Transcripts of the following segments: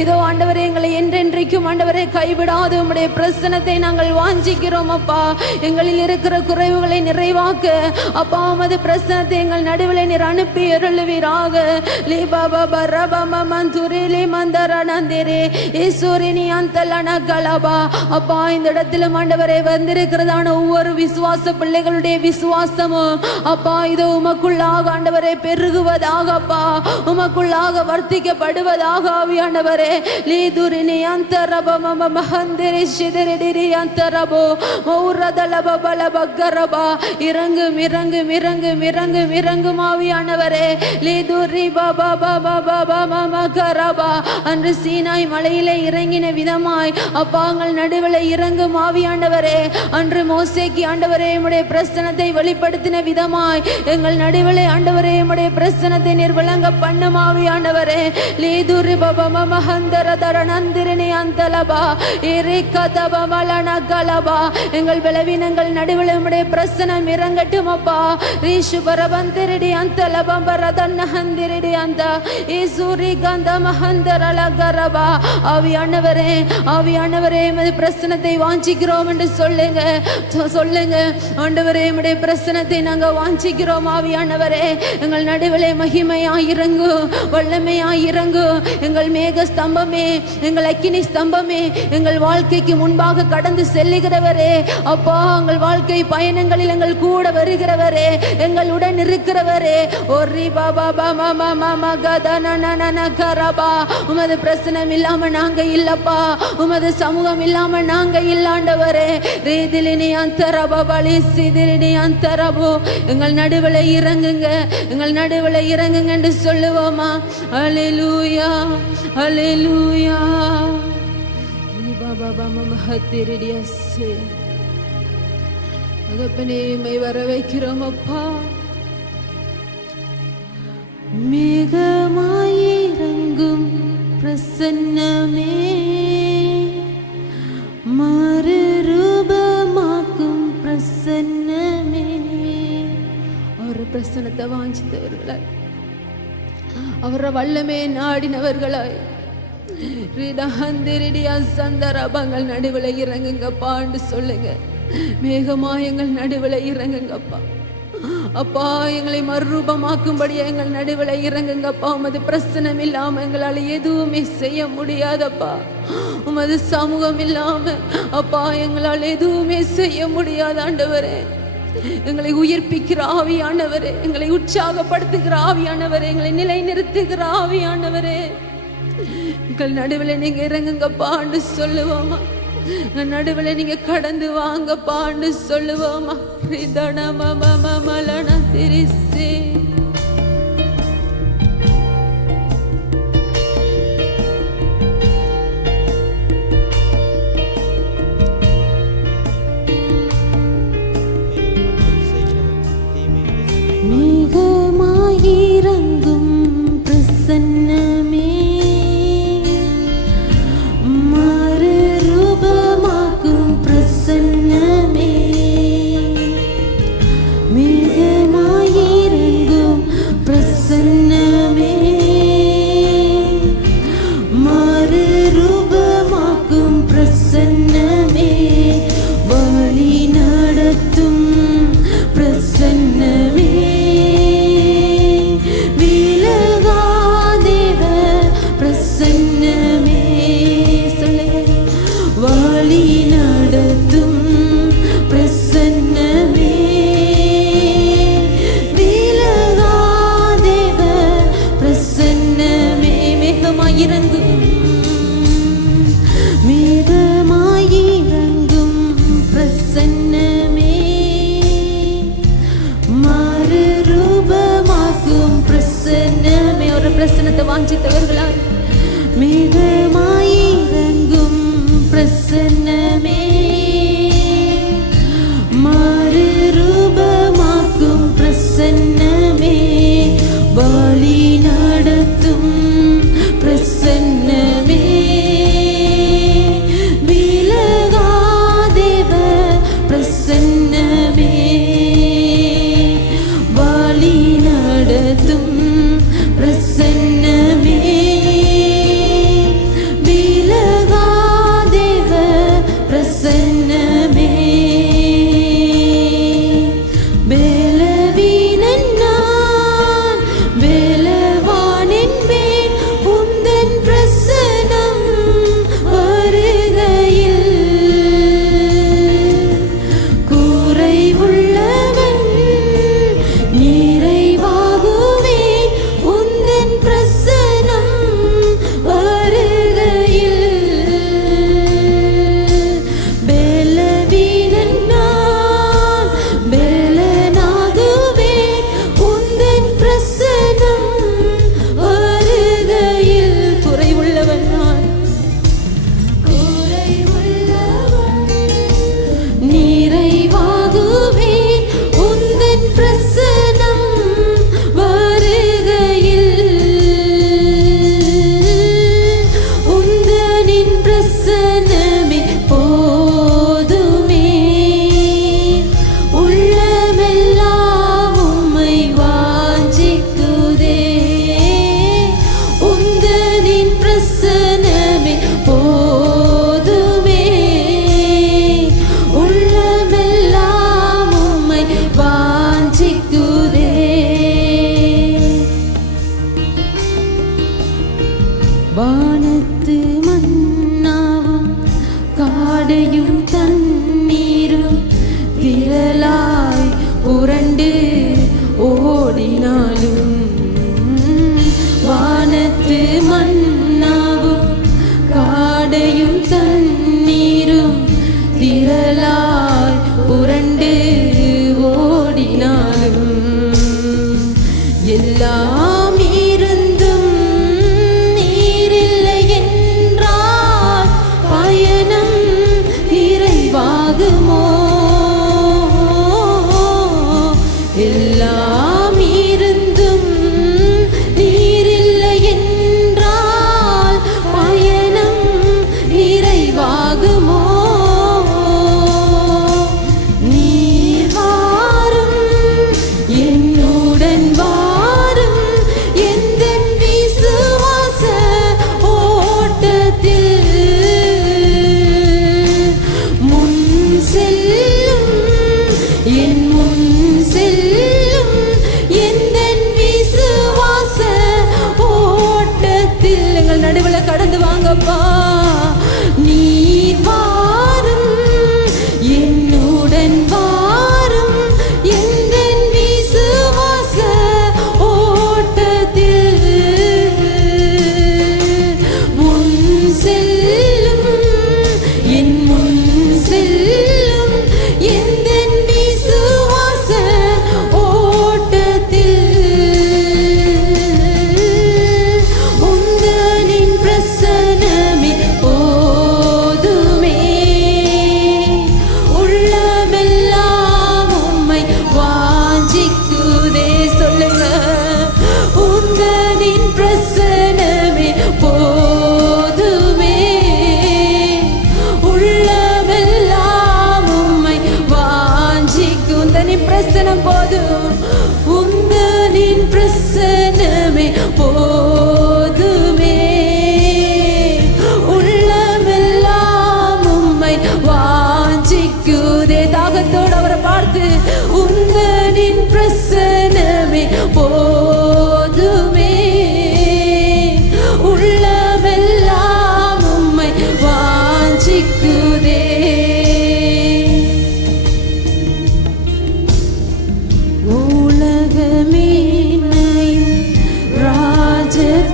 இதோ ஆண்டவரே எங்களை என்றென்றைக்கும் ஆண்டவரே கைவிடாது உம்முடைய பிரசன்னத்தை நாங்கள் வாஞ்சிக்கிறோம் அப்பா. எங்களில் இருக்கிற குறைவுகளை நிறைவாக்க அப்பா உமது பிரசன்னத்தை எங்கள் நடுவில் நீர் அனுப்பி அருளுவீராக. லீ பாபா பரபம மந்துரிலி மந்தரனந்திரே ஈஸ்வரினி அந்தலன கலபா. அப்பா இந்த இடத்திலும் ஆண்டவரே வந்திருக்கிறதான ஒவ்வொரு விசுவாச பிள்ளைகளுடைய விசுவாசமும் அப்பா இதோ உமக்குள்ளாக ஆண்டவரே பெருகுவதாக அப்பா, உமக்குள்ளாக வர்த்திக்கப்படுவதாக ஆவியானவரே. லீதுரினி அந்தரபம மஹந்திரி சிதரிடி அந்தரபோ மௌரதலப பலபக்கரபா. இறங்கும் இறங்கும் இறங்கும் இறங்கும் இறங்கும் ஆவியானவரே. லீதுரி பாபா பாபா பாபா மம கரபா. அன்று சீனாய் மலையிலே இறங்கின விதமாய் அப்பா எங்கள் நடுவில் இறங்கும் ஆவியானவரே. அன்று மோசேக்கு ஆண்டவரே உம்முடைய பிரசன்னத்தை வெளிப்படுத்தின விதமாய் எங்கள் நடுவில் ஆண்டவரே உம்முடைய பிரசன்னத்தை நீர் விளங்க பண்ணும் ஆவியானவரே. லீதுரி பாபா மம ஹந்தர தரணந்திரினி அந்தலபா இரிகதப மலன கலபா. எங்கள் பலவீனங்கள் நடுவில் உம்முடைய பிரசன்னம் இறங்கட்டும் அப்பா. ரீஷு பரபந்திரிடி அந்தலபம் பரதன்னஹந்திரிடி அந்த ஈசூரி கந்த மஹந்தரல கரபா. ஆவியானவரே ஆவியானவரே உமது பிரசன்னத்தை வாஞ்சிக்கிறோம் என்று சொல்லுங்க சொல்லுங்க ஆண்டவரே. உம்முடைய பிரசன்னத்தை நாங்கள் வாஞ்சிக்கிறோம் ஆவியானவரே. எங்கள் நடுவிலே மகிமையாய் இறங்கு, வல்லமையாய் இறங்கு. எங்கள் மேக ஸ்தம்பமே, எங்கள் அக்கினி ஸ்தம்பமே, எங்கள் வாழ்க்கைக்கு முன்பாக கடந்து செல்லுகிறவரே அப்பா. எங்கள் வாழ்க்கை பயணங்களில் எங்கள் கூட வருகிறவரே, எங்களுடன் இருக்கிறவரே. ஒரி பாபா பாமா மாமா கதனனன கரபா. உமது பிரசனம் இல்லாம நாங்க இல்லப்பா, உமது சமூகம் இல்லாம நாங்க இல்லாண்டவரே. ரீதிலினி அந்தரபா பலி சிதிரினி அந்தரபோ. எங்கள் நடுவில் இறங்குங்க, எங்கள் நடுவில் இறங்குங்க என்று சொல்லுவோமா? அல்லேலூயா அல்லேலூயா. பாபா பாமா மஹத்திரிடியஸ்ஸே. தகப்பனே உம்மை வர வைக்கிறோம் அப்பா. மேகமாயிரங்கும் பிரசன்னமே, மறுரூபமாக்கும் பிரசன்னமே. அவர் பிரசன்னத்தை வாஞ்சித்தவர்களாய், அவர வல்லமே நாடினவர்களாய் சந்தரபங்கள் நடுவில் இறங்குங்கப்பான்னு சொல்லுங்க. மேகமா எங்கள் நடுவில் இறங்குங்கப்பா அப்பா. எங்களை மறுரூபமாக்கும்படியா எங்கள் நடுவில் இறங்குங்கப்பா. உமது பிரசனம் இல்லாம எங்களால் எதுவுமே செய்ய முடியாதப்பா. உமது சமூகம் இல்லாம அப்பா எங்களால் எதுவுமே செய்ய முடியாத ஆண்டவரே. எங்களை உயிர்ப்பிக்கிற ஆவியானவரே, எங்களை உற்சாகப்படுத்துகிற ஆவியானவரே, எங்களை நிலை நிறுத்துகிற ஆவியானவரே, எங்கள் நடுவில் நீங்க இறங்குங்கப்பான்னு சொல்லுவோமா? நடுவில் நீங்க கடந்து வாங்கப்பான்னு சொல்லுவோமா? திரிசே மேகமாயிரங்கும் பிரசன்னமே, மறுரூபமாக்கும் பிரசன்னமே. மேகமாயிரங்கும் பிரசன்னமே, மறுரூபமாக்கும் பிரசன்னமே. வழி நடத்தும் பிரசன்னமே, பிரசன்னத்தை வாஞ்சித்தவர்களாய் மேகமாயிரங்கும் பிரசன்னமே, மறுரூபமாக்கும் பிரசன்னமே. வழி நடத்தும் பிரசன்னமே, விலகாதேவ பிரசன்னமே. வழி நடத்தும் பிரசன்னமே,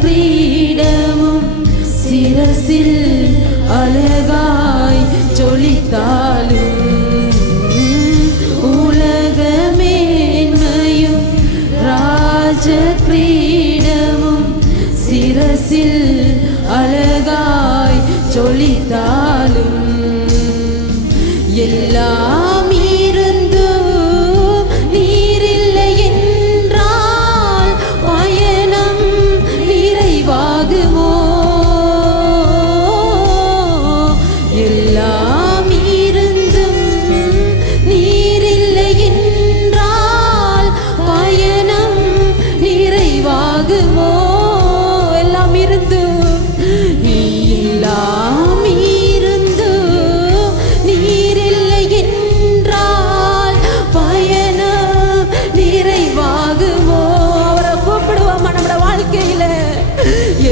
கிரீடமும் சிரசில் அழகாய் ஜொலித்தாலும் உலக மேன்மையும் ராஜ கிரீடமும் சிரசில் அழகாய் ஜொலித்தாலும் எல்லாம் இருந்தும் நீரில்லை என்றால் பயணம் நிறைவாகுமோ? எல்லாம் இருந்தும் நீரில்லை என்றால் பயணம் நிறைவாகுமோ? எல்லாம் இருந்தும் எல்லாம் இருந்தும் நீரில்லை என்றால் பயணம் நிறைவாகுமோ? அவரை கூப்பிடுவோமா நம்மட வாழ்க்கையில?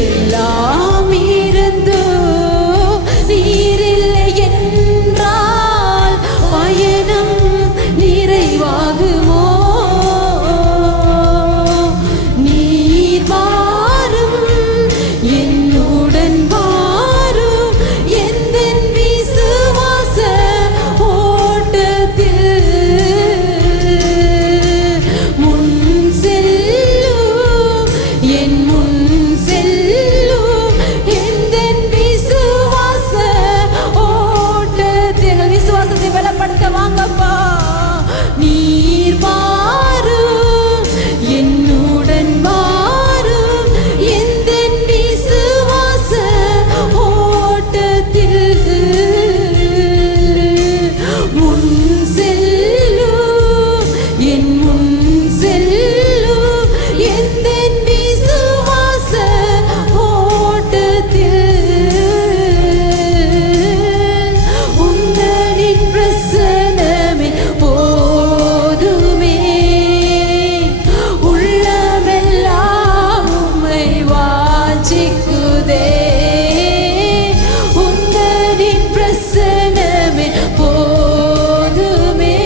எல்லாம் இருந்தும் நீரில்லை என்றால் பயணம் நிறைவாகுமோ? நீர் வாரும் என்னுடன் வாரும் எந்தன் விசுவாச ஓட்டத்தில் முன் செல்லும் என் முன் செல்லும் எந்தன் விசுவாச ஓட்டத்தில். எங்கள் விசுவாசத்தை பலப்படுத்த வாங்கப்பா. நீர் வாரும் என்னுடன் வாரும் எந்தன் விசுவாச ஓட்டத்தில் முன் செல்லும் என் முன் செல்லும் எந்தன் விசுவாச ஓட்டத்தில் உந்தனின் பிரசன்னமே போதுமே. உள்ளமெல்லாம் உம்மை வாஞ்சிக்குதே. உந்தனின் பிரசன்னமே போதுமே.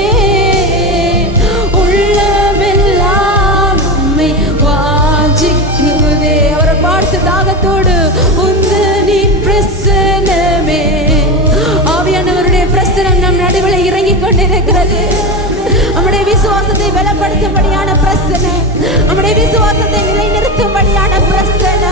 உள்ளமெல்லாம் உம்மை வாஞ்சிக்குதே. அவரை பார்த்து தாகத்தோடு உந்தனின் பிரசன்னமே. ஆவியானவருடைய பிரசனம் நம் நடுவில் இறங்கிக் கொண்டிருக்கிறது. நம்முடைய விசுவாசத்தை பலப்படுத்தும்படியான பிரச்சனை, நம்முடைய விசுவாசத்தை நிலைநிறுத்தும்படியான பிரச்சனை.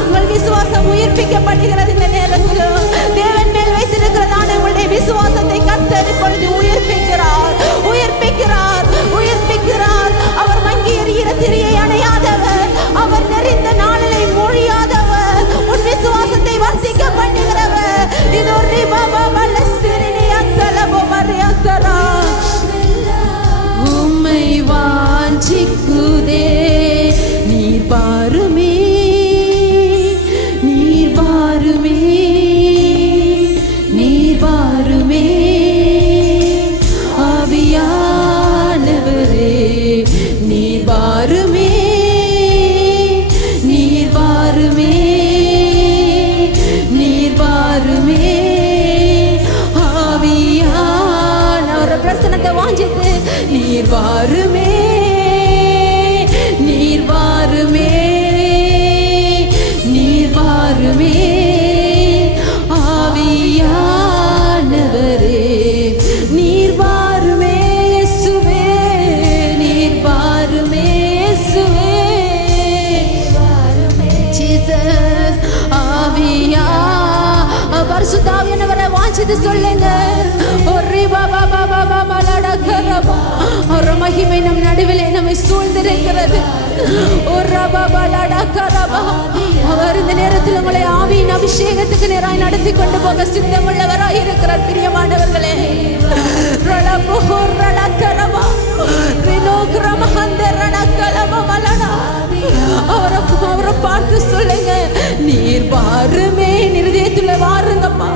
உங்கள் விசுவாசம் உயிர்ப்பிக்கப்படுகிறது. இந்த நேரத்தில் தேவன் மேல் வைத்திருக்கிறதான உங்களுடைய விசுவாசத்தை கர்த்தர் இப்பொழுது உயிர்ப்பிக்கிறார், உயிர்ப்பிக்கிறார், உயிர்ப்பிக்கிறார். அவர் மங்கி எறிகிற திரியை அணையாதவர், அவர் நெறிந்த நாளிலை மொழியாதவர், உன் விசுவாசத்தை வர்த்திக்க பண்ணுகிறவர். இது ஒரு உம்மை வாஞ்சிக்குதே. நீர் பாருமே, நீர் பாருமே, நீர் பாருமே. ஆவியானவரே நீர் பாருமே, நீர் பாருமே, நீர் பாருமே. ஆவியானவர் பிரசன்னத்தை வாஞ்சித்து நீர் வாருமே, நீர் வாருமே, நீர் வாருமே. ஆவியானவரே நீர் வாருமே இயேசுவே, நீர் வாருமே இயேசுவே. ஜீசஸ் ஆவியா பரிசுத்த ஆவியானவரை வாஞ்சித்து சொல்லுங்க. ஒரு மகிமை நம் நடுவிலே நம்மை சூழ்ந்திருக்கிறது. அவர் இந்த நேரத்தில் உங்களை ஆவியின் அபிஷேகத்துக்கு நேராய் நடத்தி கொண்டு போக சித்தமுள்ளவராய் இருக்கிறார். பிரியமானவர்களே, அவரை பார்த்து சொல்லுங்க, நீர் வாருமே. நிருதயத்துல வாருங்கப்பா,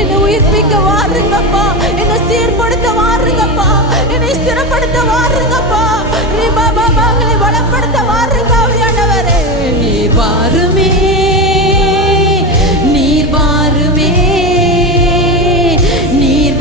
என்னை உயிர்ப்பிக்க வாருங்கப்பா, என்னை சீர்படுத்த வாருங்கப்பா, என்னை ஸ்திரப்படுத்த வாருங்கப்பா, உங்களை பலப்படுத்த வாருங்க. ஆவியானவரே நீர் வாருமே, நீர் வாருமே, நீர்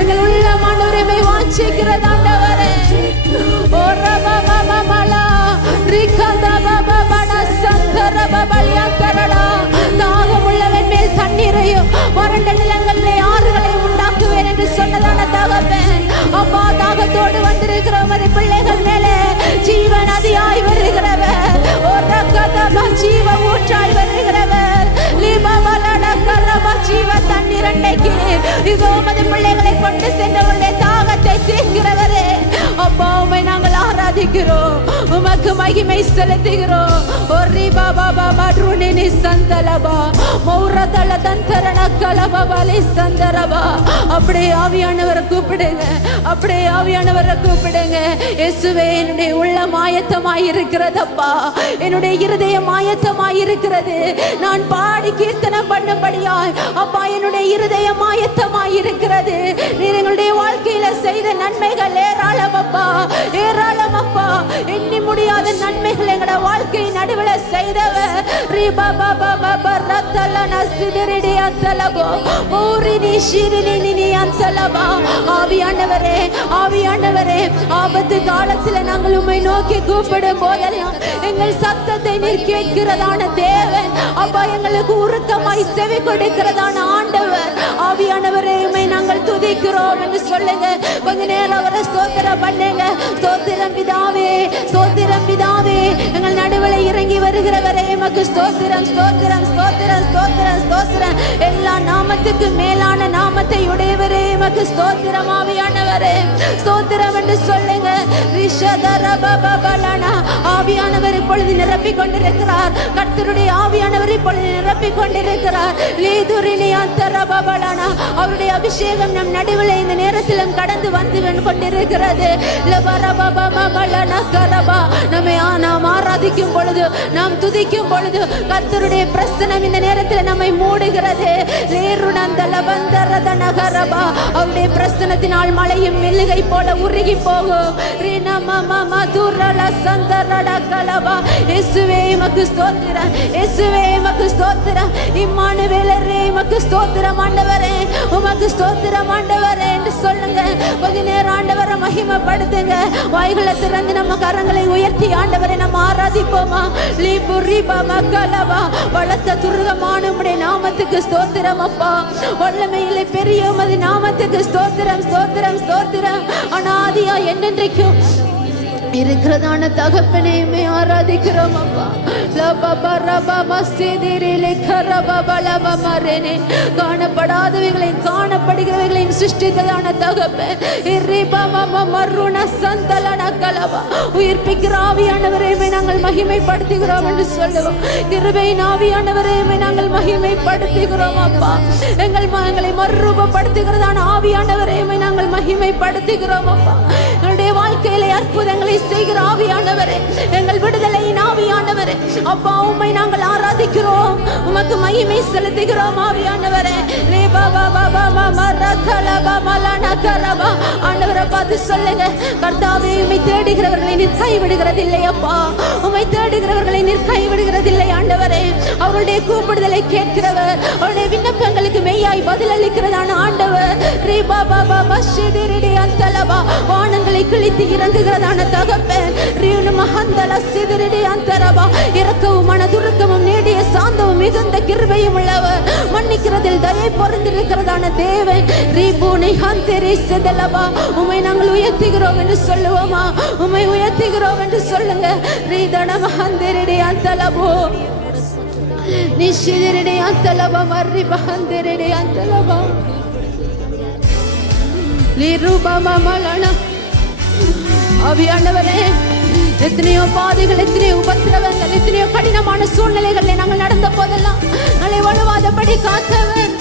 எங்கள் உள்ள ஆண்டவரை வாஞ்சிக்கிறது ஆண்டவரே. ஓ ரபா பாபா மலா ரிகதா பாபா பட சந்தர பபலியா கரடா. தாகம் உள்ளவன் மேல் தண்ணீரையும் வறண்ட நிலங்களிலே ஆறுகளை உண்டாக்குவேன் என்று சொன்னதான தகப்பன். அப்பா, தாகத்தோடு வந்திருக்கிறோம் அது பிள்ளைகள் மேலே ஜீவ நதியாய் வருகிறவர், ஜீவ ஊற்றாய் வருகிறவர், ஜீவ தண்ணீர் அன்னைக்கு இதோ மது பிள்ளைகளை கொண்டு சென்றவருடைய தாகத்தை தீர்க்கிறவரே. அப்பா, உம்மை நாங்கள் ஆராதிக்கிறோம், உமக்கு மகிமை செலுத்துகிறோம். ஒரி பாபா பாபா ருணினி சந்தலபா மௌரதல தந்தரண கலபபலி சந்தரபா. அப்படியே ஆவியானவரை கூப்பிடுங்க, அப்படியே ஆவியானவரை கூப்பிடுங்க. இயேசுவே, என்னுடைய உள்ளம் ஆயத்தமாய் இருக்கிறதப்பா, என்னுடைய இருதயம் ஆயத்தமாய் இருக்கிறது. நான் பாடி கீர்த்தனம் பண்ணும்படியாய் அப்பா என்னுடைய இருதயம் ஆயத்தமாய் இருக்கிறது. நீர் எங்களுடைய வாழ்க்கையில செய்த நன்மைகள் ஏராளம் அப்பா, ஏராளம் அப்பா. எண்ணி முடியாத நன்மைகள் எங்களோட வாழ்க்கை நடுவில் செய்தவர். ஆவியானவரே, ஆவியானவரே, ஆபத்து காலத்தில் நாங்கள் உம்மை நோக்கி கூப்பிடும் போதெல்லாம் எங்கள் சத்தத்தை நீர் கேட்கிறதான தேவன் அப்பா, எங்களுக்கு உருக்கமாய் செவி கொடுக்கிறதான ஆண்டவர். ஆவியானவரே, உம்மை நாங்கள் துதிக்கிறோம் என்று சொல்லுங்க. கொஞ்ச நேரம் அவரை ஸ்தோத்திரம் பண்ணுங்க. ஸ்தோத்திரம் பிதாவே, ஸ்தோத்திரம் பிதாவே, எங்கள் நடுவில் இறங்கி வருகிறவரே எமக்கு ஸ்தோத்திரம், ஸ்தோத்திரம், ஸ்தோத்திரம், ஸ்தோத்திரம், ஸ்தோத்திரம். எல்லா நாமத்துக்கு மேலான நாமத்தை உடையவரே எமக்கு ஸ்தோத்திரம். ஆவியானவரே, ஸ்தோத்திரம் என்று சொல்லுங்க. ஆவியானவர் இப்பொழுது நிரப்பிக் கொண்டிருக்கிறார். கர்த்தருடைய ஆவியானவர் இப்பொழுது நிரப்பிக் கொண்டிருக்கிறார். அவருடைய அபிஷேகம் நம் நடுவில் இந்த நேரத்திலும் கடந்து வந்து கொண்டிருக்கிறது. நம்மை நாம் ஆராதிக்கும் பொழுது, நாம் துதிக்கும் பொழுது கர்த்தருடைய பிரசன்னம் இந்த நேரத்தில் நம்மை மூடுகிறது. அவருடைய பிரசன்னத்தினால் மலையும் மெல்லுகை போல உருகி போகும். இயேசுவே எமக்கு ஸ்தோத்திரம், இயேசுவே எமக்கு ஸ்தோத்திரம். இம்மானுவேலரே எமக்கு ஸ்தோத்திரம் ஆண்டவரே, உமக்கு ஸ்தோத்திரம் ஆண்டவரே என்று சொல்லுங்க. கொஞ்ச நேரம் ஆண்டவரை மகிமைப்படுத்துங்க. வாய்களை திறந்து நம்ம கரங்களை உயர்த்தி ஆண்டவரை நம்ம ஆராதிப்போமா. வளர்த்த துருகமான உம்முடைய நாமத்துக்கு ஸ்தோத்திரம் அப்பா. வல்லமையிலே பெரிய உமது நாமத்துக்கு ஸ்தோத்திரம், ஸ்தோத்திரம், ஸ்தோத்திரம். அனாதியா என்னென்றைக்கும் இருக்கிறதான தகப்பனையுமே ஆராதிக்கிறோம் அப்பா. காணப்படாதவைகளையும் காணப்படுகிறவைகளையும் சிருஷ்டித்ததான தகப்பன். உயிர்ப்பிக்கிற ஆவியானவரையுமே நாங்கள் மகிமைப்படுத்துகிறோம் என்று சொல்லுவோம். கிருபையின் ஆவியானவரையுமே நாங்கள் மகிமைப்படுத்துகிறோம் அப்பா. எங்களை மறுரூபப்படுத்துகிறதான ஆவியானவரையுமே நாங்கள் மகிமைப்படுத்துகிறோம் அப்பா. எங்களுடைய வாழ்க்கையிலே அற்புதங்களை செய்கிற ஆவியானவரே, எங்கள் விடுதலையின் ஆவியானவரே அப்பா, உம்மை நாங்கள் ஆராதிக்கிறோம், உமக்கு மகிமை செலுத்துகிறோம் ஆவியானவரே. ஆண்டவரை பார்த்து சொல்லுங்க, கர்த்தாவே, உம்மை தேடுகிறவர்களை நீர் கைவிடுகிறதில்லை அப்பா, உம்மை தேடுகிறவர்களை நீர் கைவிடுகிறதில்லை ஆண்டவரே. அவருடைய கூப்பிடுதலை கேட்கிறவர், அவருடைய விண்ணப்பங்களுக்கு மெய்யாய் பதிலளிக்கிறதான ஆண்டவர். வானங்களை கிழித்து இறங்குகிறதான தகப்பன். இரக்கமும் மனதுருக்கமும் நீடிய சாந்தமும் மிகுந்த கிருபையும் உள்ளவர், மன்னிக்கிறதில் தயை பொருந்திருக்கிறதான தேவன். உம்மை நாங்கள் உயர்த்துகிறோம் என்று சொல்லுவோமா, உம்மை உயர்த்துகிறோம் என்று சொல்லுங்க. ஆவியானவரே, எத்தனையோ பாதைகள், எத்தனையோ உபத்திரவங்கள், எத்தனையோ கடினமான சூழ்நிலைகளை நாங்கள் நடந்த போதெல்லாம் நாளை வலுவாதபடி காத்தவர்.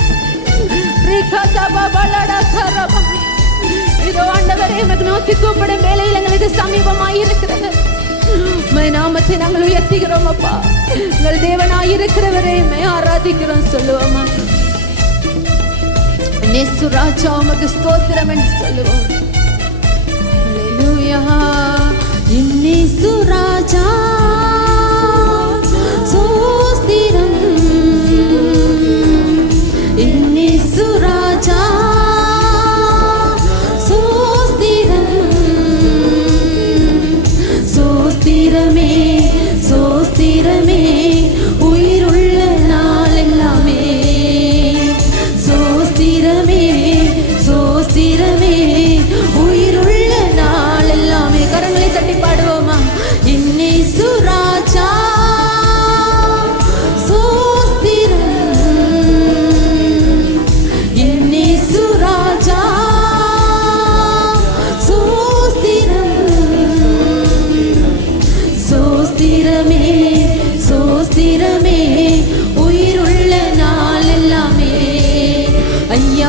இதோ ஆண்டவரே, எமக்கு நோக்கி கூப்பிடும் வேலையில் எங்களுக்கு சமீபமாய் இருக்கிறது. நாமத்தை நாங்கள் உயர்த்துகிறோம் அப்பா. எங்கள் தேவனாய் இருக்கிறவரே ஆராதிக்கிறோம் சொல்லுவோமா. நேசுராஜா உமக்கு ஸ்தோத்திரம் என்று சொல்லுவோம். ஹல்லேலூயா. நேசுராஜா ஸ்தோத்திரம், நேசுராஜா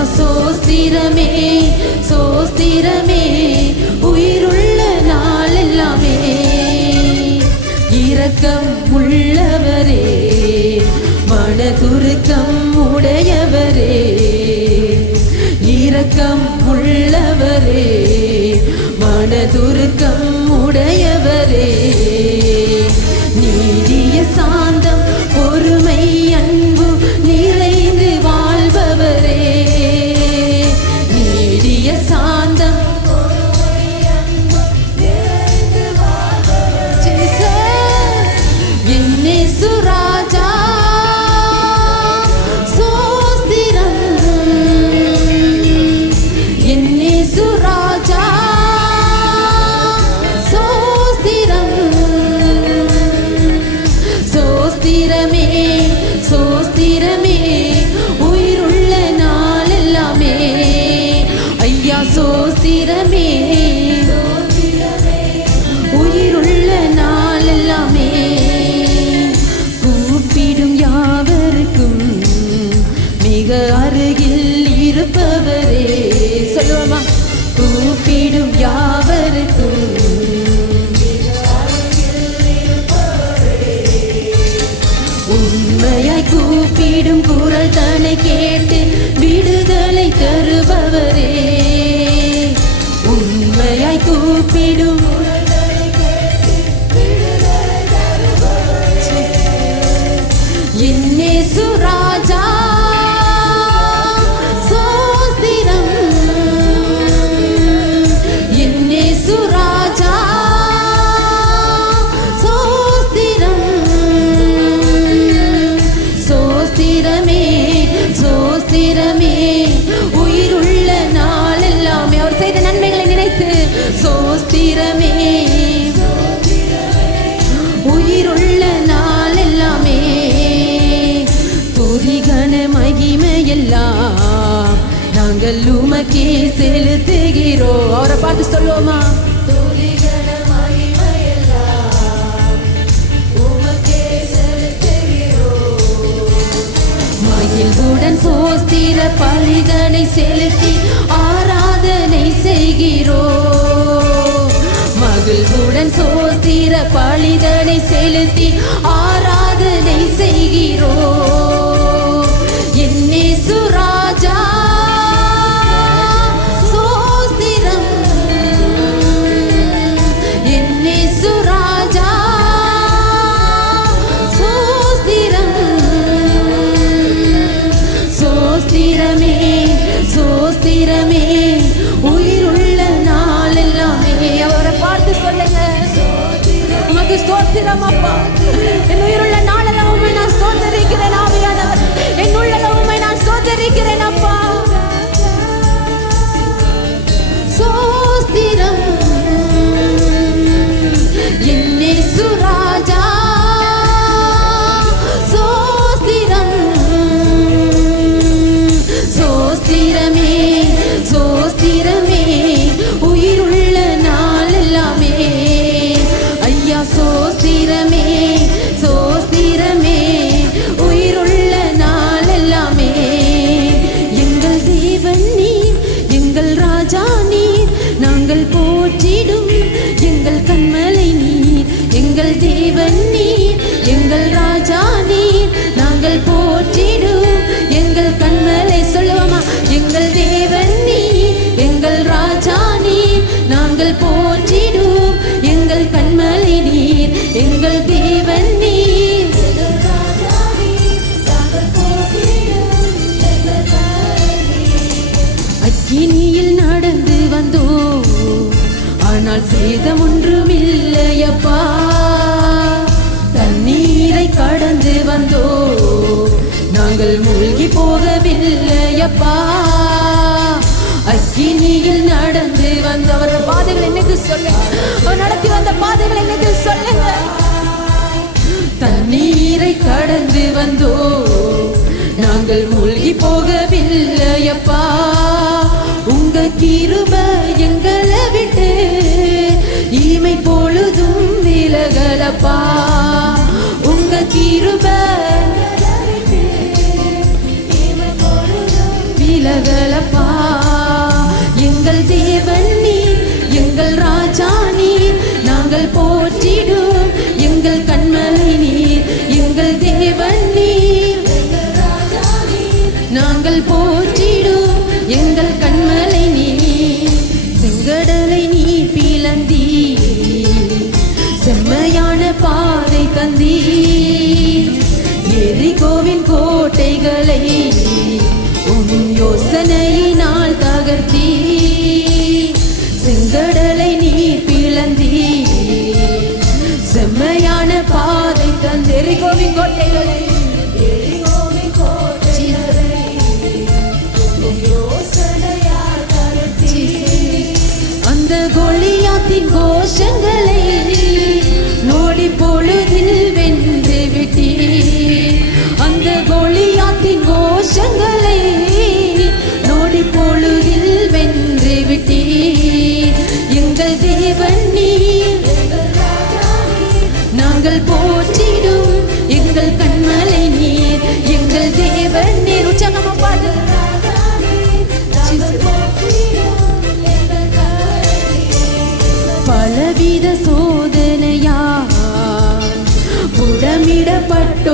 ஐயா சோஸ்திரமே சோஸ்திரமே, உயிருள்ள நாள் எல்லாமே. இரக்கம் உள்ளவரே, மனதுருக்கம் உடையவரே, இரக்கம் உள்ளவரே, மனதுருக்கம் உடையவரே. நீடிய சாந்தம் பொறுமை அன்பு நிறைந்து வாழ்பவரே, நீடிய சாந்தம் சுராஜா சோஸ்திரம், என்னே சுராஜா சோஸ்திரம். சோஸ்திரமே சோஸ்திரமே, உயிருள்ள நாள் எல்லாமே. ஐயா சோஸ்திரமே, உயிருள்ள நாள் எல்லாமே. கூப்பிடும் யாவருக்கும் மிக அருகில் இருப்பவரே. சொல்லுவோமா? கூப்பிடும் யாவருக்கும் உண்மையாய் கூப்பிடும் குரல் தன்னை கேட்டு விடுதலை தருபவரே. உண்மையாய் கூப்பிடும் என்னே சுராஜா சோஸ்திரம், என்னே சுராஜா சோஸ்திரம். சோஸ்திரமே சோஸ்திரமே, உயிருள்ள நாள் எல்லாமே. அவர் செய்த நன்மைகளை நினைத்து சோஸ்திரமே, உயிருள்ள நாள் எல்லாமே. துதிகன மகிமையெல்லாம் நாங்கள் உமக்கே செலுத்துகிறோம். அவரை பார்த்து சொல்லுவோமா? துதிகன மகிமையெல்லாம் உமக்கே செலுத்துகிறோம். மகிழ்வுடன் சோஸ்திர பலிதனை செலுத்தி ஆராதனை செய்கிறோம். மகிழ்வுடன் சோஸ்திர பலிதனை செலுத்தி ஆராதனை செய்கிறோம். என்னே சுராஜா சோஸ்திரம், என்னே சுராஜா சோஸ்திரம். சோஸ்திரமே சோஸ்திரமே, உயிருள்ள நாள் எல்லாமே. அவரை பார்த்து சொல்லுங்க, உமக்கு ஸ்தோத்திரம் அப்பா. என் உயிருள்ள நாளெல்லாம் உம்மை நான் ஸ்தோத்தரிக்கிறேன் ஆவியானவர். என் உள்ளெல்லாம் உம்மை நான் ஸ்தோத்தரிக்கிறேன் அப்பா. சோஸ்திரம், என்னே சுராஜா சோஸ்திரம். சோஸ்திரமே சோஸ்திரமே, உயிருள்ள நாள் எல்லாமே. ஐயா சோஸ்திரமே சோஸ்திரமே, உயிருள்ள நாள் எல்லாமே. எங்கள் தேவன் நீர், எங்கள் ராஜா நீர், நாங்கள் போற்றிடும் எங்கள் கண்மலை நீர். எங்கள் தேவன் நீர், எங்கள் ராஜா நீர், நாங்கள் போற்றிடும் எங்கள் கண்மலை. சொல்லுவோமா? எங்கள் தேவன் நீர், எங்கள் ராஜா நீர், நாங்கள் போற்றிடும் எங்கள் கண்மலை நீர். எங்கள் தேவன் நீர், அக்கினியில் நடந்து வந்தோ, ஆனால் சேதம் ஒன்றுமில்லையப்பா. தண்ணீரை கடந்து வந்தோ, நாங்கள் மூழ்கி போகவில்லையப்பா. அக்கினியில் நடந்து வந்தவர் பாதைகள் என்னது சொல்லுங்க. அவர் நடத்தி வந்த பாதைகள் என்னது சொல்லுங்க. தண்ணீரை கடந்து வந்தோ, நாங்கள் மூழ்கி போகவில்லையப்பா. உங்க கிருபை எங்களை விட்டு இமை பொழுதும் விலகலப்பா. உங்க கிருபை விலகல தந்தீர். எரிகோவின் கோட்டைகளை உம் யோசனையினால் தகர்த்தீர். செங்கடலை நீர் பிளந்தீர். செம்மையான பாதை தந்து எரிகோவின் கோட்டைகளை அந்த கோலியாத்தின் கோஷங்களை நொடி பொழுதில் வென்று விட்டீர். அந்த கோலியாத்தின் கோஷங்களை நொடி பொழுதில் வென்று விட்டீர். எங்கள் தேவன் நீர், நாங்கள் போற்றிடும் எங்கள் கண்மலை நீர். எங்கள் தேவன் நீர். உற்சாகமா பாடு. பலவித சோதனையா புடமிடப்பட்டோமையா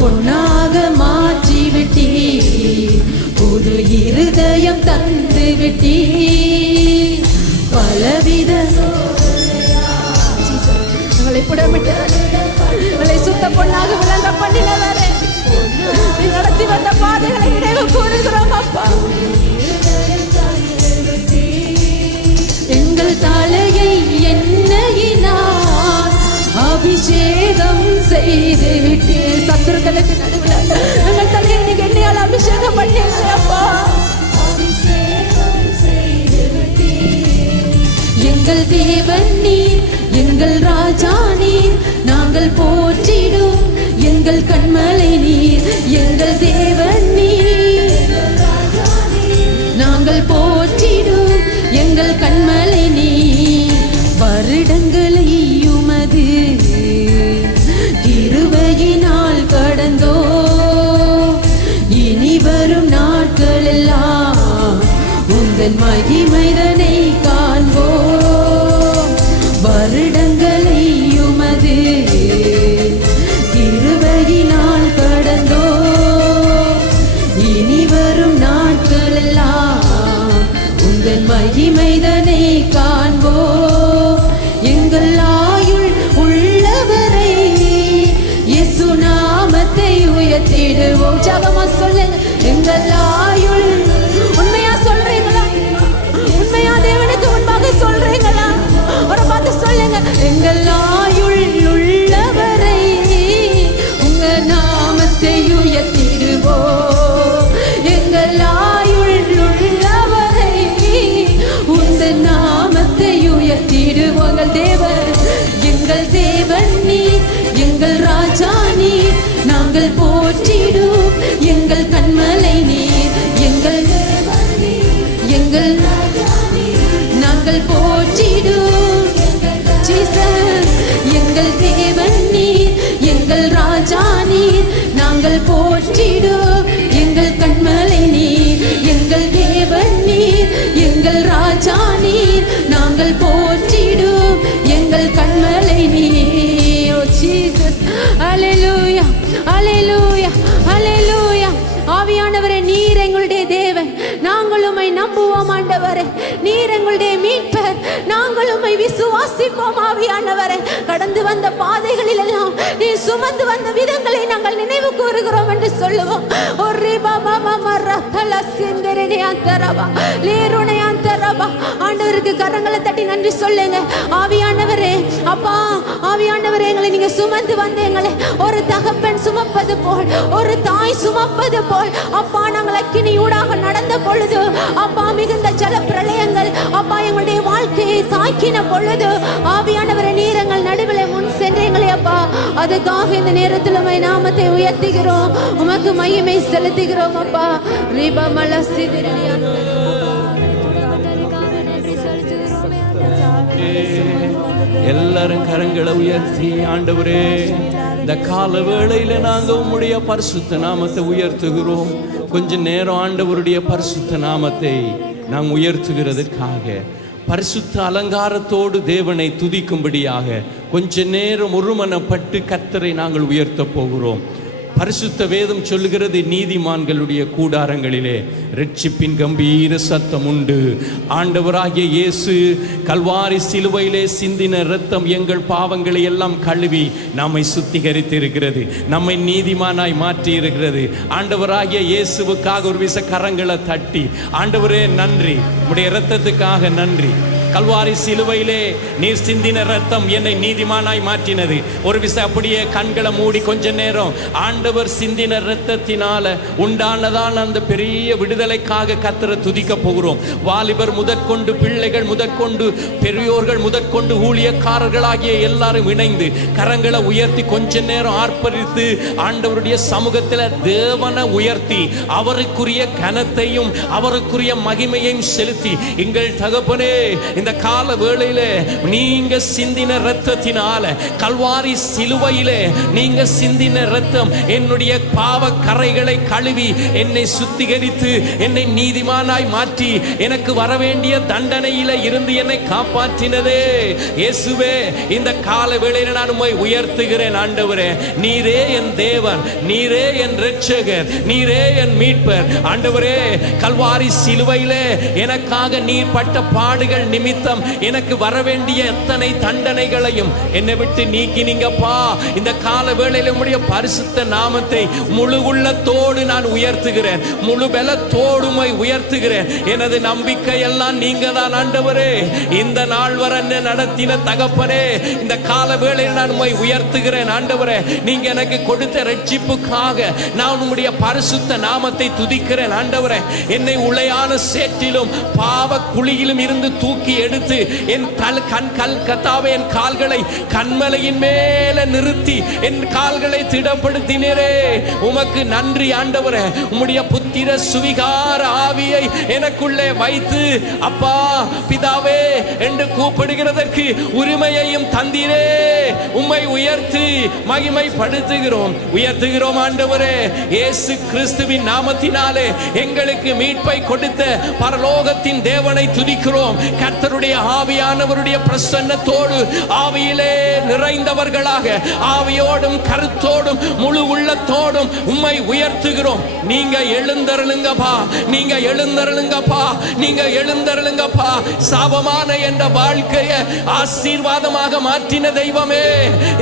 பொன்னாக மாற்றிவிட்டீர். புது இருதயம் தந்து விட்டீர். பலவித எங்களை புடமிட்டு எங்களை சுத்த பொன்னாக விளங்க பண்ணினவரே, நீ நடத்தி வந்த பாதைகளை நினைவு கூறுகிறோம் அப்பா. எங்கள் தலையை எண்ணெயினால் அபிஷேகம் செய்து விட்டீர். சத்துருக்களுக்கு நடுவில் எங்கள் தலையை நீங்க எண்ணெயால் அபிஷேகம் பண்ணீங்களே அப்பா. எங்கள் தேவன் நீர், எங்கள் ராஜா நீர். நாங்கள் போற்றிடும் எங்கள் கண்மலை நீர். எங்கள் தேவன் நீர், நாங்கள் போற்றிடும் எங்கள் கண்மலை நீர். வருடங்களை உமது கிருபையினால் கடந்தோ. இனி வரும் நாட்கள் எல்லாம் உந்தன் மகிமைதனை காண்போம். வருடங்களை உமது கிருபையினால் கடந்தோ. இனி வரும் நாட்கள் எல்லாம் உந்தன் மகிமைதனை காண்போம். எங்கள் ஆயுள் உள்ளவரை இயேசு நாமத்தை உயர்த்திடுவோம். ஜபமா சொல்லுங்க. எங்கள் ஆயுள் உண்மையா சொல்றீங்களா? உண்மையா தேவனுக்கு முன்பாக சொல்றீங்களா? ஒரு பார்த்து சொல்லுங்க. எங்கள் ஆயுள் உள்ளவரை உங்க நாமத்தை உயர்த்திடுவோம். எங்கள் ஆயுள் உள்ளவரை உந்த நாமத்தை உயர்த்திடுவோம். எங்கள் தேவன் நீர், எங்கள் ராஜா நீர். நாங்கள் போற்றிடும் எங்கள் கண்மலை நீர். எங்கள் எங்கள் நாங்கள் போற்றிடும் ஜீசஸ். எங்கள் தேவன் நீர், எங்கள் ராஜா நீர். நாங்கள் போற்றிடும் எங்கள் கண்மலை நீர். எங்கள் தேவன் நீர், எங்கள் ராஜா நீர். நாங்கள் போற்றிடும் எங்கள் கண்மலை நீர். ஓ ஜீசஸ், அல்லேலூயா, அல்லேலூயா, அல்லேலூயா. ஆவியானவரே, நீர் எங்களுடைய தேவன், நாங்கள் உம்மை நம்புவோம் ஆண்டவரே. நீர் எங்களுடைய மீட்பர், நாங்கள் உம்மை விசுவாசிப்போம் ஆவியானவரே. கடந்து வந்த பாதைகளில் எல்லாம் நீ சுமந்து வந்த விதங்களை நாங்கள் நினைவு கூறுகிறோம் என்று சொல்லுவோம். ஆண்டவருக்கு கரங்களை தட்டி நன்றி சொல்லுங்க. ஆவியானவரே, அப்பா ஆவியானவரே, எங்களை நீங்க சுமந்து வந்து எங்களை ஒரு தகப்பன் சுமப்பது போல், ஒரு தாய் சுமப்பது போல் அப்பா நாங்கள் அக்கினி ஊடாக நடந்த பொழுது அப்பா மிகுந்த ஜல பிரளயங்கள் அப்பா எங்களுடைய வாழ்க்கையை தாக்கின பொழுது ஆவியானவரை நீர் எங்கள் நடுவில் முன் சென்றீங்களே அப்பா. அதுக்காக இந்த நேரத்தில் உம்மை நாமத்தை உயர்த்துகிறோம், உமக்கு மகிமை செலுத்துகிறோம் அப்பா. எல்லாரும் கரங்களை உயர்த்தி ஆண்டவரே, இந்த கால வேளையில நாங்க உம்முடைய பரிசுத்த நாமத்தை உயர்த்துகிறோம். கொஞ்ச நேரம் ஆண்டவருடைய பரிசுத்த நாமத்தை நாம் உயர்த்துகிறதற்காக பரிசுத்த அலங்காரத்தோடு தேவனை துதிக்கும்படியாக கொஞ்ச நேரம் ஒருமனப்பட்டு கர்த்தரை நாங்கள் உயர்த்த போகிறோம். பரிசுத்த வேதம் சொல்லுகிறது, நீதிமான்களுடைய கூடாரங்களிலே இரட்சிப்பின் கம்பீர சத்தம் உண்டு. ஆண்டவராகிய இயேசு கல்வாரி சிலுவையிலே சிந்தின இரத்தம் எங்கள் பாவங்களை எல்லாம் கழுவி நம்மை சுத்திகரித்து இருக்கிறது, நம்மை நீதிமானாய் மாற்றி இருக்கிறது. ஆண்டவராகிய இயேசுவுக்காக ஒரு விச கரங்களை தட்டி, ஆண்டவரே நன்றி, உம்முடைய இரத்தத்துக்காக நன்றி. கல்வாரி சிலுவையிலே நீர் சிந்தின ரத்தம் என்னை நீதிமானாய் மாற்றினது. ஒரு விசை அப்படியே கண்களை மூடி கொஞ்ச நேரம் ஆண்டவர் சிந்தின ரத்தத்தினால உண்டானதான அந்த பெரிய விடுதலைக்காக கர்த்தரை துதிக்க போகிறோம். வாலிபர் முதற்கொண்டு, பிள்ளைகள் முதற்கொண்டு, பெரியோர்கள் முதற்கொண்டு, ஊழியக்காரர்களாகிய எல்லாரும் இணைந்து கரங்களை உயர்த்தி கொஞ்ச நேரம் ஆர்ப்பரித்து ஆண்டவருடைய சமூகத்தில் தேவனை உயர்த்தி அவருக்குரிய கனத்தையும் அவருக்குரிய மகிமையையும் செலுத்தி, எங்கள் தகப்பனே, இந்த கால வேளையிலே நீங்க சிந்தின இரத்தத்தினால, கல்வாரி சிலுவையிலே நீங்க சிந்தின இரத்தம் என்னுடைய பாவ கரைகளை கழுவி என்னை சுத்திகரித்து என்னை நீதிமானாய் மாற்றி எனக்கு வரவேண்டிய தண்டனையில இருந்து என்னை காப்பாற்றினதே. இயேசுவே, இந்த கால வேளையில நான் உம்மை உயர்த்துகிறேன். ஆண்டவரே, நீரே என் தேவன், நீரே என் இரட்சகர், நீரே என் மீட்பர். ஆண்டவரே, கல்வாரி சிலுவையிலே எனக்காக நீர் பட்ட பாடுகள் நிமித்தம் எனக்கு வரவேண்டிய எத்தனை தண்டனைகளையும் என்னை விட்டு நீக்கினீங்கப்பா. இந்த கால வேளையில உம்முடைய பரிசுத்த நாமத்தை முழு உள்ளத்தோடு நான் உயர்த்துகிறேன், முழு பலத்தோடு உயர்த்துகிறேன். எனது நம்பிக்கை எல்லாம் நீங்க தான் ஆண்டவரே. இந்த நாள் வரை என்னை நடத்தின தகப்பனே, இந்த கால வேளையில் நான் உம்மை உயர்த்துகிறேன். ஆண்டவரே, நீங்க எனக்கு கொடுத்த ரட்சிப்புக்காக நான் உம்முடைய பரிசுத்த நாமத்தை துதிக்கிறேன். ஆண்டவரே, என்னை உளையான சேற்றிலும் பாவ குழியிலும் இருந்து தூக்கி எடுத்து என் கத்தாவே என் கால்களை கண்மலையின் மேல நிறுத்தி என் கால்களை திடப்படுத்தினரே. உமக்கு நன்றி ஆண்டவரே. உம்முடைய புத்திர சுவிகார ஆவியை எனக்குள்ளே வைத்து அப்பா பிதாவே என்று கூப்பிடுகிறதற்கு உரிமையையும் தந்தீரே. உம்மை உயர்த்தி உயர்த்துகிறோம் ஆண்டவரே. இயேசு கிறிஸ்துவின் நாமத்தினாலே எங்களுக்கு மீட்பை கொடுத்த பரலோகத்தின் தேவனை துதிக்கிறோம். கர்த்தருடைய ஆவியானவருடைய பிரசன்னத்தோடு ஆவியிலே நிறைந்தவர்களாக ஆவியோடும் கருத்தோடும் முழு உள்ளத்தோடும் உம்மை உயர்த்துகிறோம். நீங்க எழுந்தருளுங்கப்பா, நீங்க எழுந்தருளுங்கப்பா, நீங்க எழுந்தருளுங்கப்பா. சாபமான என்ற வாழ்க்கையை ஆசீர்வாதமாக மாற்றின தெய்வமே,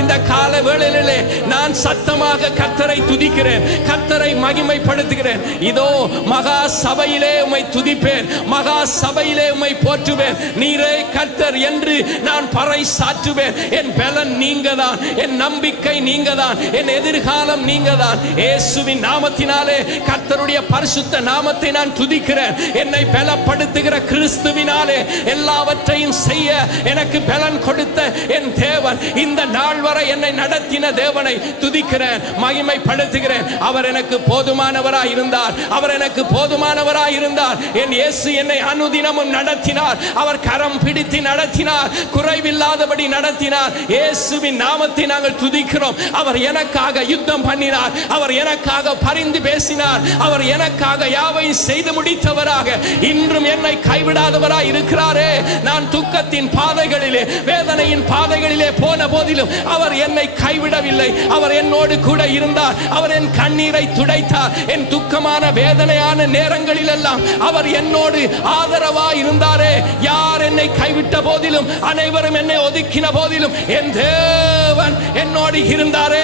இந்த கால வேளையிலே நான் சத்தமாக கர்த்தரை துதிக்கிறேன், கர்த்தரை மகிமைப்படுத்துகிறேன். இதோ மகா சபையிலே உம்மை துதிப்பேன், மகா சபையிலே உம்மை போற்றுவேன். நீரே கர்த்தர் என்று நான் பறை சாற்றுவேன். என் பலன் நீங்கதான், என் நம்பிக்கை நீங்கதான், என் எதிர்காலம் நீங்கதான். இயேசுவின் நாமத்தினாலே கர்த்தருடைய பரிசுத்த நாமத்தை நான் துதிக்கிறேன். என்னை பலப்படுத்துகிற கிறிஸ்துவினாலே எல்லாவற்றையும் செய்ய எனக்கு பலன் கொடுத்த என் தேவன், இந்த நாள் வரை என்னை நடத்தின தேவனை துதிக்கிறேன், மகிமைப்படுத்துகிறேன். அவர் எனக்கு போதுமானவராய் இருந்தார், அவர் எனக்கு போதுமானவராய் இருந்தார். என் இயேசு என்னை அனுதினமும் நடத்தினார், அவர் கரம் பிடித்து நடத்தினார், குறைவில்லாதபடி நடத்தினார். இயேசுவின் நாமத்தை நாங்கள் துதிக்கிறோம். அவர் எனக்காக யுத்தம் பண்ணினார், அவர் எனக்காக பரிந்து பேசினார், அவர் எனக்காக யாவையும் செய்து முடித்தவராக இன்றும் என்னை கைவிடாதவராய் இருக்கிறாரே. நான் துக்கத்தின் பாதைகளிலே, வேதனையின் பாதைகளிலே போன போதிலும் அவர் என்னை கைவிடவில்லை. அவர் என்னோடு கூட இருந்தார், அவர் என் கண்ணீரை துடைத்தார். என் துக்கமான வேதனையான நேரங்களில் எல்லாம் அவர் என்னோடு ஆதரவாய் இருந்தாரே. யார் என்னை கைவிட்ட போதிலும், அனைவரும் என்னை ஒதுக்கின போதிலும் என் தேவன் என்னோடு இருந்தாரே.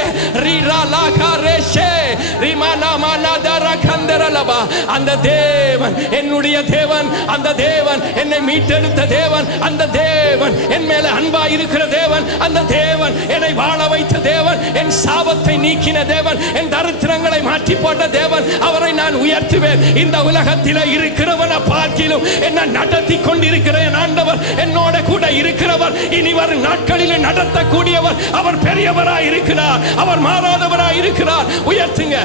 அந்த தேவன் என்னுடைய தேவன், அந்த தேவன் என்னை மீட்டெடுத்த தேவன், அந்த தேவன் என் மேல அன்பா இருக்கிற தேவன், அந்த தேவன் என்னை வாழ வைத்த தேவன், என் சாபத்தை நீக்கின தேவன், என் தரித்திரங்களை மாற்றி போட்ட தேவன். அவரை நான் உயர்த்துவேன். இந்த உலகத்தில் இருக்கிறவனை பார்க்கிலும் என்ன நடத்தி கொண்டிருக்கிறேன் ஆண்டவர், என்னோட கூட இருக்கிறவர், இனி வரும் நாட்களில் நடத்தக்கூடியவர். அவர் பெரியவராய் இருக்கிறார், அவர் மாறாதவராய் இருக்கிறார். உயர்த்துங்க.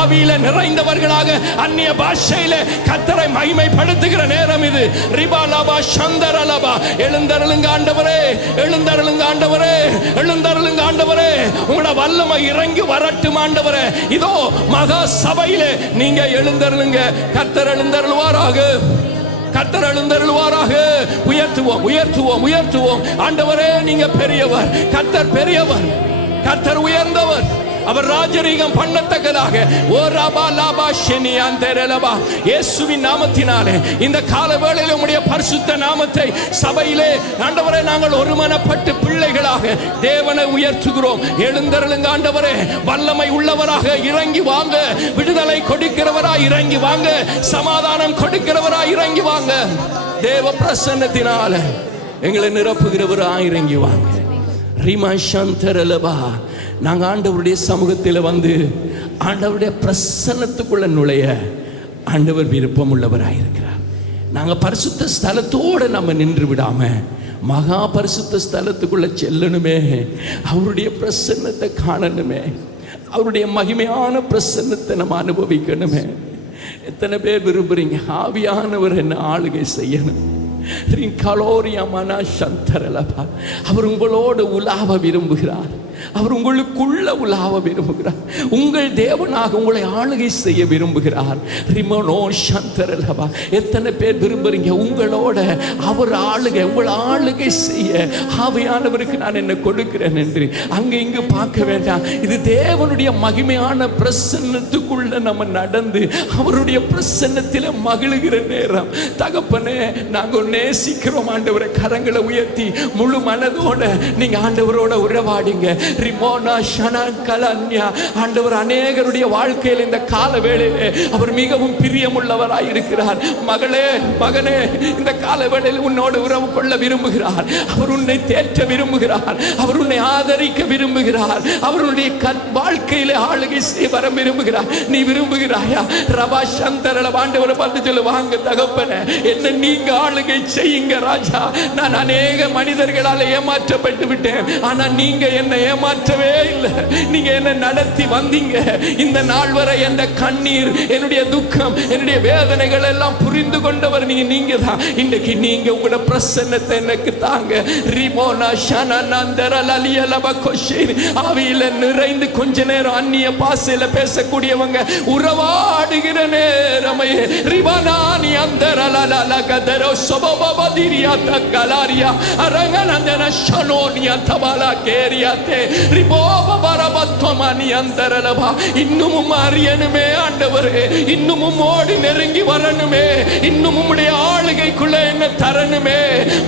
ஆவியில நிறைந்தவர்களாக அந்நிய பாஷையில கர்த்தரை மகிமைப்படுத்துகிற நேரம் இது. ரிபாலபா சந்தரலபா. எழுந்தருளுங்க ஆண்டவரே, எழுந்தருளுங்க ஆண்டவரே, எழுந்தருளுங்க ஆண்டவரே. உங்களோட வல்லமை இறங்கி வரட்டும் ஆண்டவரே. இதோ மகா சபையிலே நீங்க எழுந்தருளுங்க. கர்த்தர் எழுந்தருளுவாராக, கர்த்தர் எழுந்தருளுவாராக. உயர்த்துவோம், உயர்த்துவோம், உயர்த்துவோம். ஆண்டவரே, நீங்க பெரியவர், கர்த்தர் பெரியவர், கர்த்தர் உயர்ந்தவர், அவர் ராஜரீகம் பண்ணத்தக்கதாக இயேசுவின் நாமத்தினாலே இந்த கால வேளையில் உம்முடைய பரிசுத்த நாமத்தை சபையிலே ஆண்டவரே நாங்கள் ஒருமனப்பட்டு பிள்ளைகளாக தேவனை உயர்த்துகிறோம். எழுந்தருளுங்க ஆண்டவரே, வல்லமை உள்ளவராக இறங்கி வாங்க, விடுதலை கொடுக்கிறவராய் இறங்கி வாங்க, சமாதானம் கொடுக்கிறவராய் இறங்கி வாங்க, தேவ பிரசன்னத்தினால எங்களை நிரப்புகிறவராய் இறங்கி வாங்க. ரிமா சந்தரலபா, நாங்கள் ஆண்டவருடைய சமூகத்தில் வந்து ஆண்டவருடைய பிரசன்னத்துக்குள்ள நுழைய ஆண்டவர் விருப்பம் உள்ளவராயிருக்கிறார். நாங்கள் பரிசுத்த ஸ்தலத்தோடு நம்ம நின்று விடாம மகா பரிசுத்த ஸ்தலத்துக்குள்ள செல்லணுமே, அவருடைய பிரசன்னத்தை காணணுமே, அவருடைய மகிமையான பிரசன்னத்தை நம்ம அனுபவிக்கணுமே. எத்தனை பேர் விரும்புறீங்க ஆவியானவர் என்ன ஆளுகை செய்யணும்? அவர் உங்களோடு உலாவ விரும்புகிறார். அவர் உங்களுக்குள்ள உலாவ விரும்புகிறார். உங்கள் தேவனாக உங்களை ஆளுகை செய்ய விரும்புகிறார். ரிமனோ சந்தரலபா, எத்தனை பேர் விரும்புறீங்க உங்களோட அவர் ஆளுகை, உங்களை ஆளுகை செய்ய ஆவியானவருக்கு நான் என்ன கொடுக்கிறேன் என்று அங்க இங்கு பார்க்க வேண்டாம். இது தேவனுடைய மகிமையான பிரசன்னத்துக்குள்ள நம்ம நடந்து அவருடைய பிரசன்னத்தில் மகிழுகிற நேரம். தகப்பனே, நாங்கள் நேசிக்கிறோம் ஆண்டவரை. கரங்களை உயர்த்தி முழு மனதோட நீங்க ஆண்டவரோட உறவாடிங்க. ரிமோனா ஷனகலன்யா, ஆண்டவர் அநேகருடைய வாழ்க்கையில் இந்த கால வேளையிலே அவர் மிகவும் பிரியமுள்ளவராய் இருக்கிறார். மகளே, மகனே, இந்த கால வேளையில் உன்னோடு உறவு கொள்ள விரும்புகிறார். அவர் உன்னை தேற்ற விரும்புகிறார். அவர் உன்னை ஆதரிக்க விரும்புகிறார். அவருடைய வாழ்க்கையிலே ஆளுகை செய்ய வர விரும்புகிறார். நீ விரும்புகிறாயா? ரபா சந்தரல ஆண்டவரை பார்த்து சொல்லு, வாங்க தகப்பனே, என்ன நீங்க ஆளுகை செய்யுங்க ராஜா. நான் அநேக மனிதர்களால் ஏமாற்றப்பட்டு விட்டேன், ஆனா நீங்க என்ன ஏமாற்றவே இல்லை. நீங்க என்ன நடத்தி வந்தீங்க. இந்த நாள் வரை என் கண்ணீர், என்னுடைய துக்கம், என்னுடைய வேதனைகள் எல்லாம் புரிந்து கொண்டவர் நீங்க தான். இன்றைக்கு நீங்க உங்களோட பிரசன்னத்தை எனக்கு தாங்க. ரிமோனா ஷனநந்தரலலியலப கொஷின் ஆவியில நிறைந்து கொஞ்ச நேரம் அந்நிய பாசையில பேசக்கூடியவங்க உறவாடுகிற நேரமே ரிவனானி அந்தரலலலகதரோ சபபபதிரியா தகலாரியா அரங்கனந்தன ஷனோனியா தபாலா கேரியாதே ரிபோப பரபத்வமனி அந்தரலபா. இன்னும் அறியணுமே ஆண்டவரே, இன்னும் ஓடி நெருங்கி வரணுமே, இன்னும் உம்முடைய ஆளுகைக்குள்ள என்ன தரணுமே.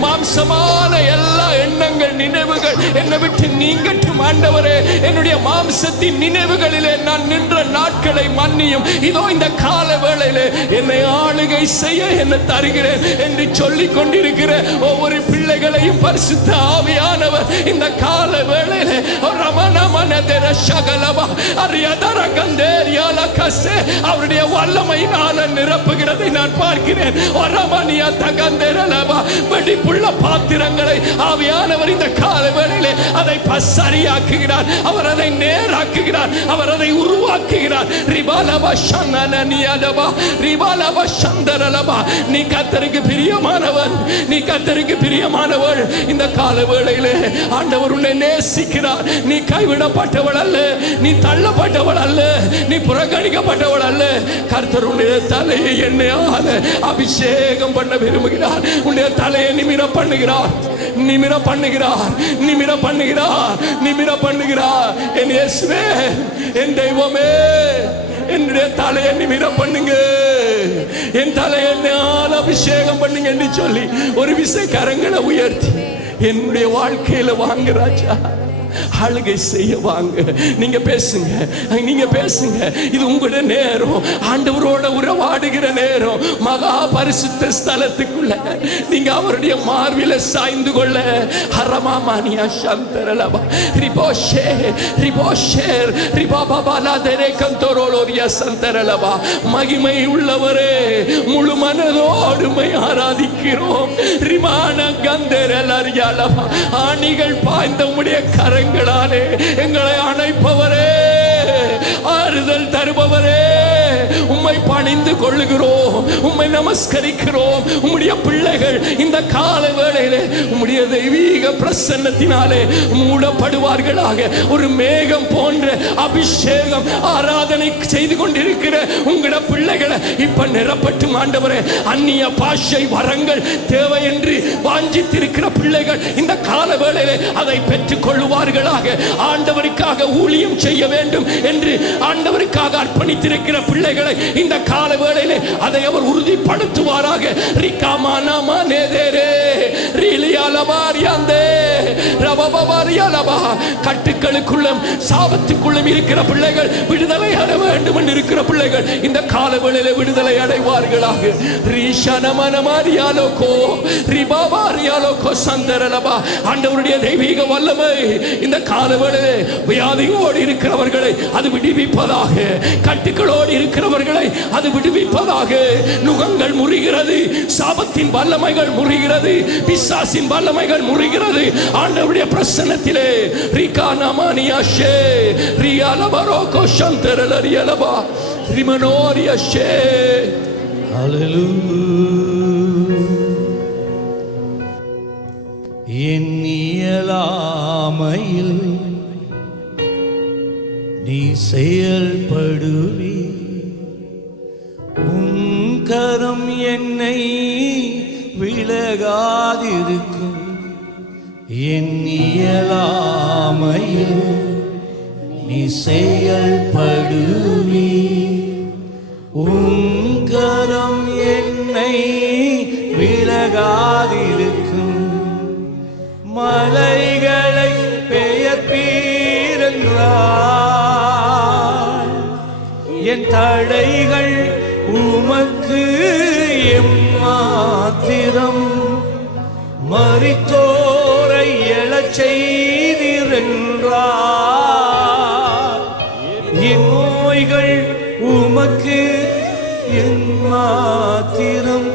மாம்சமான எல்லா எண்ணங்கள், நினைவுகள் என்னை விட்டு நீங்கட்டும் ஆண்டவரே. என்னுடைய மாம்சத்தின் நினைவுகளிலே நான் நின்ற நாட்களை மன்னியும். இதோ இந்த கால வேளையிலே என்னை ஆளுகை செய்ய என்ன தருகிறேன் என்று சொல்லிக் கொண்டிருக்கிற ஒவ்வொரு பிள்ளைகளையும் பரிசுத்த ஆவியானவர் இந்த கால வேளையிலே அவருடைய வல்லமையினால நிரப்புகிறதை நான் பார்க்கிறேன். வெடிப்புள்ள பாத்திரங்களை ஆவியானவர் இந்த கால வேளையிலே அதை சரியாக்குகிறார். அவர் அதை நேராக்குகிறார். அவர் அதை உருவாக்குகிறார். நீ கர்த்தருக்கு பிரியமானவன், நீ கர்த்தருக்கு பிரியமானவள். இந்த கால வேளையிலே ஆண்டவர் உன்னை நேசிக்கிறார். நீ கைவிடப்பட்டவள் அல்ல, நீ தள்ளப்பட்டவள் அல்ல, நீ புறக்கணிக்கப்பட்டவள் அல்ல. கர்த்தர் உன்னுடைய தலையை எண்ணெயால அபிஷேகம் பண்ண விரும்புகிறார். உன்னுடைய தலையை நிமிர பண்ணுகிறார், நிமிர பண்ணுகிறார், நிமிர பண்ணுகிறார், நிமிர பண்ணுகிறார். என் இயேசுவே, என் தெய்வமே, என்னுடைய தலையை நிமிர பண்ணுங்க, என் தலையை எண்ணெயால அபிஷேகம் பண்ணுங்க என்று சொல்லி ஒரு விசை கரங்களை உயர்த்தி என்னுடைய வாழ்க்கையில வாங்க ராஜா, ஆளுகை செய்ய வாங்க. நீங்க பேசுங்க, நீங்க பேசுங்க. இது உங்களுடைய நேரம், ஆண்டவரோட உறவாடுகிற நேரம். மகா பரிசுத்த ஸ்தலத்துக்குள்ள நீங்க அவருடைய மார்பில சாய்ந்து கொள்ள ஹரமாமானியா சந்தரலபா ரிபோஷே ரிபோஷேர் ரிபாபாபாலா தெரேகந்தோரோலோரியா சந்தரலபா. மகிமை உள்ளவரே, முழு மனதோடுமை ஆராதிக்கிறோம். ரிமான கந்தரலரியாலபா, ஆணிகள் பாய்ந்த உம்முடைய கரங்களாலே எங்களை அணைப்பவரே, ஆறுதல் தருபவரே, உம்மை பணிந்து கொள்ளுகிறோம், உம்மை நமஸ்கரிக்கிறோம். உம்முடைய பிள்ளைகள் இந்த கால வேளையிலே உம்முடைய தெய்வீக பிரசன்னத்தினாலே மூடப்படுவார்களாக. ஒரு மேகம் போன்ற அபிஷேகம் ஆராதனை செய்து கொண்டிருக்கிற உங்களோட பிள்ளைகளை இப்ப நிரப்பட்டும் ஆண்டவரே. அந்நிய பாஷை வரங்கள் தேவை என்று வாஞ்சித்திருக்கிற பிள்ளைகள் இந்த கால வேளையிலே அதை பெற்றுக் கொள்ளுவார்களாக. ஆண்டவருக்காக ஊழியம் செய்ய வேண்டும் என்று ஆண்டவருக்காக அர்ப்பணித்திருக்கிற பிள்ளைகளை இந்த கால வேளையிலே அதை அவர் உறுதிப்படுத்துவாராக. ரிகாமானாமா நேதேரே ரீலியாலபாரியாந்தே ரபபபாரியாலபா. கட்டுக்களுக்குள்ளும் சாபத்துக்குள்ளும் இருக்கிற பிள்ளைகள் விடுதலை அடைய வேண்டும் என்று இருக்கிற பிள்ளைகள் இந்த கால வேளையிலே விடுதலை அடைவார்களாக. ரீஷனமனமாரியாலோகோ ரிபாபாரியாலோகோ சந்தரலபா. ஆண்டவருடைய தெய்வீக வல்லமை இந்த கால வேளையிலே வியாதியோடு இருக்கிறவர்களை அது விடுவிப்பதாக. கட்டுக்களோடு இருக்கிறவர்களை அது விடுவிப்பதாக. நுகங்கள் முறிகிறது, சாபத்தின் வல்லமைகள் முறிகிறது, பிசாசின் வல்லமைகள் முறிகிறது ஆண்டவருடைய பிரசன்னத்திலே. ரிகானமானியாஷே ரியாலபரோகோ சந்தரலரியலபா ரிமனோரியாஷே. என் இயலாமையில் நீ செயல்படுவி, உன் கரம் என்னை விலகாதிருக்கும். என் இயலாமையில் நீ செயல்படுவி, உன் கரம் என்னை விலகாதிருக்கும். மலைகளை பெயர்ப்பீரென்றால் என் தடைகள் உமக்கு எம்மாத்திரம். மரித்தோரை எழச் செய்தீரென்றால் என் நோய்கள் உமக்கு எம்மாத்திரம்.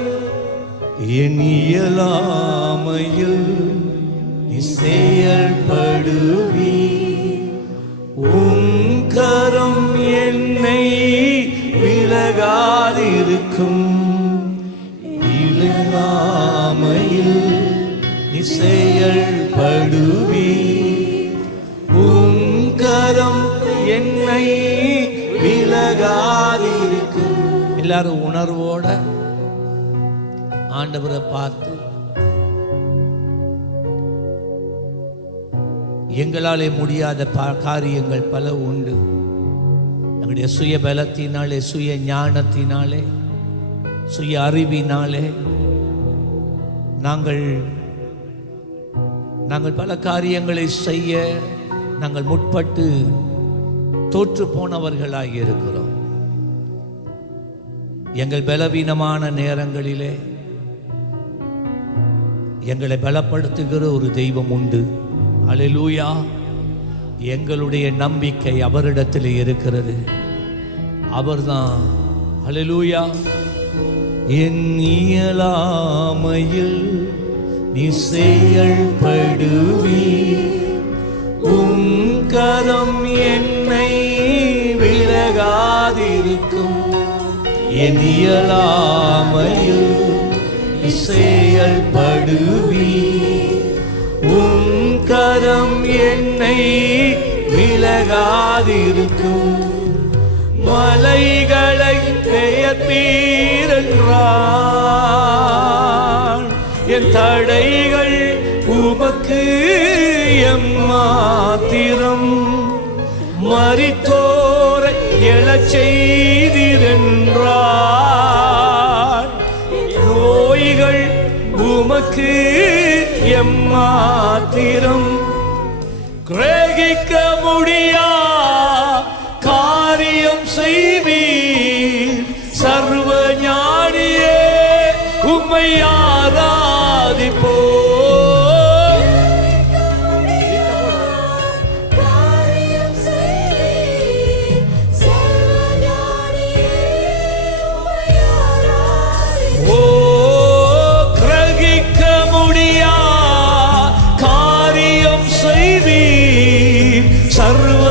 என் இயலாமையில் நீ செயல்படுவி, உன் கரம் என்னை விலகாதிருக்கும். இயலாமையில் நீ செயல்படுவி, உன் கரம் என்னை விலகாதிருக்கும். எல்லாரும் உணர்வோட ஆண்டவரை பார்த்து, எங்களாலே முடியாத காரியங்கள் பல உண்டு. எங்களுடைய சுய பலத்தினாலே, சுய ஞானத்தினாலே, சுய அறிவினாலே நாங்கள் பல காரியங்களை செய்ய நாங்கள் முற்பட்டு தோற்று போனவர்களாக இருக்கிறோம். எங்கள் பலவீனமான நேரங்களிலே எங்களை பலப்படுத்துகிற ஒரு தெய்வம் உண்டு. அல்லேலூயா. எங்களுடைய நம்பிக்கை அவரிடத்தில் இருக்கிறது. அவர்தான். அல்லேலூயா. என் இயலாமையில் நீ செயல்படுவி, உன் கரம் என்னை விலகாதிருக்கும். என் இயலாமையில் நீ செயல்படுவி, உன் கரம் என்னை விலகாதிருக்கும். மலைகளை பெயர்ப்பீரென்றால் என் தடைகள் உமக்கு எம்மாத்திரம். மரித்தோரை எழச் செய்தீரென்றால் நோய்கள் உமக்கு எம்மாத்திரம். கிரகிக்க முடியா காரியம் செய்வீர் சர்வ ஞானியே, உம்மை ஆராதிப்போ. கிரகிக்க முடியா காரியம் செய்வீர் சர்வ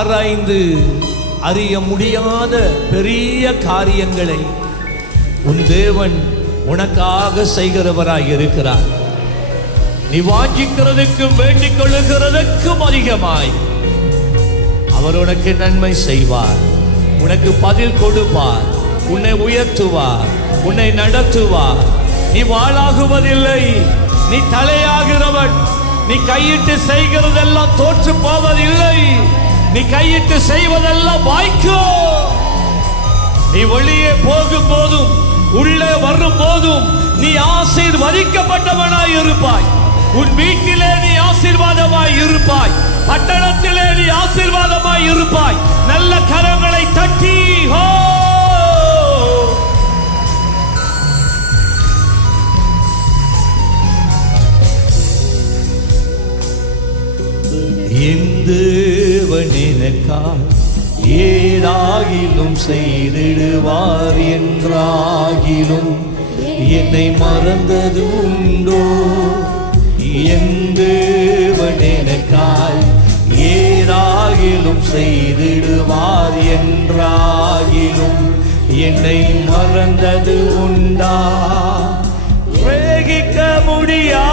ஆராய்ந்து அறிய முடியாத பெரிய காரியங்களை உன் தேவன் உனக்காக செய்கிறவராய் இருக்கிறார். நீ வாஞ்சிக்கிறதுக்கும் வேண்டிக் கொள்ளுகிறதுக்கும் அதிகமாய் அவர் உனக்கு நன்மை செய்வார், உனக்கு பதில் கொடுப்பார், உன்னை உயர்த்துவார், உன்னை நடத்துவார். நீ வாளாகுவதில்லை, நீ தலையாகிறவன். நீ கையிட்டு செய்கிறதெல்லாம் தோற்று போவதில்லை, நீ கையிட்டு செய்வதெல்லாம் வாய்க்கும். நீ வெளியே போகும் போதும் உள்ளே வரும் போதும் நீ ஆசீர்வதிக்கப்பட்டவனாய் இருப்பாய். உன் வீட்டிலே நீ ஆசீர்வாதமாய் இருப்பாய், பட்டணத்திலே நீ ஆசீர்வாதமாய் இருப்பாய். நல்ல கரங்களை தட்டி ஹோ எனக்கால் ஏதாகிலும் செய்திடுவார் என்றாகிலும் என்னை மறந்தது உண்டோ? எனக்கால் ஏதாகிலும் செய்திடுவார் என்றாகிலும் என்னை மறந்தது உண்டா? கிரகிக்க முடியா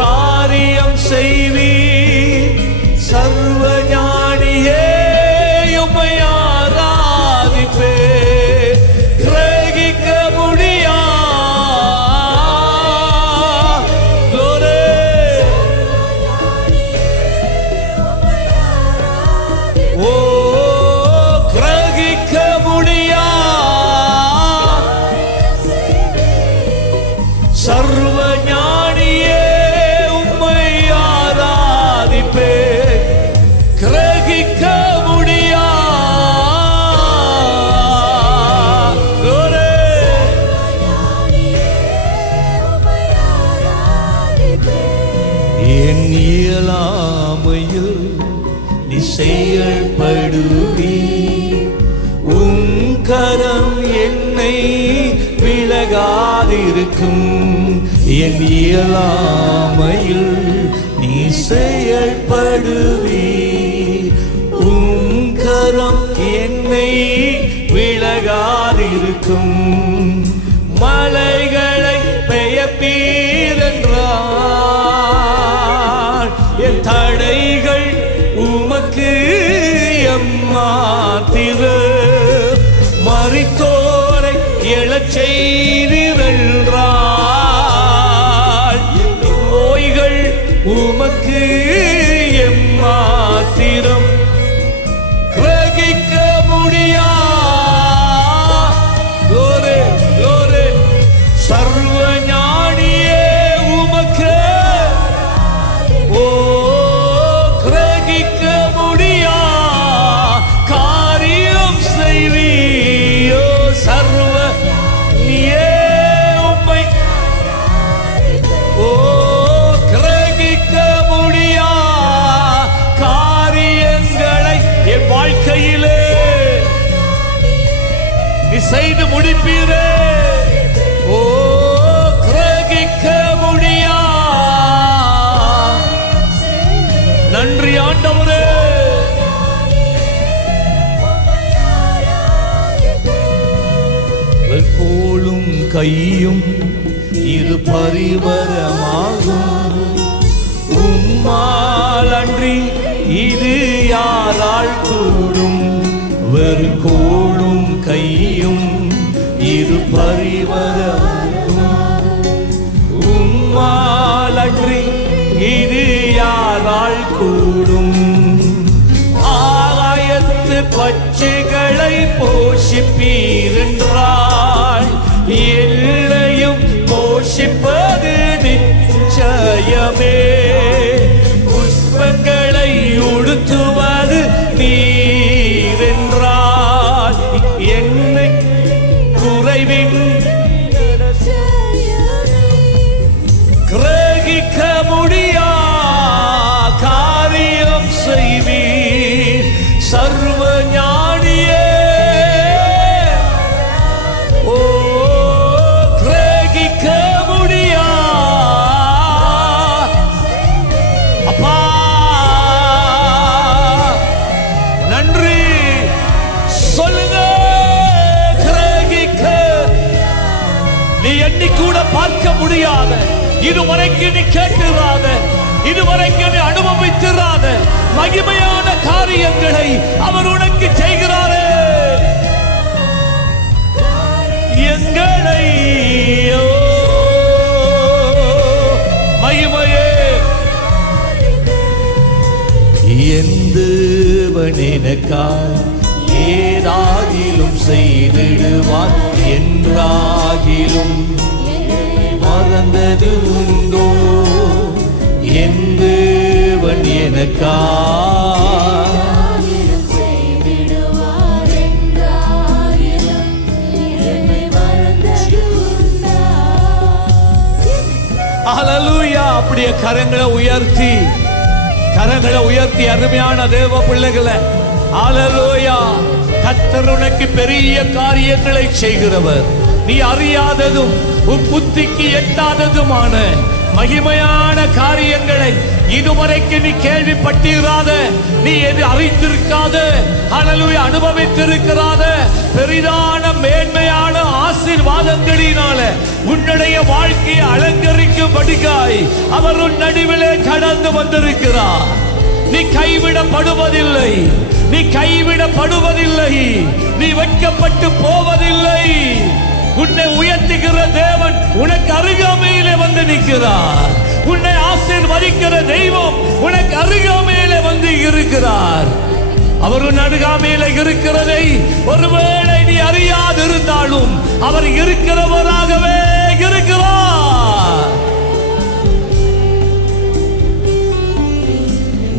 காரியம் செய்வீர் சர்வ ஞானியே, உம்மை ஆராதிப்பே. கிரகிக்க முடியா ஓ கிரகிக்க முடியா சர்வ ஞானியே, உம்மை ஆராதிப்பே. கிரகிக்க முடியா என் இயலாமையில் நீ செயல்படுவி, உன் கரம் என்னை விலகாதிருக்கும். என் இயலாமையில் நீ செயல்படுவி, உன் கரம் என்னை விலகாதிருக்கும். மலைகளை பெயர்ப்பீரென்றார், என் தடைகள் உமக்கு எம்மாத்திரு. மரித்தோரை எழச் செய்தீரென்றார், நோய்கள் உமக்கு எம்மாத்திரம். கிரகிக்க முடியா சர்வ ஞானியே உமக்கு ஓ கிரகிக்க முடியா காரியம் செய்வீயோ. சர்வ நீயே உம்மை ஓ கிரகிக்க முடியா காரியங்களை என் வாழ்க்கையிலே நீ செய்து முடிப்பீரே. ஓ கிரகிக்க முடியா. நன்றி ஆண்டவரே. கோளும் கையும் இரு பரிவரமாகும், உம்மால் அன்றி இது யாரால் கூடும்? வெறு கோளும் கையும் இரு பரிவரமாகும், உம்மால் அன்றி இது யாரால் கூடும்? ஆகாயத்து பட்சிகளை போஷிப்பீரென்றால் எல்லையும் போஷிப்பது நிச்சயமே. புஷ்பங்களை உடுத்துவது நீரென்றால் என்னை குறைவின் கிரகிக்க முடியா காரியம் செய்வீர் சர்வ ஞானியே. இதுவரைக்கும் நீ கேட்டிராத, இதுவரைக்கும் நீ அனுபவித்திராத மகிமையான காரியங்களை அவர் உனக்கு செய்கிறாரே. எங்களை மகிமையே எந்தவனெனக்காய் ஏதாகிலும் செய்திடுவார் என்றாகிலும் மறந்தது உண்டோ? எந்தவன் எனக்காய் ஹல்லேலூயா. அப்படியே கரங்களை உயர்த்தி அருமையான தேவ பிள்ளைகளை ஹல்லேலூயா. கர்த்தர் உனக்கு பெரிய காரியங்களை செய்கிறவர். நீ அறியாததும் உன் புத்திக்கு எட்டாததுமான மகிமையான காரியங்களை இதுவரைக்கு நீ கேள்விப்பட்டிராத, நீ எது அறிந்திருக்காத, ஹல்லேலூயா, அனுபவித்திருக்கிறாத பெரிதான மேன்மையான ஆசீர்வாதங்களினால உன்னுடைய வாழ்க்கையை அலங்கரிக்கும்படியாய் அவர் உன் நடுவிலே கடந்து வந்திருக்கிறார். நீ கைவிடப்படுவதில்லை, நீ கைவிடப்படுவதில்லை, நீ வெட்கப்பட்டு போவதில்லை. உன்னை உயர்த்துகிற தேவன் உனக்கு அருகாமையிலே வந்து நிற்கிறார். உன்னை ஆசீர்வதிக்கிற தெய்வம் உனக்கு அருகாமையிலே வந்து இருக்கிறார். அவர் உன் அருகாமையிலே இருக்கிறதை ஒருவேளை நீ அறியாதிருந்தாலும் அவர் இருக்கிறவராகவே இருக்கிறார்.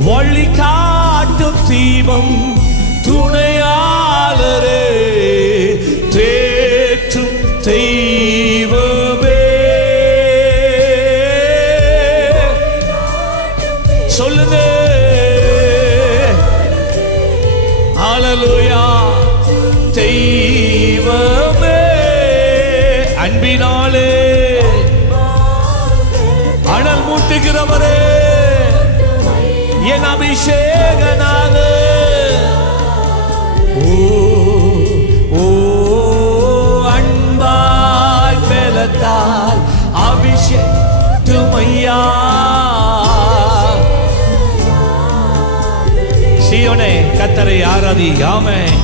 வழி காட்டும் தீபம் துணையாளரே, தேற்றும் தெய்வமே. சொல்லுங்க ஹல்லேலூயா. தெய்வமே அன்பினாலே அனல் மூட்டுகிறவரே, என் அபிஷேகனாக அன்பாய் பெலத்தால் அபிஷேகமையா. சீயோனே கர்த்தரை ஆராதி. ஆமென்.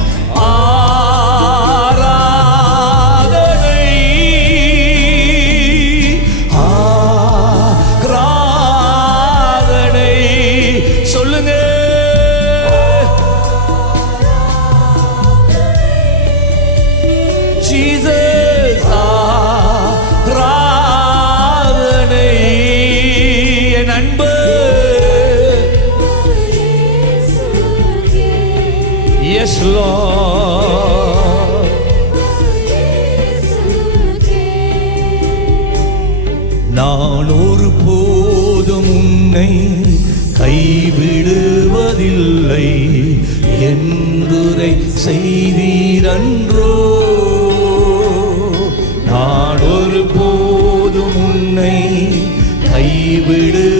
சொல்லுங்க ஜீசஸ் ஆராதனை. என் அன்பு எஸ் லார்ட். நான் ஒரு போதும் உன்னை கைவிடுவதில்லை என்றுரை செய்தீரன்றோ? நான் ஒரு போதும் உன்னை கைவிடுவதில்லை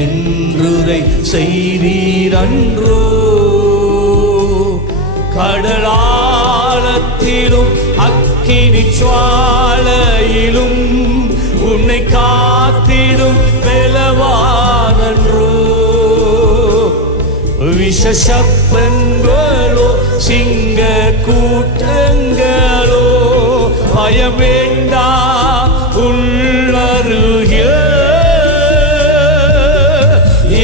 என்றுரை செய்தீரன்றோ? கடலாழத்திலும் அக்கினி ஜுவாலையிலும் உன்னை காத்திடும் பலவானன்றோ? விஷசப்பன்களோ சிங்க கூட்டங்களோ பயம் வேண்டாம் உள்ளருகில்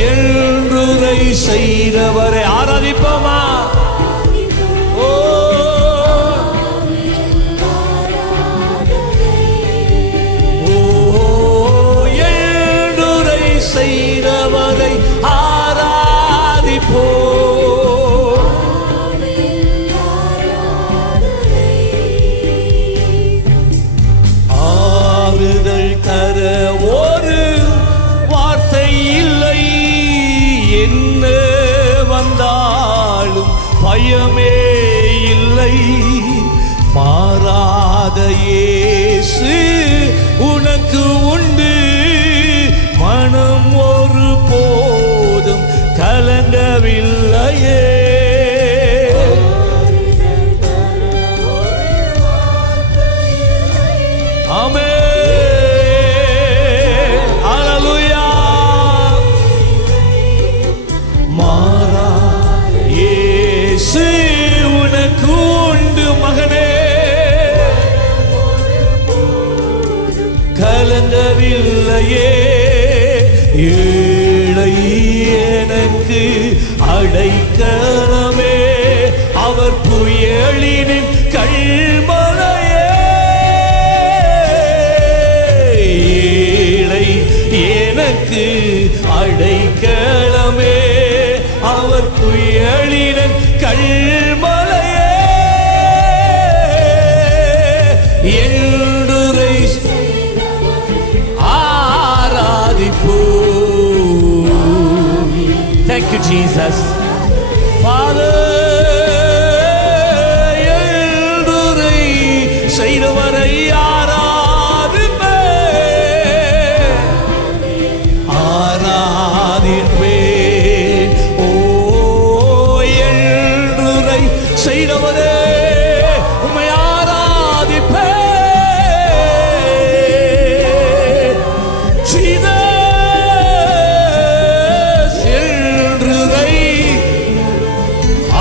என்றுரை செய்தவரை ஆராதிப்போமா? செய்தவரை ஆராதிப்போ. ஆறுதல் தர ஒரு வார்த்தை இல்லை, என்ன வந்தாலும் பயமே இல்லை. மாறாத இயேசு உனக்கு உண்டு, மனம் ஒரு போதும் கலங்கவில்லையே. ஆமென். எனக்கு அடைக்கலமே, அவர் புயலினின் கல்மலையே. ஏழை எனக்கு அடைக்கலமே, அவர் புயலினின் கல்மலையே. என்றுரை ஆராதிப்போ. Thank you, Jesus. Father, எழுதுரை செய்தவரை ஆராதிப்பேன். ஓ, எழுதுரை செய்தவரே உம்மை ஆராதிப்பேன். ஜீசஸ், எழுதுரை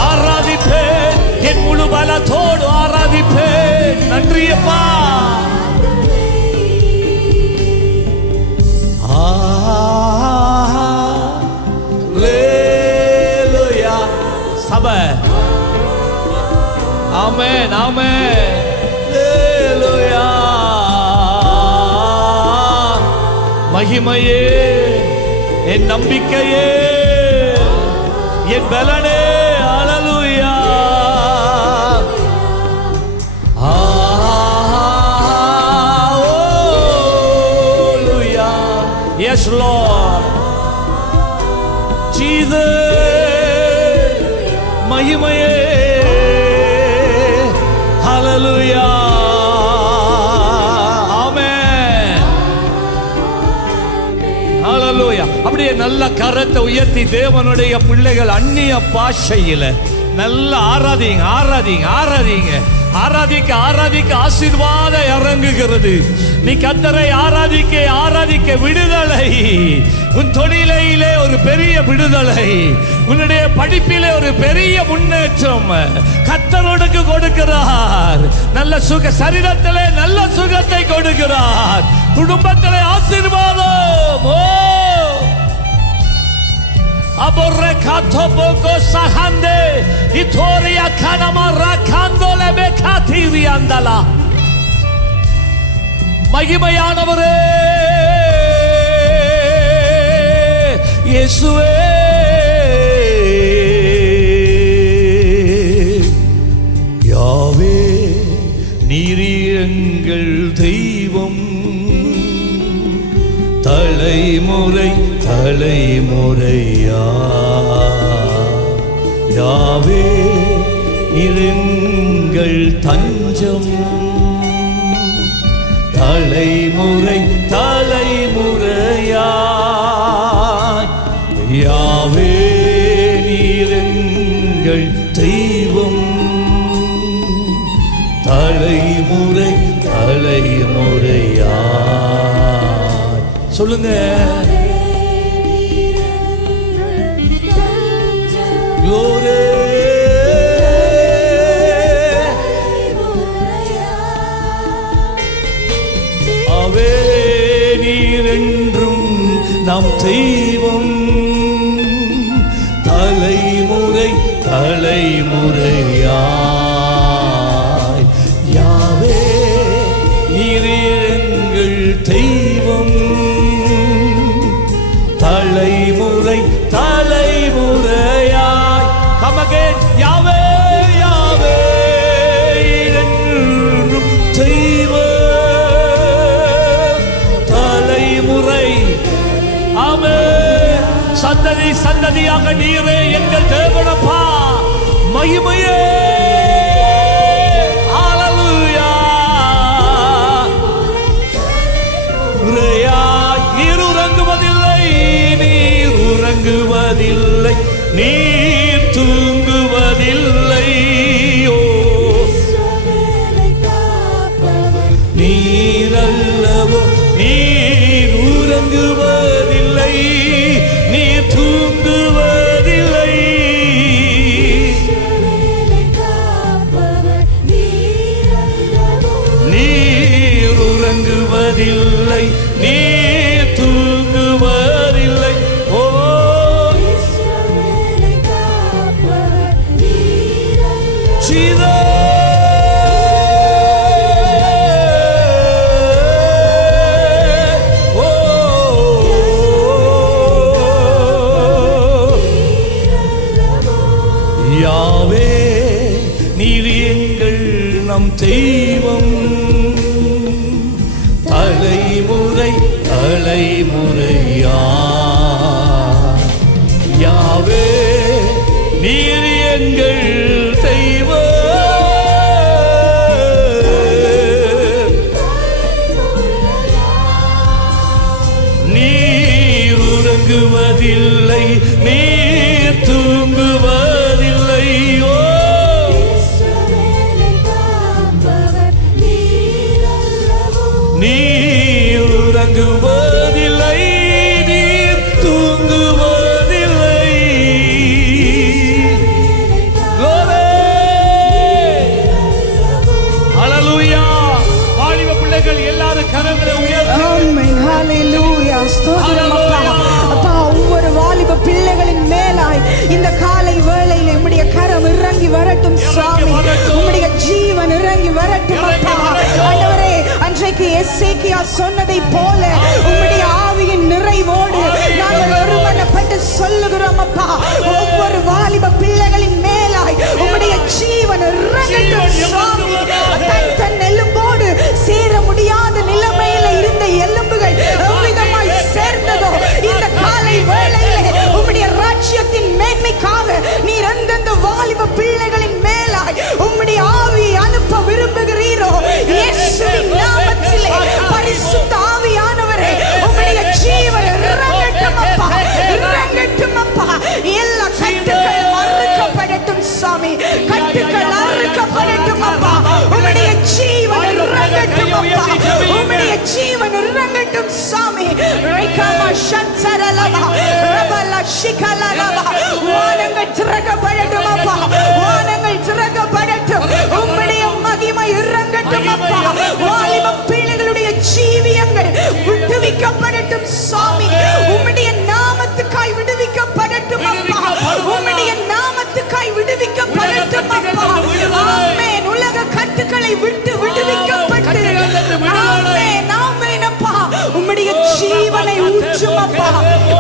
ஆராதிப்பேன், என் முழு பலத்தோடு ஆராதிப்பேன். நன்றி அப்பா. ஹல்லேலூயா. சபை, ஆமென், ஆமென். ஹல்லேலூயா. மகிமையே, என் நம்பிக்கையே, என் பலனே. ஹல்லேலூயா. Yes, Lord. Jesus, மகிமையே. ஹல்லேலூயா. ஆமென். ஹல்லேலூயா. அப்படியே நல்ல கரத்தை உயர்த்தி தேவனுடைய பிள்ளைகள் அந்நிய பாஷையில நல்ல ஆராதிங்க, ஆராதிங்க, ஆராதிங்க. ஆராதிக்க ஆராதிக்க ஆசீர்வாதம் இறங்குகிறது. நீ கர்த்தரை ஆராதிக்க ஆராதிக்க விடுதலை. உன் தொழிலையிலே ஒரு பெரிய விடுதலை, உன்னுடைய படிப்பிலே ஒரு பெரிய முன்னேற்றம் கர்த்தருக்கு கொடுக்கிறார். நல்ல சுக சரீரத்திலே நல்ல சுகத்தை கொடுக்கிறார். குடும்பத்திலே ஆசீர்வாதம். ஓ Abore katoboko sahande itoria kanama rakandole bekati viandala. மகிமையானவரே இயேசுவே, யாவே நீர் எங்கள் தெய்வம். தலைமுறை தலைமுறையா யாவே இருங்கள் தஞ்சம். தலைமுறை தலைமுறையா யாவே நீருங்கள் தெய்வம். தலைமுறை தலைமுறையா. சொல்லுங்க. Glory. அவே நீர் என்றும் நம் தெய்வம். தலைமுறை தலைமுறையாய் யாவே நீர் எங்கள் தெய்வம். தலைமுறை தலைமுறையாய். Come again. யாவே யாவே என்றும் தெய்வம். தலைமுறை. ஆமென். சந்ததி சந்ததியாக நீரே எங்கள் தேவனப்பா. மகிமையே. ஹல்லேலூயா. நீர் உறங்குவதில்லை, நீர் உறங்குவதில்லை, நீர் தூங்குவதில்லை. ஓ நீர் அல்லவோ நீர் உறங்குவதில்லை, நீர் தூங்குவதில்லை. நீர் உறங்குவதில்லை, நீர் தூங்குவதில்லை. ஓ தெய்வம் தலைமுறை தலைமுறையா யாவே நீர் எங்கள் தெய்வம் நீர் உறங்குவதில்லை நீர் தூங்குவதில்லை நீர் உறங்குவதில்லை நீர் தூங்குவதில்லை. ஹல்லேலூயா. வாலிப பிள்ளைகள் எல்லாரும் கரங்களை உயர்த்தி ஆமென். ஹல்லேலூயா. ஸ்தோத்திரம் அப்பா. அப்பா, ஒவ்வொரு வாலிப பிள்ளைகளின் மேலாய் இந்த காலை வேளையிலே உம்முடைய கரம் இறங்கி வரட்டும் சுவாமி. உம்முடைய ஜீவன் இறங்கி வரட்டும் அப்பா. ஆண்டவரே, அன்றைக்கு எசேக்கியா சொன்னதை போல உம்முடைய ஆவியின் நிறைவோடு நாங்கள் ஒருமனப்பட்டு சொல்லுகிறோம் அப்பா. ஒவ்வொரு வாலிப பிள்ளைகளின் மேலாய் உம்முடைய ஜீவன் இறங்கட்டும் சுவாமி. தன் எலும்போடு சேர முடியாத நிலைமையில இருந்த எலும்புகள் எவ்விதமாய் சேர்ந்ததோ இந்த காலை வேளையிலே உம்முடைய ராஜ்யத்தின் மேன்மைக்காக நீர் அந்தந்த வாலிப பிள்ளைகளின் மேலாய் உம்முடைய ஆவியை அனுப்ப விரும்புகிறீரோ இயேசுவின் நாமத்திலே பரிசுத்த ஆவியானவரே உம்முடைய ஜீவன் இறங்கட்டும் அப்பா. இறங்கட்டும் அப்பா. எல்லா கட்டுகள் அறுக்கப்படட்டும் சாமி. கட்டுகள் அறுக்கப்படட்டும் அப்பா. உம்முடைய ஜீவன் இறங்கட்டும் அப்பா. உம்முடைய ஜீவன் இறங்கட்டும் சாமி. ரைகாமா ஷன்சரலமா ரபலா ஷிகலலமா. வானங்கள் திறக்கப்படட்டும் அப்பா. வானங்கள் திறக்கப்படட்டும். உம்முடைய மகிமை இறங்கட்டும் அப்பா. வாலிப பிள்ளைகளுடைய ஜீவியங்கள் விடுவிக்கப்படட்டும் சாமி. உம்முடைய நாமத்துக்காய் விடுவிக்கப்படட்டும் அப்பா. உம்முடைய நாமத்துக்காய் விடுவிக்கப்படட்டும் அப்பா. ஆமென். உலக கட்டுக்களை விட்டு விடுவிக்கப்பட்டு ஆமென். ஆமென் அப்பா. உம்முடைய ஜீவனை ஊற்றும் அப்பா.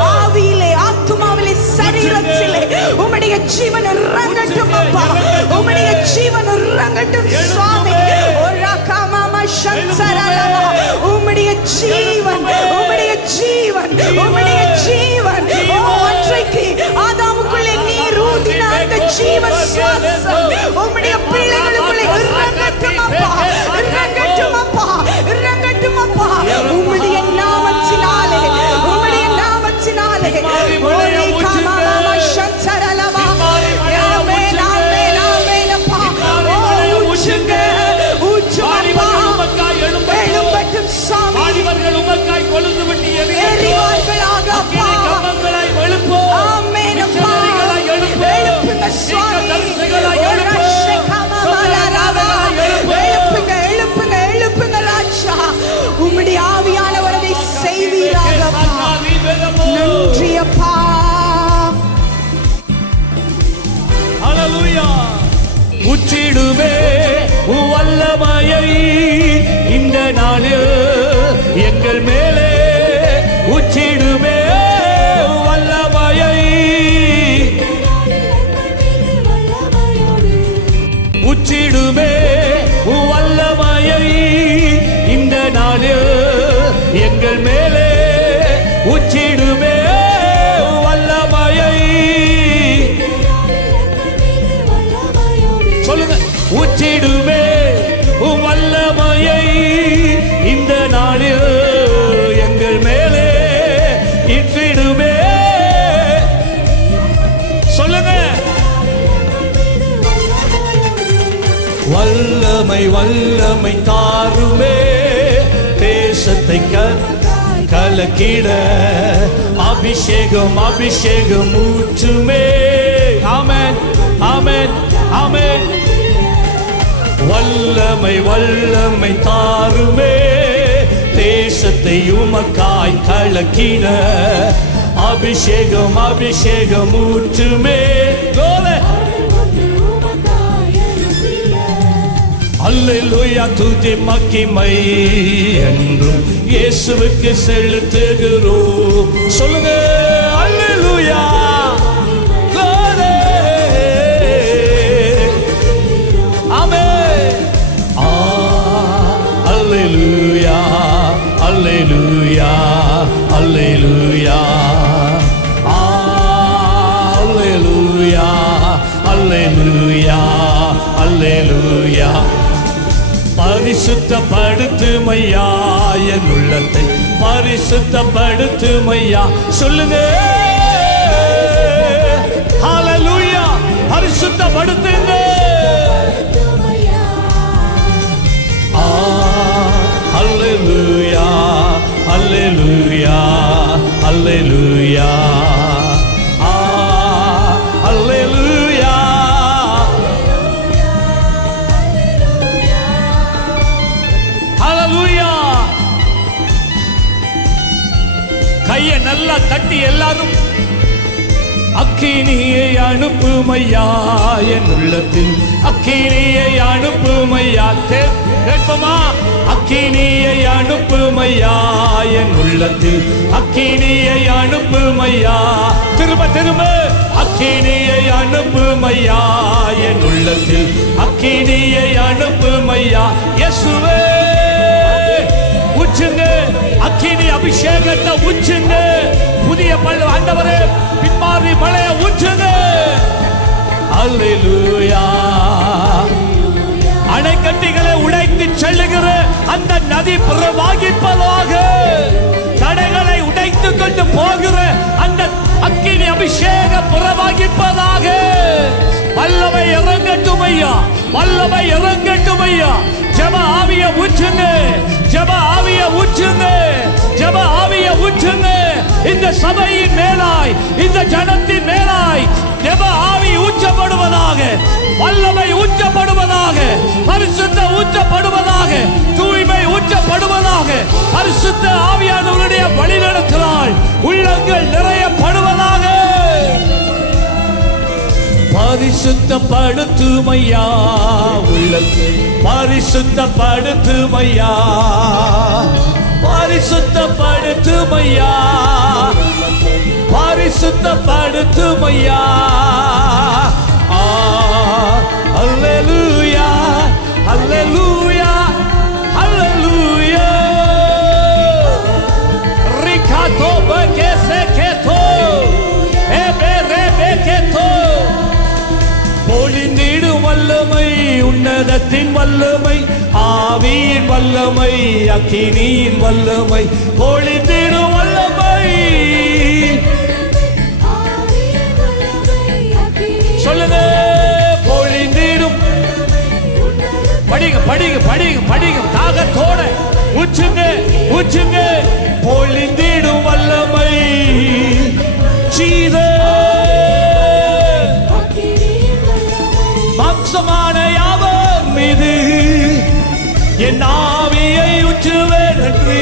ஆவியிலே ஆத்துமாவிலே சரீரத்திலே உம்முடைய ஜீவன் இறங்கட்டும் அப்பா. உம்முடைய ஜீவன் இறங்கட்டும் சுவாமி. ஓராகாமாமா ஷன்சரலமா. உம்முடைய ஜீவன் உம்முடைய ஜீவன் உம்முடைய ஜீவன். ஓ, அன்றைக்கு ஆதாமுக்குள்ளே நீர் ஊதின அந்த ஜீவ சுவாசம் உம்முடைய பிள்ளைகளுக்குள்ளே இறங்கட்டும் அப்பா. இறங்கட்டும் அப்பா. இறங்கட்டும் அப்பா. உம்முடைய நாமத்தினாலே உம்முடைய நாமத்தினாலே ஓராகாமாமா ஷன்சரலமா. ஆமென். ஆமென். ஆமென் அப்பா. ஓ, ஊற்றுங்க ஊற்றுங்க அப்பா. எழும்பட்டும் சாமி. வாலிபர்கள் உமக்காய் கொழுந்து விட்டு எரிவார்களாக அப்பா. ஆமென் அப்பா. எழுப்புங்க சுவாமி. எழுப்புங்க எழுப்புங்க எழுப்புங்க ராஜா. உம்முடைய ஆவியானவரை செய்வீராக அப்பா. நன்றி அப்பா. ஹல்லேலூயா. உச்சிடுமே வல்லமையை இந்த நாளில் எங்கள் மேலே உச்சிடுமே வல்லமையை. உச்சிடுமே வல்லமையை இந்த நாளில் எங்கள் மேலே உச்சிடுமே வல்லமையை. சொல்லுங்க. உச்சிடுமே வல்லமையை இந்த நாளில் எங்கள் மேலே இற்றிடுமே. சொல்லுங்க. வல்லமை வல்லமை தாருமே தேசத்தை கலக்கிட அபிஷேகம் அபிஷேகம் ஊற்றுமே. ஆமென். ஆமென். ஆமென். வல்லமை வல்லமை தாருமே தேசத்தை உமக்காய் கலக்கிட அபிஷேகம் அபிஷேகம் ஊற்றுமே. அல்லேலூயா. துதி மகிமை என்றும் இயேசுவுக்கு செலுத்துகிறோம். சொல்லுங்க. அல்லேலூயா. ஆமென். அல்லேலூயா அல்லேலூயா. பரிசுத்தப்படுத்துமையா என் உள்ளத்தை பரிசுத்தப்படுத்துமையா. சொல்லுங்க ஹல்லேலூயா. பரிசுத்தப்படுத்துங்க. அல்லேலூயா அல்லேலூயா அல்லேலூயா அல்லேலூயா. ஹல்லேலூயா. கையை நல்லா தட்டி எல்லாரும் அக்கினியை அனுப்புமையா என் உள்ளத்தில் அக்கினியை அனுப்புமையா. கேட்போமா? அக்கினியை அனுப்புமையா என் உள்ளத்தில் அக்கினியை அனுப்புமையா. திரும்ப திரும்ப அக்கினியை அனுப்புமையா என் உள்ளத்தில் அக்கினியை அனுப்புமையா. இயேசுவே உச்சுங்க அக்கினி அபிஷேகத்தை உச்சுங்க. புதிய பள்ளு ஆண்டவரே பின்மாறி மழைய ஊற்றுங்க. அல்லேலூயா. அணைக்கட்டிகளை உடைத்து செல்லுகிற அந்த நதி பிரவாகிப்பதாக. தடைகளை உடைத்து கொண்டு போகிற அந்த அக்கினி அபிஷேக பிரவாகிப்பதாக. வல்லமை இறங்கட்டும் ஐயா, வல்லமை இறங்கட்டும் ஐயா. ஜெப ஆவிய ஊற்றுங்க, ஜெப ஆவிய ஊற்றுங்க, ஜெப ஆவிய ஊற்றுங்க. இந்த சபையின் மேலாய், இந்த ஜனத்தின் மேலாய் ஜெப ஆவி ஊற்றப்படுவதாக, வல்லமை ஊற்றப்படுவதாக, பரிசுத்த ஊற்றப்படுவதாக, தூய்மை ஊற்றப்படுவதாக. பரிசுத்த ஆவியானவருடைய வழிநடத்தலால் உள்ளங்கள் நிறையப்படுவதாக. பரிசுத்தப்படுத்துமையா உள்ளத்தை பரிசுத்தப்படுத்துமையா பரிசுத்தப்படுத்துமையா பரிசுத்தப்படுத்துமையா. அல்லேலூயா அல்லேலூயா அல்லேலூயா. ரிகாதோ பகேசே கேதோ எபெரே பெகேதோ. பொழிந்திடும் வல்லமை, உன்னதத்தின் வல்லமை, ஆவியின் வல்லமை, அக்கினியின் வல்லமை. பொழிந்திடும் வல்லமை. சொல்லுங்க பொழிந்திடும். படிங்க படிங்க படிங்க படிங்க தாகத்தோட உச்சுங்க உச்சுங்க. பொழிந்திடும் வல்லமை சீத மாம்சமான யாவர் மீது என் ஆவியை ஊற்றுவேன் என்று.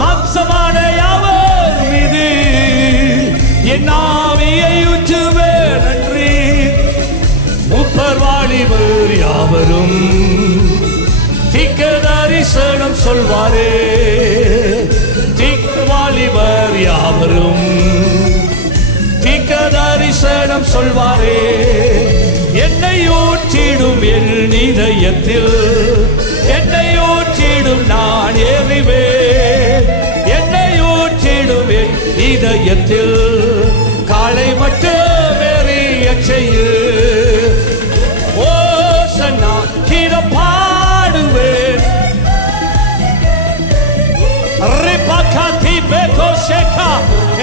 மாம்சமான யாவர் மீது என் ஆவியை ஊற்றுவேன் என்று. முப்பர் வாலிபர் யாவரும் தீர்க்க தரிசனம் சொல்வாரே. தீர்க்க வாலிபர் யாவரும் தீர்க்க தரிசனம் சொல்வாரே. என்னை ஊற்றிடும் என் இதயத்தில், என்னை ஊற்றிடும் நான் எறிவேன். என்னை ஊற்றிடும் என் இதயத்தில் காலை மட்டும் எறிய செய்யு. ஓசன்னா கீழ பாடுவேன். ரிபகாதி பெகோ ஷேகா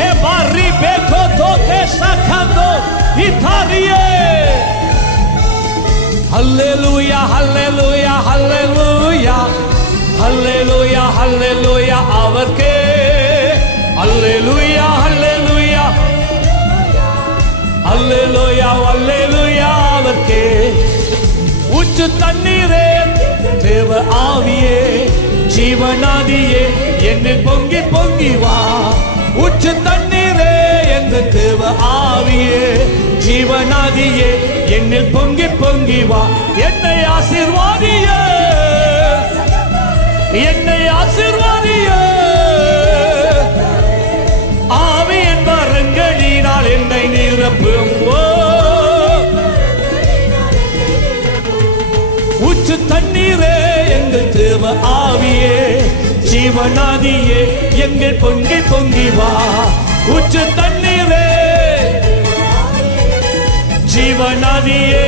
ஏ பாரி பெகோ தோகே சகந்தோ இதாரியே. ஹல்லேலூயா ஹல்லேலூயா ஹல்லேலூயா ஹல்லேலூயா ஹல்லேலூயா அவர்க்கே. ஹல்லேலூயா ஹல்லேலூயா ஹல்லேலூயா ஹல்லேலூயா அவர்க்கே. ஊற்று தண்ணீரே தேவ ஆவியே, ஜீவநாதியே என்னில் பொங்கி பொங்கி வா. ஊற்று தண்ணீரே எங்கள் தேவ ஆவியே, ஜீவநாதியே என்னில் பொங்கி பொங்கி வா. என்னை ஆசீர்வாதிய, என்னை ஆசீர்வாதிய. ஆவியின் வரங்களினால் என்னை நிரப்பும். ஊற்று தண்ணீரே எங்கள் தேவ ஆவியே, ஜீவநாதியே எங்கள் பொங்கி பொங்கி வா. ஊற்று தண்ணீரே ஜீவநதியே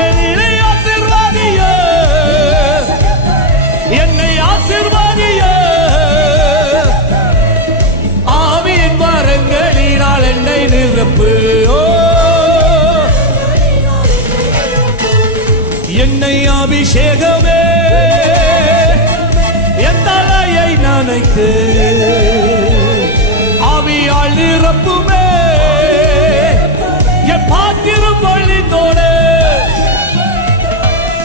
என்னை ஆசீர்வாதியே, என்னை ஆசீர்வாதியே. ஆவியின் வரங்களினால் என்னை நிரப்பு. என்னை அபிஷேகமே என் தலையை நனைத்து ஆவியால் நிரப்புமே. என் பாத்திரம் வழிந்தோடு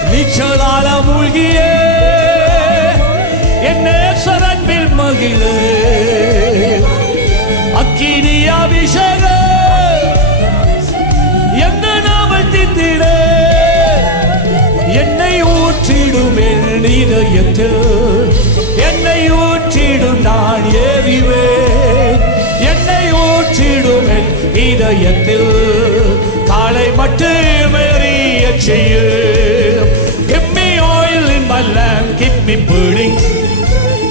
நீச்சலால மூழ்கியே என் நேசரன்பில் மகிழே. அக்கினி அபிஷேகம் என்ன நாமல் தித்திட என்னை ஊற்றிடும் என் இதயத்தில், என்னை ஊற்றிடும் நான் எறிவேன். என்னை ஊற்றிடும் என் இதயத்தில் காலை மட்டும் எறிய செய்யும். Give me oil in my lamp, keep me burning.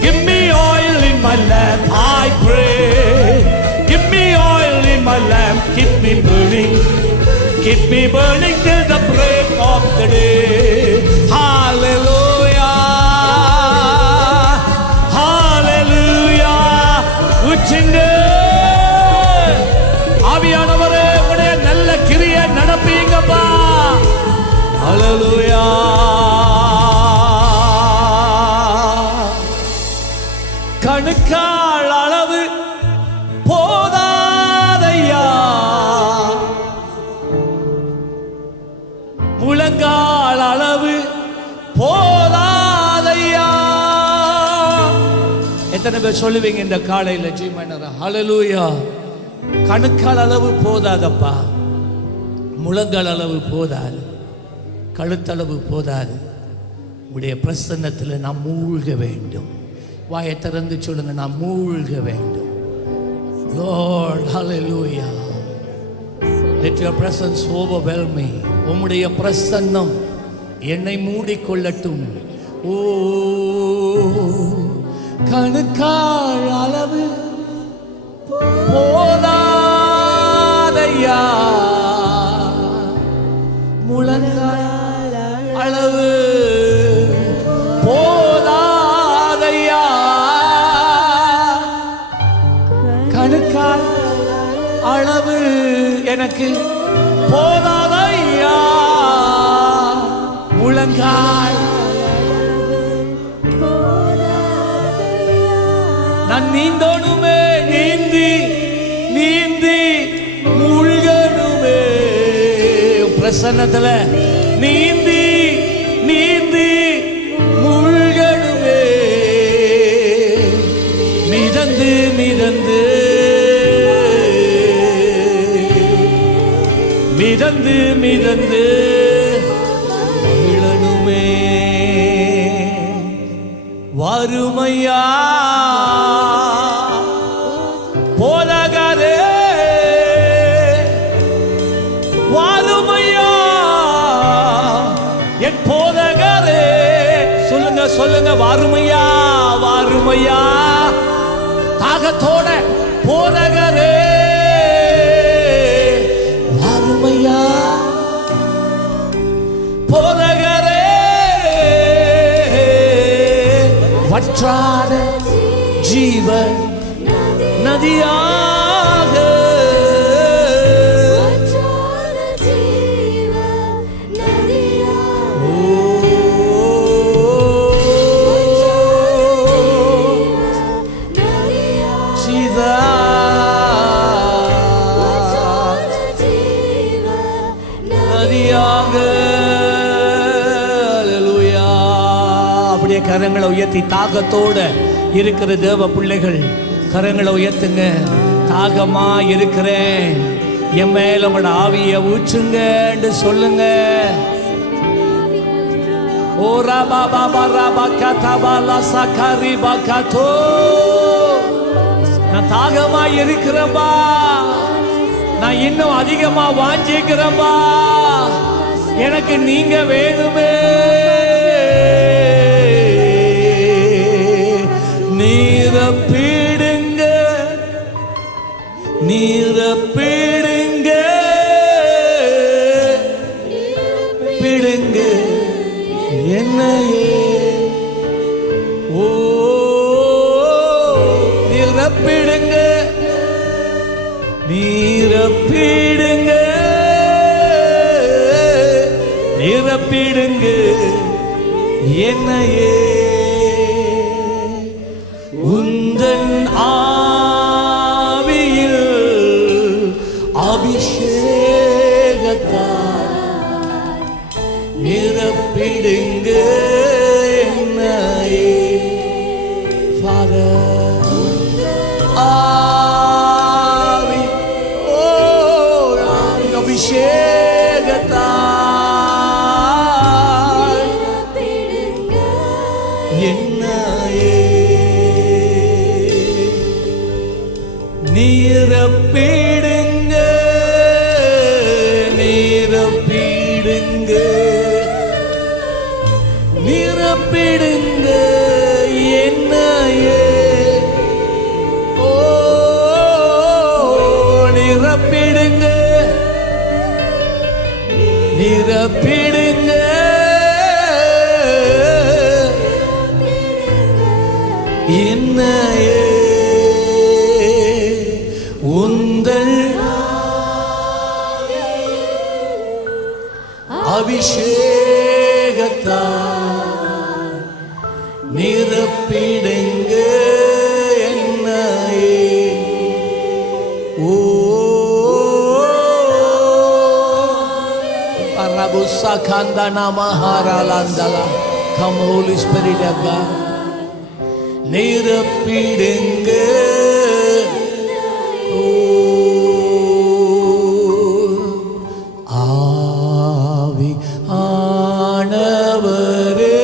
Give me oil in my lamp, I pray. Give me oil in my lamp, keep me burning. Keep me burning till the break of the day. Hallelujah, hallelujah. உச்சிண்டு ஆவியானவரே உடைய நல்ல கிரியை நடப்பீங்கப்பா. Hallelujah. கணுக்கால் அளவு போதாதையா, முழங்கால் அளவு போதாதையா. எத்தனை பேர் சொல்லுவீங்க இந்த காலையில ஜீவனரா? ஹல்லேலூயா. கணுக்கால் அளவு போதாதப்பா, முழங்கால் அளவு போதாது, கழுத்தளவு போதாது. உடைய பிரசன்னத்தில் நாம் மூழ்க வேண்டும். வாயை திறந்து சொல்லுங்க, நாம் மூழ்க வேண்டும். Lord, hallelujah. Let your presence overwhelm me. உம்முடைய பிரசன்னம் என்னை மூடிக்கொள்ளட்டும். ஓ கணுக்கால் அளவு போதாதையா, முழங்கால் அளவு போதாதையா, கணுக்கால் அளவு எனக்கு போதாதையா, முழங்கால் நான் நீந்தோணுமே, நீந்தி நீந்தி மூழ்கணுமே பிரசன்னத்துல, நீந்தி நீந்தி மூழ்கணுமே. மிதந்து மிதந்து மிதந்து மிதந்து மகிழனுமே. வருமையா போதகரே, வருமையா என் போதகரே. சொல்லுங்க சொல்லுங்க, வருமையா வருமையா. தாகத்தோட போதகரே, வருமையா போதகரே. வற்றாத ஜீவ நதியாக அப்படியே கரங்களை உயர்த்தி தாகத்தோட இருக்கிற தேவ பிள்ளைகள் கரங்களை உயர்த்துங்க. தாகமா இருக்கிறேன், என் மேல உங்களோட ஆவியை ஊற்றுங்க என்று சொல்லுங்க. ஓ ராபா பாபா ராபா கதபாலா சகரி பகதோ. நான் தாகமா இருக்கிறேன்பா, நான் இன்னும் அதிகமா வாஞ்சிக்கிறேன்பா, எனக்கு நீங்க வேணுமே. நீரப்பிடுங்க நீரப்பிடுங்க நிரப்பிடுங்க நிரப்பிடுங்க என்னையே உந்தன் ஆவியில் அபிஷேகத்தால் நிரப்பிடுங்க என்னையே Father ஆவி ஓ அபிஷேகத்தால் என்னையே நிரப்பிடுங்க நிரப்பிடுங்க நிரப்பிடுங்க என்னையே ஓ நிரப்பிடுங்க நிரப்பிடுங்க என்னையே உந்தல் அபிஷேகத்தால் நிரப்பிடுங்க என்னையே ஓ Arabusa kandana maharalandala come Holy Spirit of God நிரப்பிடுங்க ஓ ஆவி ஆனவரே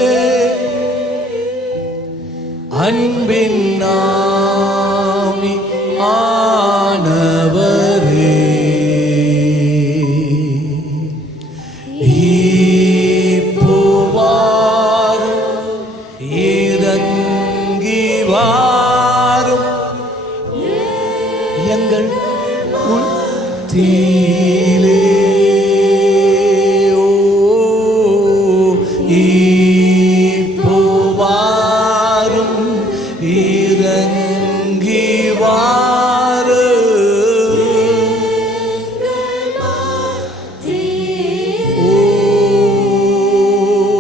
அன்பின் நாமி ஆனவரே இப்போவாரும் இறங்கி வாரும் எங்கள் உள்தீலே ஓ இப்போவாரும் இறங்கி வாரும் ஓ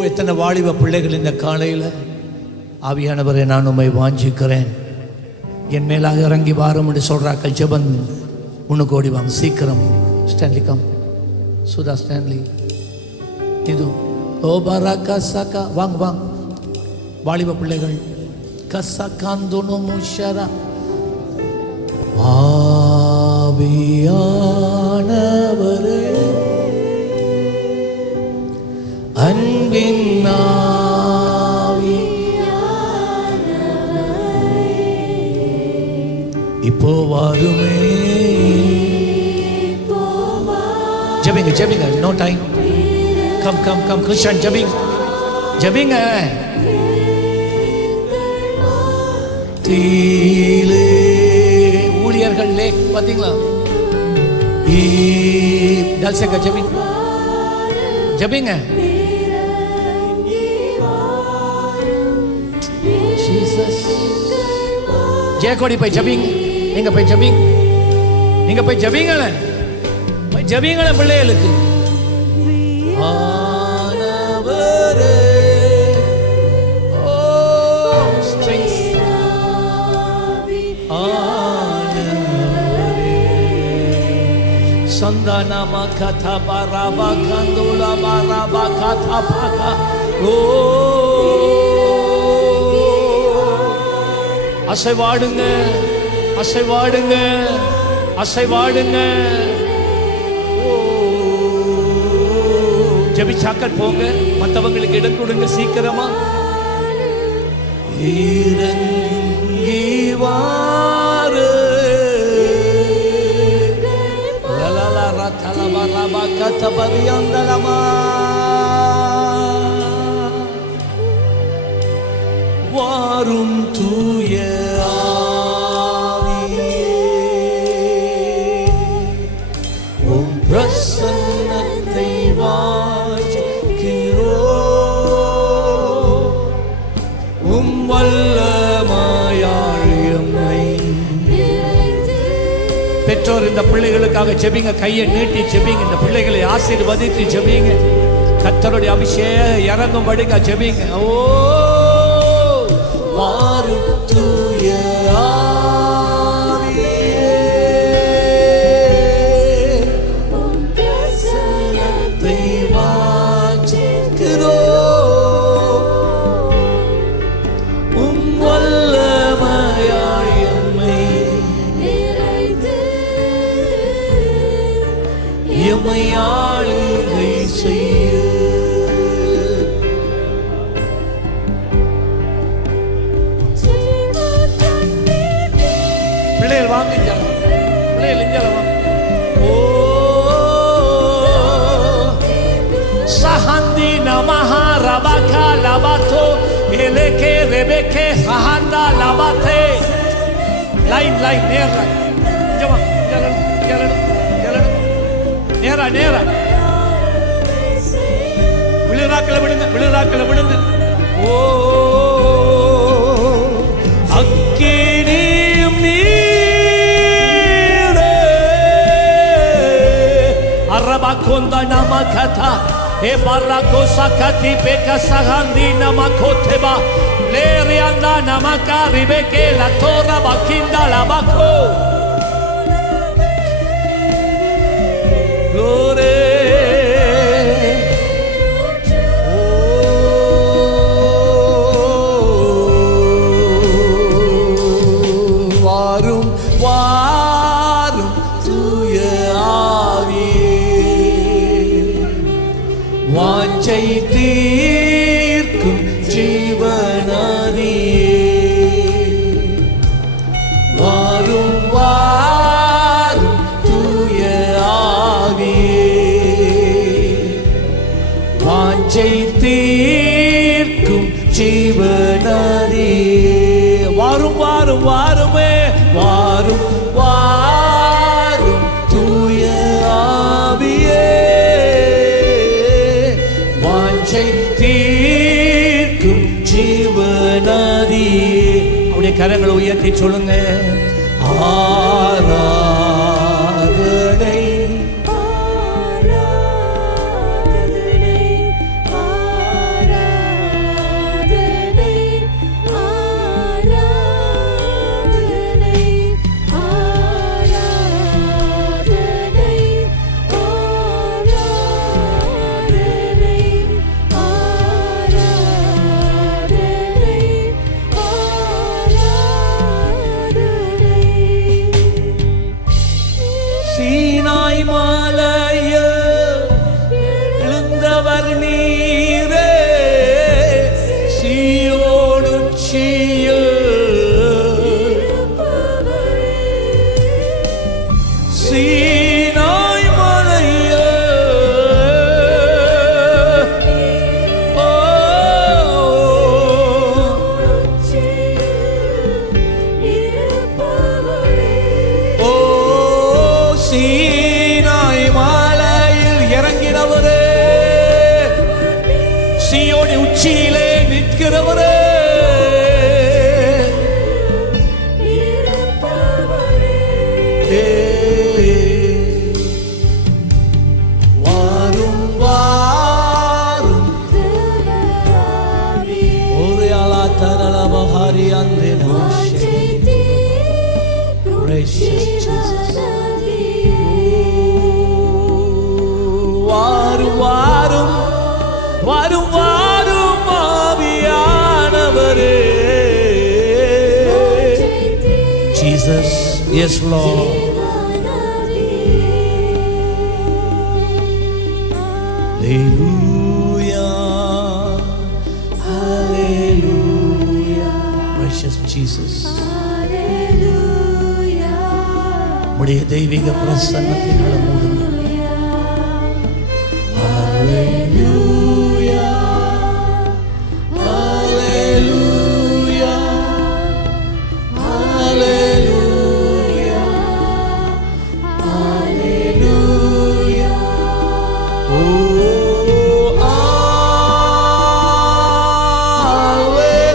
எத்தனை வாலிப பிள்ளைகள் இந்த காலையில் ஆவியானவரை நான் உம்மை வாஞ்சிக்கிறேன் என் மேலாக இறங்கி வாரும் என்று சொல்றாக்கள் ஜெபன் உனக்கு ஓடி வாங்க சீக்கிரம் ஸ்டான்லி கம் சுதா ஸ்டான்லி இது ஓ பாரா கசகா வாங்க வாங்க வாலிப பிள்ளைகள் கசகாந்தோனோ முஷரா ஆவியானவரே அன்பின் ஆவி இப்போ வாருமே ஜெபிங்க ஜெபிங்க no time come come come Christian ஜெபிங்க ஜெபிங்க தீலே ஊழியர்கள் லே பாத்தீங்களா டல்சேக்கா ஜெபிங்க ஜெபிங்க ஜீசஸ் ஜெயக்கோடி போய் ஜெபிங்க நீங்க போய் ஜெபிங்க நீங்க போய் ஜெபிங்களே போய் ஜெபிங்களே பிள்ளைகளுக்கு ஆனவரே ஓ ஸ்ட்ரெங்த் ஆனவரே சந்தனமா கதா பரபா கந்துலா பரபா கதா பகா ஓ அசைவாடுங்க அசைவாடுங்க அசைவாடுங்க ஜெபிச்சாக்கள் போங்க மற்றவங்களுக்கு இடம் கொடுங்க சீக்கிரமா இறங்கி வாரு லலலா ரதலபா ரபா கதபரியந்தலமா வாரும் தூய பிரசன்னத்தை வாஞ்சிக்கிறோ வல்லமாயாழியம்மை பெற்றோர் இந்த பிள்ளைகளுக்காக ஜெபிங்க, கையை நீட்டி ஜெபிங்க, இந்த பிள்ளைகளை ஆசீர்வதித்து ஜெபிங்க, கர்த்தருடைய அபிஷேகம் இறங்கும்படிக்கா ஜெபிங்க. ஓ வாரும் தூய ஆவியே, உம் பிரசன்னத்தை வாஞ்சிக்கிறோம், உம் வல்லமையாய் எம்மை எம்மை ஆளுகை செய்ய. பிள்ளைகள் வாங்க, பிள்ளைகள் இங்க வாங்க. ஓ சஹந்தி நமஹா ரபகா லபதோ எலகே ரெபெகே சஹந்தா லபதே. லைன் லைன் நேர் லைன் ஜமா ஜலன் ஜலன் ஜலன் நேரா நேரா. விழுறாக்களை விடுங்க, விழுறாக்களை விடுங்க. ஓ அக்கினியும் நீரே அரபகொண்டா நமகதா e barrako sakati peka sahandi namakoteba lerianda namakari beke la torra bakinda la bako. Glory வாரும் வாரும் தூய வாஞ்சை தீர்க்கும் ஜீவநதியே, வாரும் வாரும் தூய ஆவியே, வாஞ்சை தீர்க்கும் ஜீவநதியே, வாரும் வாரும் வாருமே, வாரும் வாரும் தூய ஆவியே, தீர்க்கும் ஜீவநதி. அவருடைய கரங்களை உயர்த்தி சொல்லுங்க. ஆராதனை சீனாய் மலையில் எழுந்தவர் நீரே, சீயோன் உச்சியில் சீனாய் மலையில் சீனாய் மலையில் இறங்கினவரே, சீயோன் உச்சியிலே நிற்கிறவரே, வாரும் வாரும் ஒரு ஆளா தரல பஹாரி அந்த நோஷே. Precious Jesus. வாரும் வாரும் வாரும் வாரும் ஆவியானவரே. Jesus, yes Lord. Hallelujah, hallelujah, precious Jesus. உடைய தெய்வீக பிரசன்னத்தினால மூடுங்க. Hallelujah, hallelujah, hallelujah, hallelujah. Oh, hallelujah,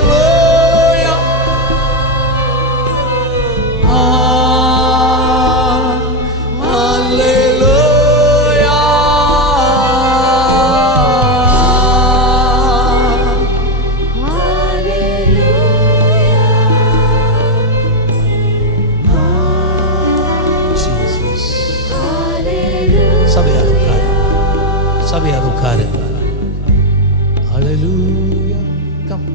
hallelujah. சபையார் உட்காருங்க. ஹல்லேலூயா. Come.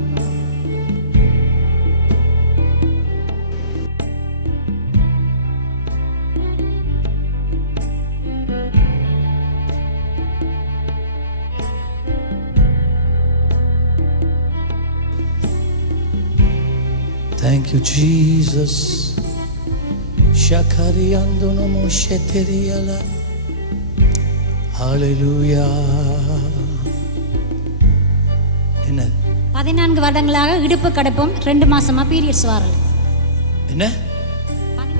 Thank you, Jesus. Shakariando namo sheteriala. Hallelujah. என்ன 14 வருடங்களாக இடுப்பு கடப்பும் 2 மாசமா பீரியட்ஸ் வரல. என்ன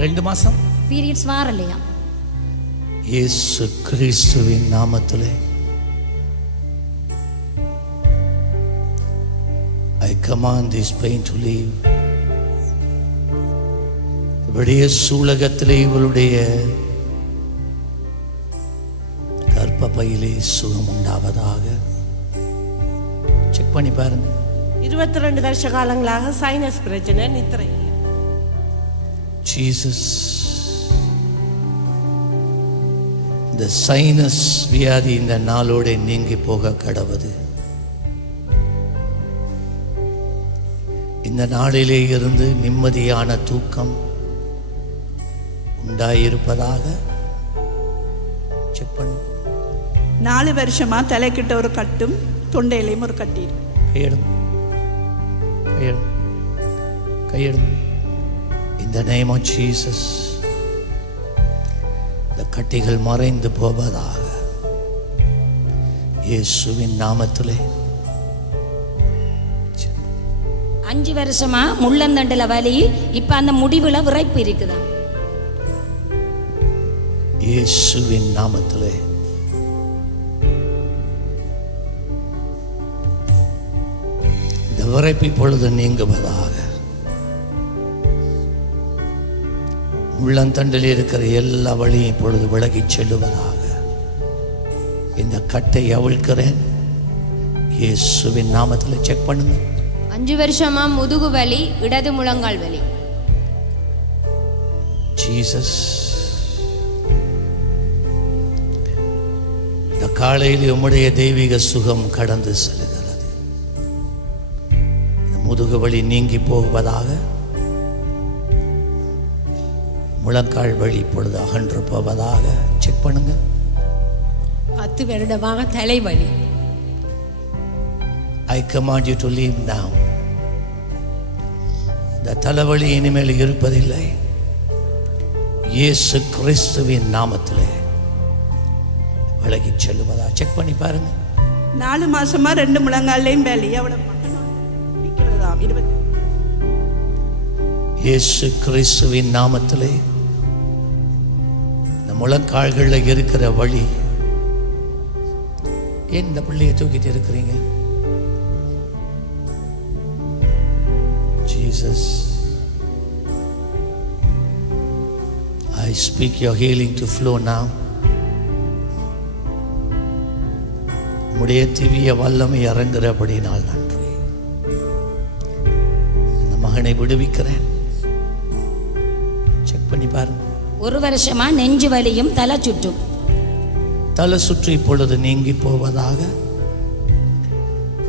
2 மாசம் பீரியட்ஸ் வரலையா? இயேசு கிறிஸ்துவின் நாமத்திலே I command this pain to leave. இவருடைய சூலகத்திலே இவளுடைய கர்ப்பப்பையிலே சுகம் உண்டாவதாக. செக் பண்ணி பாருங்க. 22 வருஷ காலங்களாக சைனஸ் பிரச்சனை, நித்திரை இல்லை. ஜீசஸ், இந்த சைனஸ் வியாதி இந்த நாளோட நீங்கி போக கடவுது. இந்த நாளிலே இருந்து நிம்மதியான தூக்கம் உண்டாயிருப்பதாக. செக் பண்ணு. 4 வருஷமா தலைக்கிட்ட ஒரு கட்டும் தொண்டையிலையும் ஒரு கட்டி இருக்கு. கையெடும், கையெடும், கையெடும். In the name of Jesus, இந்த கட்டிகள் மறைந்து போவதாக இயேசுவின் நாமத்திலே. 5 வருஷமா முள்ளந்தண்டுல வலி, இப்ப அந்த முடிவுல விரைப்பு இருக்குதா? இயேசுவின் நாமத்திலே இந்த விரைப்பு இப்பொழுது நீங்குவதாக. உள்ளந்தண்டில் இருக்கிற எல்லா வழியும் இப்பொழுது விலகிச் செல்லுவதாக. இந்த கட்டை அவிழ்க்கிறேன் இயேசுவின் நாமத்தில். செக் பண்ணுங்க. 5 வருஷமா முதுகு வலி, இடது முழங்கால் வலி. ஜீசஸ், இந்த காலையில் உம்முடைய தெய்வீக சுகம் கடந்து செல்கிறது. இந்த முதுகு வலி நீங்கி போவதாக. முழங்கால் வலி இப்பொழுது அகன்று போவதாக. செக் பண்ணுங்க. 10 வருடமாக தலைவலி. I command you to leave now. இந்த தலைவலி இனிமேல் இருப்பதில்லை. இயேசு கிறிஸ்துவின் நாமத்திலே விலகிச் செல்லுவதா. செக் பண்ணி பாருங்க. 4 மாசமா 2 முழங்காலையும் வேலி. எவ்வளவு நிக்கிறதாம் 20. இயேசு கிறிஸ்துவின் நாமத்திலே இந்த முழங்கால்களில் இருக்கிற வலி. ஏன் இந்த பிள்ளையை தூக்கிட்டு இருக்கிறீங்க? Jesus, I speak your healing to flow now. உம்முடைய திவ்ய வல்லமை இறங்குறபடினால் நன்றி. இந்த மகனை விடுவிக்கிறேன். செக் பண்ணி பாருங்க. 1 வருஷமா நெஞ்சு வலியும் தலை சுற்றும். தலை சுற்றி இப்பொழுது நீங்கி போவதாக.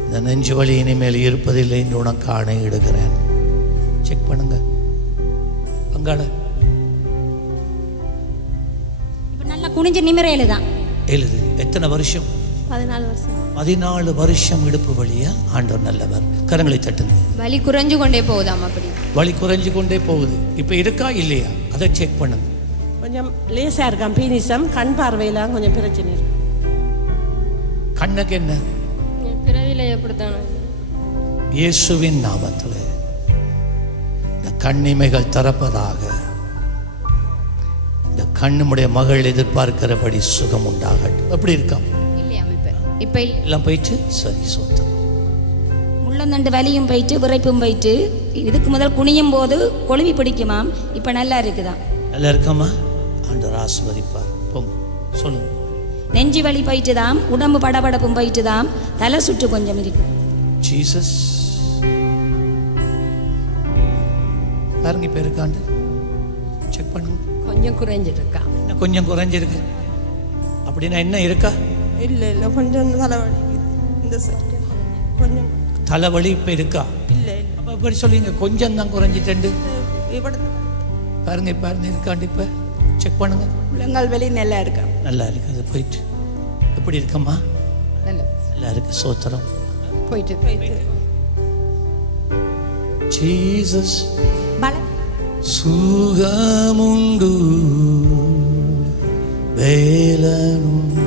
இந்த நெஞ்சு வலி இனிமேல் இருப்பதில்லை என்று உனக்கு ஆணையிடுகிறேன். செக் பண்ணுங்க. அங்காட இப்ப நல்லா குனிஞ்ச நிமிரையில தான் எழுது. எத்தனை வருஷம்? 14 வருஷம். 14 வருஷம் இடுப்பு வலியா? ஆண்டவர் நல்லவர். கரங்களை தட்டுங்க. வலி குறைஞ்சு கொண்டே போகுதாம். அப்படி வலி குறைஞ்சு கொண்டே போகுது. இப்போ இருக்கா இல்லையா அதை செக் பண்ணுங்க. கொஞ்சம் லேசா இருக்கான் பீனிசம், கண் பார்வையெல்லாம் கொஞ்சம் பிரச்சனை இருக்கு. கண்ணுக்கு என்ன? பிறவில எப்படித்தானே. இயேசுவின் நாமத்தில் இந்த கண்ணிமைகள் திறப்பதாக. இந்த கண்ணுடைய மகள் எதிர்பார்க்கிறபடி சுகம் உண்டாகட்டும். எப்படி இருக்கான்? இல்லையா இப்ப எல்லாம் போயிட்டு சரி சொத்தம். முள்ளந்தண்டு வலியும் போயிட்டு விரைப்பும் போயிட்டு. இதுக்கு முதல் குனியும் போது கொழுவி பிடிக்குமாம், இப்ப நல்லா இருக்குதான். நல்லா இருக்காமா? ஆண்டவர் ஆசீர்வதிப்பார். போங்க சொல்லுங்க. நெஞ்சு வலி போயிட்டு தான், உடம்பு படபடப்பும் போயிட்டு தான், தலை சுற்று கொஞ்சம் இருக்கு. ஜீசஸ் பாருங்க. இப்போ இருக்காண்டு செக் பண்ணுங்க. கொஞ்சம் குறைஞ்சிருக்கா. இன்னும் கொஞ்சம் குறைஞ்சிருக்கு. அப்படின்னா என்ன இருக்கா? இல்லை இல்லை கொஞ்சம் தலைவலி இந்த சைடு கொஞ்சம் தலைவலி இப்போ இருக்கா? இல்லை இல்லை அப்போ இப்படி சொல்லுங்க, கொஞ்சம் தான் குறைஞ்சிட்டு இப்படி பாருங்க பாருங்க இருக்காண்டு. இப்போ செக் பண்ணுங்க. முழங்கால் வலி நல்லா இருக்கா? நல்லா இருக்கு. அது போயிட்டு எப்படி இருக்கம்மா? நல்லா இருக்கு. சோத்திரம். போயிட்டு ஜீசஸ் சுகமுண்டு வேலனுண்டு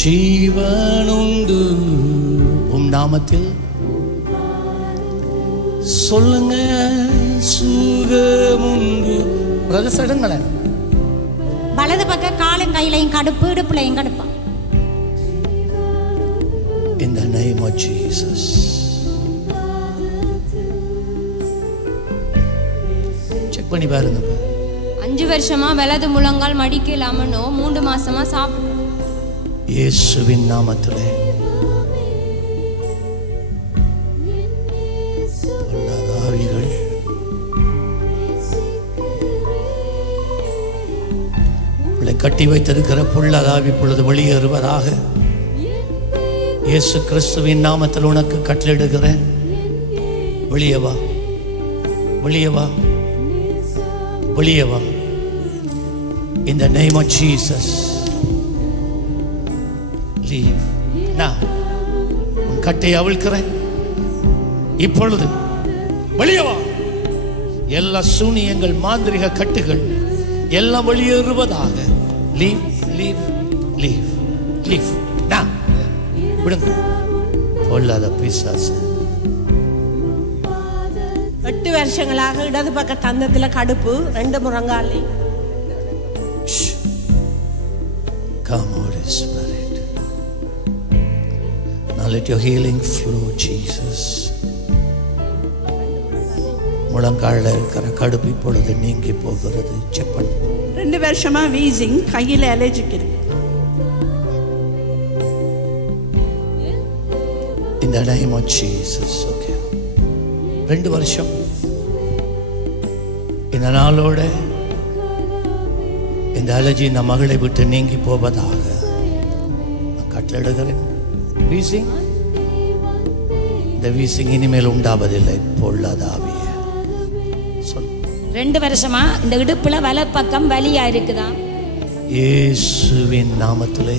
ஜீவனுண்டு உம் நாமத்தில். சொல்லுங்க சுகமுண்டு. பிரதர்ஸ் எடுங்களேன். வலது பக்கம் காலும் கையிலையும் கடுப்பு, இடுப்புலையும் கடுப்பா. In the name of Jesus. Check பண்ணி பாருங்க. 5 வருஷமா வலது முழங்கால் மடிக்க இல்லாமனோ 3 மாசமா சாப்பிட்டு இயேசுவின் நாமத்திலே ஆவிகள் கட்டி வைத்திருக்கிற புள்ளதாவி பொழுது வெளியேறுவதாக இயேசு கிறிஸ்துவின் நாமத்தில் உனக்கு கட்டளையிடுகிறேன். வெளியே வா, வெளியே வா, வெளியே வா. In the name of Jesus. Leave now. உன் கட்டை அவிழ்க்கிறேன் இப்பொழுது. வெளியே வா. எல்லா சூனியங்கள், மாந்திரிக கட்டுகள் எல்லாம் வெளியேறுவதாக. Leave, leave, leave, leave now. விடுங்க. பொல்லாத பிசாசு. 8 வருஷங்களாக இடது பக்க தந்தத்தில் கடுப்பு, 2 முழங்காலே. Come, Holy Spirit. Now let your healing flow, Jesus. முழங்காலில் இருக்கிற கடுப்பு இப்பொழுது நீங்கி போகிறது. செக் பண்ணு. 2 வருஷமா வீசிங், கையில் அலர்ஜிக் இருக்கு. In the name of Jesus. Okay. 2 வருஷம் இந்த நாளோட இந்த அலர்ஜி இந்த மகளை விட்டு நீங்கி போவதாக நான் கட்டளையிடுகிறேன். வீசிங், இந்த வீசிங் இனிமேல் உண்டாவதில்லை. பொல்லாத ஆவியே சொல். 2 வருஷமா இந்த இடுப்புல வலப்பக்கம் வலியா இருக்குதான். இயேசுவின் நாமத்திலே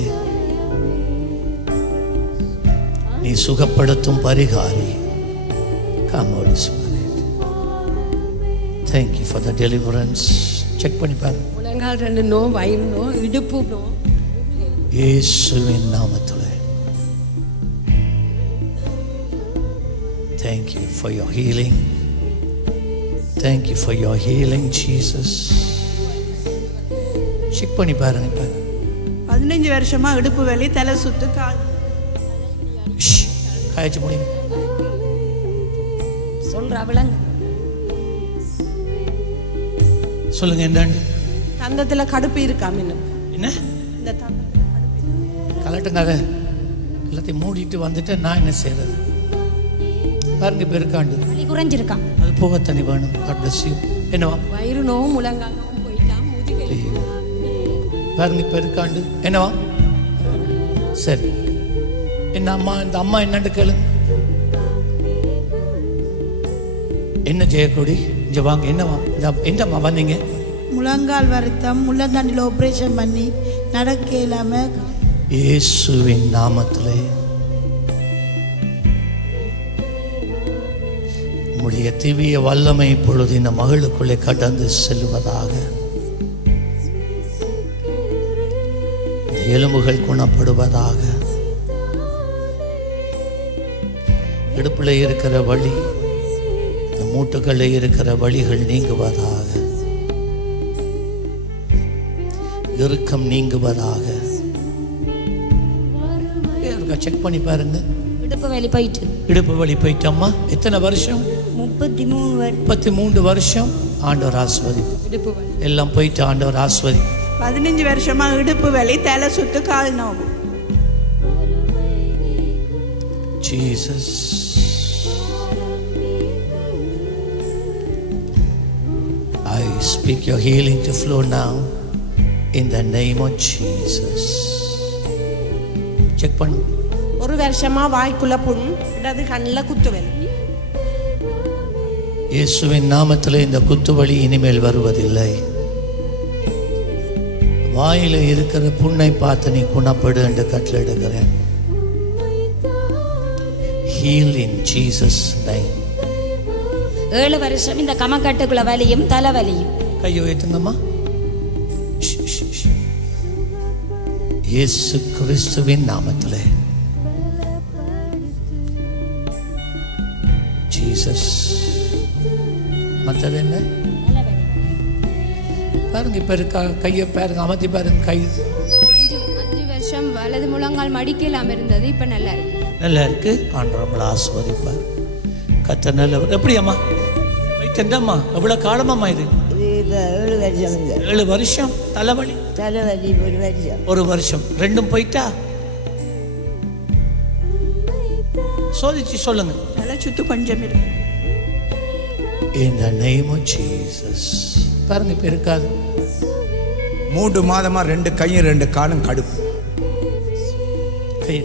நீ சுகப்படுத்தும் பரிகாரி. Come, Holy Spirit. Thank you for the deliverance. Check பண்ணி பாரு. முழங்கால் 2 நோ, வயிறு நோ, இடுப்பு நோ. இயேசுவின் நாமத்திலே thank you for your healing. Thank you for your healing, Jesus. Check பண்ணி பாருங்க. இப்ப 15 வருஷமா இடுப்பு வலி, தலை சுத்து, கால். காய்ச்சி முடியும். சொல்ற விளங்கு. சொல்லுங்க. என்னண்டு தந்தத்தில் கடுப்பு இருக்கா? இன்னும் என்ன இந்த தந்தத்தில் கடுப்பு. கலட்டுங்க. அதை எல்லாத்தையும் மூடிட்டு வந்துட்டு நான் என்ன செய்யறது? பாருங்க. இப்போ இருக்காண்டு வலி குறைஞ்சிருக்கான். அது போக தனி வேணும். God bless you. என்னவா வயிறு நோ, முழங்கால் நோ போயிட்டா, முதுகை. பாருங்க. இப்போ இருக்காண்டு என்னவா? சரி. என்ன அம்மா, இந்த அம்மா என்னண்டு கேளு. என்ன ஜெயக்கொடி, இங்கே வாங்க. என்னவா? என்னம்மா வந்தீங்க? முழங்கால் வருத்தம், முள்ளந்தண்டில் ஆப்ரேஷன் பண்ணி நடக்க இல்லாம. இயேசுவின் நாமத்திலே உம்முடைய திவ்ய வல்லமை இப்பொழுது இந்த மகளுக்குள்ளே கடந்து செல்வதாக. இந்த எலும்புகள் குணப்படுவதாக. இடுப்பில் இருக்கிற வலி, இந்த மூட்டுகளில் இருக்கிற வலிகள் நீங்குவதாக. இறுக்கம் நீங்குவதாக. செக் பண்ணி பாருங்க. இடுப்பு வலி போயிட்டு. இடுப்பு வலி போயிட்டம்மா. எத்தனை வருஷம்? 33 வருஷம். ஆண்டவர் ஆஸ்வதி. இடுப்பு வலி எல்லாம் போயிட்டு ஆண்டவர் ஆஸ்வதி. 15 வருஷமா இடுப்பு வலி, தலை சுத்து, கால் நோவு. Jesus. I speak your healing to flow now in the name of Jesus. Check பண்ணு. ஒரு வருஷமா வாய்க்குள்ள புண், இடது கண்ணில் குத்துவல். இயேசுவின் நாமத்தில் இந்த குத்துவலி இனிமேல் வருவதில்லை. வாயில இருக்கிற புண்ணை பார்த்து நீ குணப்படு என்று கட்டளையிடுகிறேன். Heal in Jesus name. 7 வருஷம் இந்த கமக்கட்டுக்குள்ள வலியும் தலைவலியும். கையை உயர்த்துங்கம்மா. இயேசு கிறிஸ்துவின் நாமத்திலே ஜீசஸ். மற்றது என்ன பாருங்க, இப்ப இருக்கா கையை பாருங்க, அமர்த்தி பாருங்க. கை 5 வருஷம் வலது முழங்கால் மடிக்கலாம் இருந்தது, இப்ப நல்லா இருக்கு. நல்லா இருக்கு. ஆண்டவங்களை ஆஸ்வதிப்பார். கத்த நல்லவர். எப்படி அம்மா வைத்தம்மா? எவ்வளவு காலமாம்மா இது? 7 வருஷம் தலைவலி. 1 வருஷம். ரெண்டும் போயிட்டா? சோதிச்சு சொல்லுங்க. தலை சுத்து கொஞ்சம் இருக்கு. In the name of Jesus. பாருங்க இப்ப இருக்காது. 3 மாதமா 2 கையும் 2 காலும் கடுப்பு. கை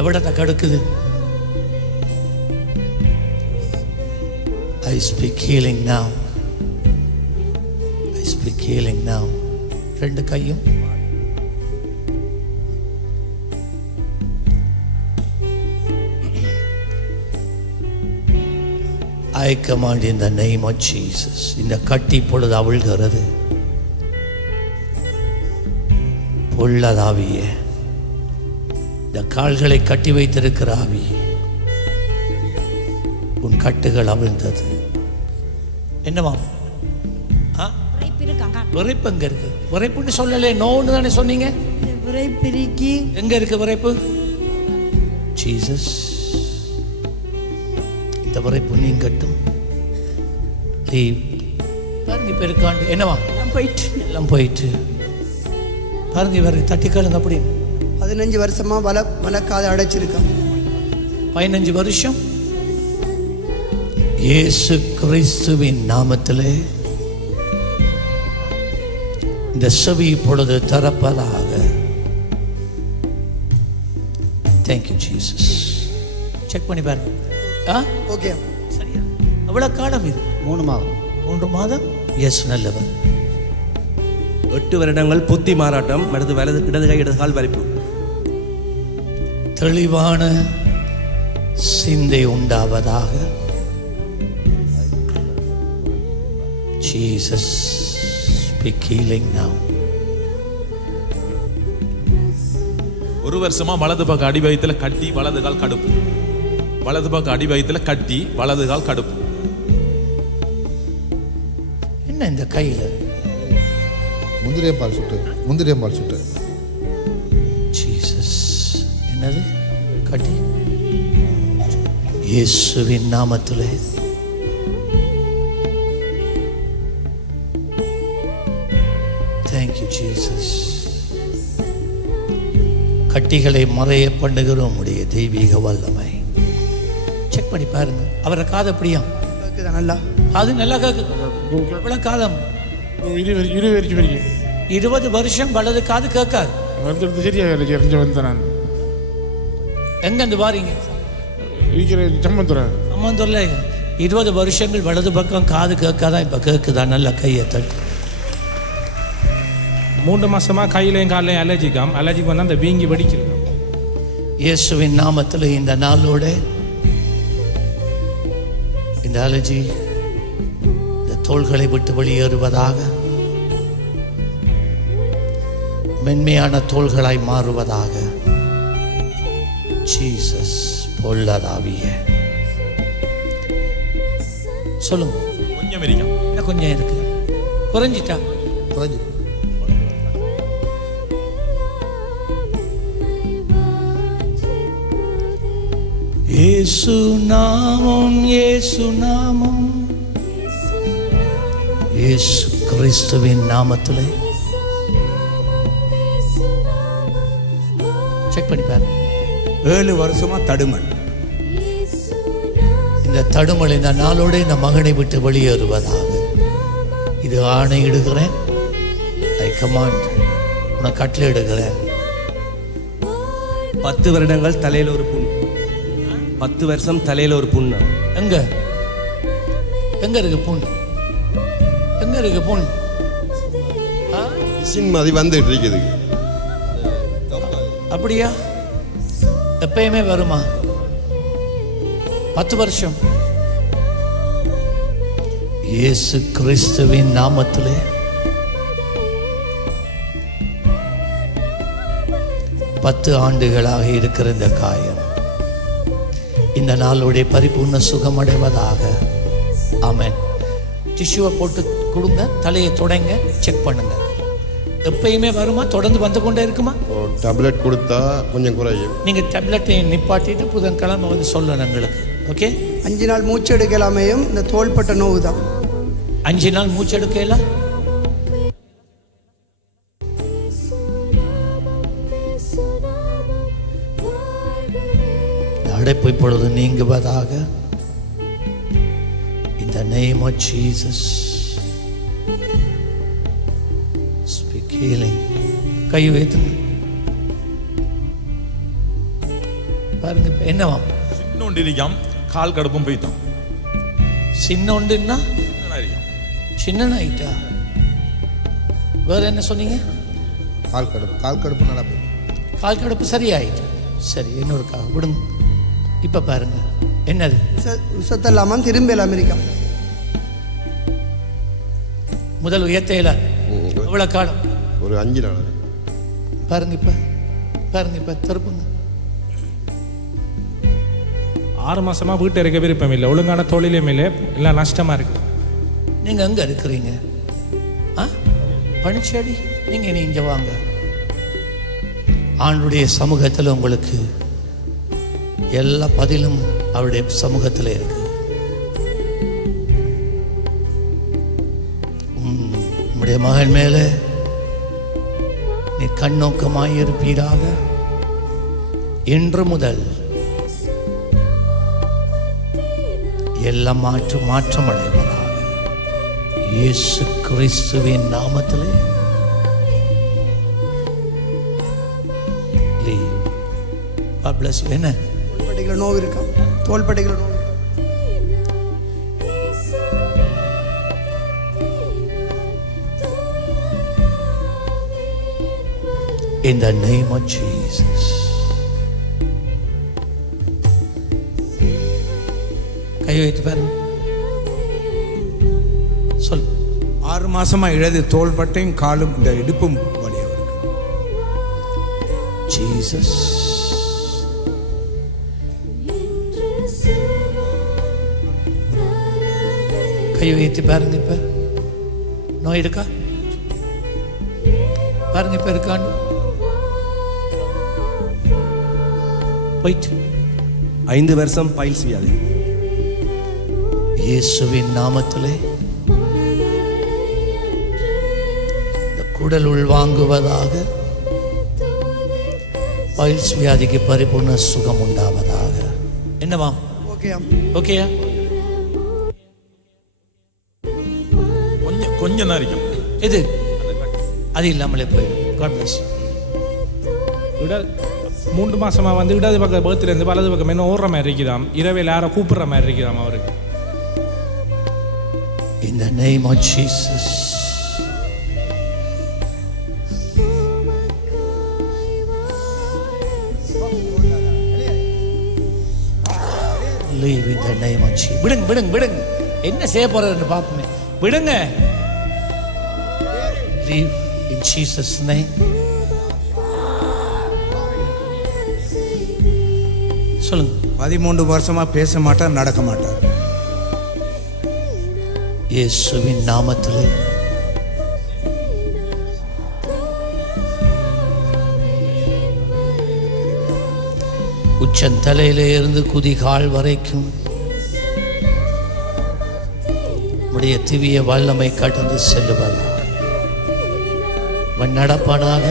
எவ்வளவு கடுக்குது? I speak healing now. I speak healing now. 2 கையும் I command in the name of Jesus. இந்த கட்டி பொழுது அவிழ்கிறது. பொல்லதாவியே, இந்த கால்களை கட்டி வைத்திருக்கிற ஆவி, உன் கட்டுகள் அவிழ்ந்தது. என்னவா? விரைப்பு எங்க இருக்கு? விரைப்புன்னு சொல்லலே, நோன்னு தானே சொன்னீங்க. விரைப்பிரிக்கி எங்க இருக்கு விரைப்பு? ஜீசஸ், இந்த விரைப்பு நீங்கட்டும். லீவ். பாருங்க இப்ப இருக்காண்டு. என்னவா? போயிட்டு எல்லாம் போயிட்டு. பாருங்க இவருக்கு தட்டிக்காலுங்க. அப்படி 15 வருஷமா வளர்க்காத அடைச்சிருக்கான். 15 வருஷம். இயேசு கிறிஸ்துவின் நாமத்திலே இந்த செவி இப்பொழுது திறப்பதாக. Thank you Jesus. செக் பண்ணி பாருங்க. ஓகே, சரியா? எவ்வளவு காலம் இது? 3 மாதம். 3 மாதம். இயேசு நல்லவர். 8 வருடங்கள் புத்தி மாறாட்டம், இடது கை இடது கால் வலிப்பு. தெளிவான சிந்தை உண்டாவதாக. Jesus, speak healing now. 1 வருஷமா வலது பக்க அடிவயத்தில் கட்டி வலது கால் கடுப்பு. வலது பக்க அடிவயத்தில் கட்டி வலது கால் கடுப்பு. என்ன இந்த கையில? முந்திரியம்பால் சுட்டு. ஜீசஸ். என்னது? கட்டி. இயேசுவின் நாமத்திலே தேங்க்யூ ஜீசஸ். கட்டிகளை மறைய பண்ணுகிற உடைய தெய்வீக வல்லமை. செக் பண்ணி பாருங்க. அவரை காது அப்படியா? நல்லா அது நல்லா கேக்கு. எவ்வளவு காலம்? 20 வருஷம் வலது காது கேட்காது. எங்க இருந்து வாரீங்க? சம்பந்தூர்ல 20 வருஷங்கள் வலது பக்கம் காது கேட்காதான், இப்ப கேட்குதா? நல்லா கையை தட்டு. 3 மாசமா கையிலையும் காலையும் அலர்ஜிக்கு வந்து அந்த வீங்கி வெடிக்கிறது. இயேசுவின் நாமத்தில் இந்த நாளோட இந்த அலர்ஜி இந்த தோள்களை விட்டு வெளியேறுவதாக. மென்மையான தோள்களாய் மாறுவதாக. ஜீசஸ். பொல்லதாவிய சொல்லுங்க. கொஞ்சம் இருக்கும். என்ன கொஞ்சம் இருக்கு? குறைஞ்சிட்டா? குறைஞ்சி. இயேசு நாமம், இயேசு நாமம், இயேசு கிறிஸ்துவின் நாமத்திலே செக் பண்ணி பாரு. 7 வருஷமா தடுமல். இந்த தடுமல் இந்த நாளோட இந்த மகனை விட்டு வெளியேறுவதாக. இது ஆணையிடுகிறேன். ஐ கமாண்ட். உனக்கு கட்டளை இடுகிறேன். 10 வருடங்கள் தலையில் ஒரு புண். 10 வருஷம் தலையில் ஒரு புண்ணா. எங்க எங்க இருக்கு புண்? எங்க இருக்கு புண்? மதி வந்துட்டு இருக்குது. அப்படியா? எப்பயுமே வருமா? 10 வருஷம். இயேசு கிறிஸ்துவின் நாமத்திலே 10 ஆண்டுகளாக இருக்கிற இந்த காயம் இந்த நாளுடைய பரிபூர்ண சுகமடைவதாக. ஆமென். டிஷ்யூவை போட்டு கொடுங்க, தலையை தொடங்க, செக் பண்ணுங்க. எப்பயுமே வருமா? தொடர்ந்து வந்து கொண்டே இருக்குமா? டேப்லெட் கொடுத்தா கொஞ்சம் குறையும். நீங்கள் டேப்லெட்டை நிப்பாட்டிட்டு புதன்கிழமை வந்து சொல்லணும் எங்களுக்கு. ஓகே? 5 நாள் மூச்சு எடுக்கலாமையும் இந்த தோள்பட்ட நோவு தான். 5 நாள் மூச்சு எடுக்கலாம். அடைப்பு இப்பொழுது நீங்குவதாக. In the name of Jesus. Speak healing. கை வைத்துங்க. பாருங்க இப்ப என்னவா? சின்னொண்டிரிக்கம் கால் கடுப்பும் போய்த்தோம். சின்னொண்டுன்னா சின்ன நைட்டா? வேற என்ன சொன்னீங்க? கால் கடுப்பு நல்லா போய். கால் கடுப்பு சரியாயிட்டு. சரி, இன்னொரு விடுங்க. இப்ப பாருங்க என்னது? உசத்தல்லாமல் திரும்பலாம் இருக்கா. முதல் உயர்த்தையில எவ்வளவு காலம்? ஒரு 5 நாள். பாருங்க இப்ப திருப்புங்க. 6 மாசமா வீட்டு இருக்க விருப்பம் இல்லை, ஒழுங்கான தொழிலும் இல்லை, எல்லாம் நஷ்டமா இருக்கு. நீங்க எங்க இருக்கிறீங்க? பணிச்சேடி. நீங்க இங்க வாங்க. ஆண்டுடைய சமூகத்தில் உங்களுக்கு எல்லா பதிலும் அவருடைய சமூகத்தில் இருக்கு. உம்முடைய மகன் மேல நீ கண்ணோக்கமாயிருப்பீராக. இன்று முதல் எல்லாம் மாற்றம் அடைவதாக இயேசு கிறிஸ்துவின் நாமத்திலே. என்ன தோள்பட்டைகள் நோவு இருக்கா? தோள்பட்டைகள் நோவு. In the name of Jesus. கை வைத்து பாருங்க. சொல். 6 மாசமா இடது தோள்பட்டையும் காலும் இந்த இடுப்பும் வலியா இருக்கு. ஜீசஸ். கை வைத்து பாருங்க. இப்ப நோய் இருக்கா? பாருங்க இப்ப இருக்காண்டு. போயிட்டு 5 வருஷம் பைல்ஸ் வியாதி. இயேசுவின் நாமத்திலே இந்த குடல் உள்வாங்குவதாக. பைல்ஸ் வியாதிக்கு பரிபூர்ண சுகம் உண்டாவதாக. என்னவா? ஓகேயா? கொஞ்சம் தான் இருக்கும். இது அது இல்லாமலே போயிடும். God bless you. 3 மாசமா வந்து இடது பக்கம் பேர்த்திலேருந்து வலது பக்கம் என்ன ஓடுற மாதிரி இருக்குதாம். இரவில் யாரை கூப்பிடுற மாதிரி இருக்குதாம் அவருக்கு. In the name of Jesus. Leave in the name of Jesus. விடுங்க. என்ன செய்ய போறதுன்னு பாப்போமே. விடுங்க. Leave in Jesus name. சொல்லுங்க. 13 வருஷமா பேச மாட்டார், நடக்க மாட்டார். இயேசுவின் நாமத்திலே உச்சந்தலையிலே இருந்து குதிகால் வரைக்கும் உடைய திவ்ய வல்லமை கடந்து செல்லுவதாக. அவன் நடப்பானாக,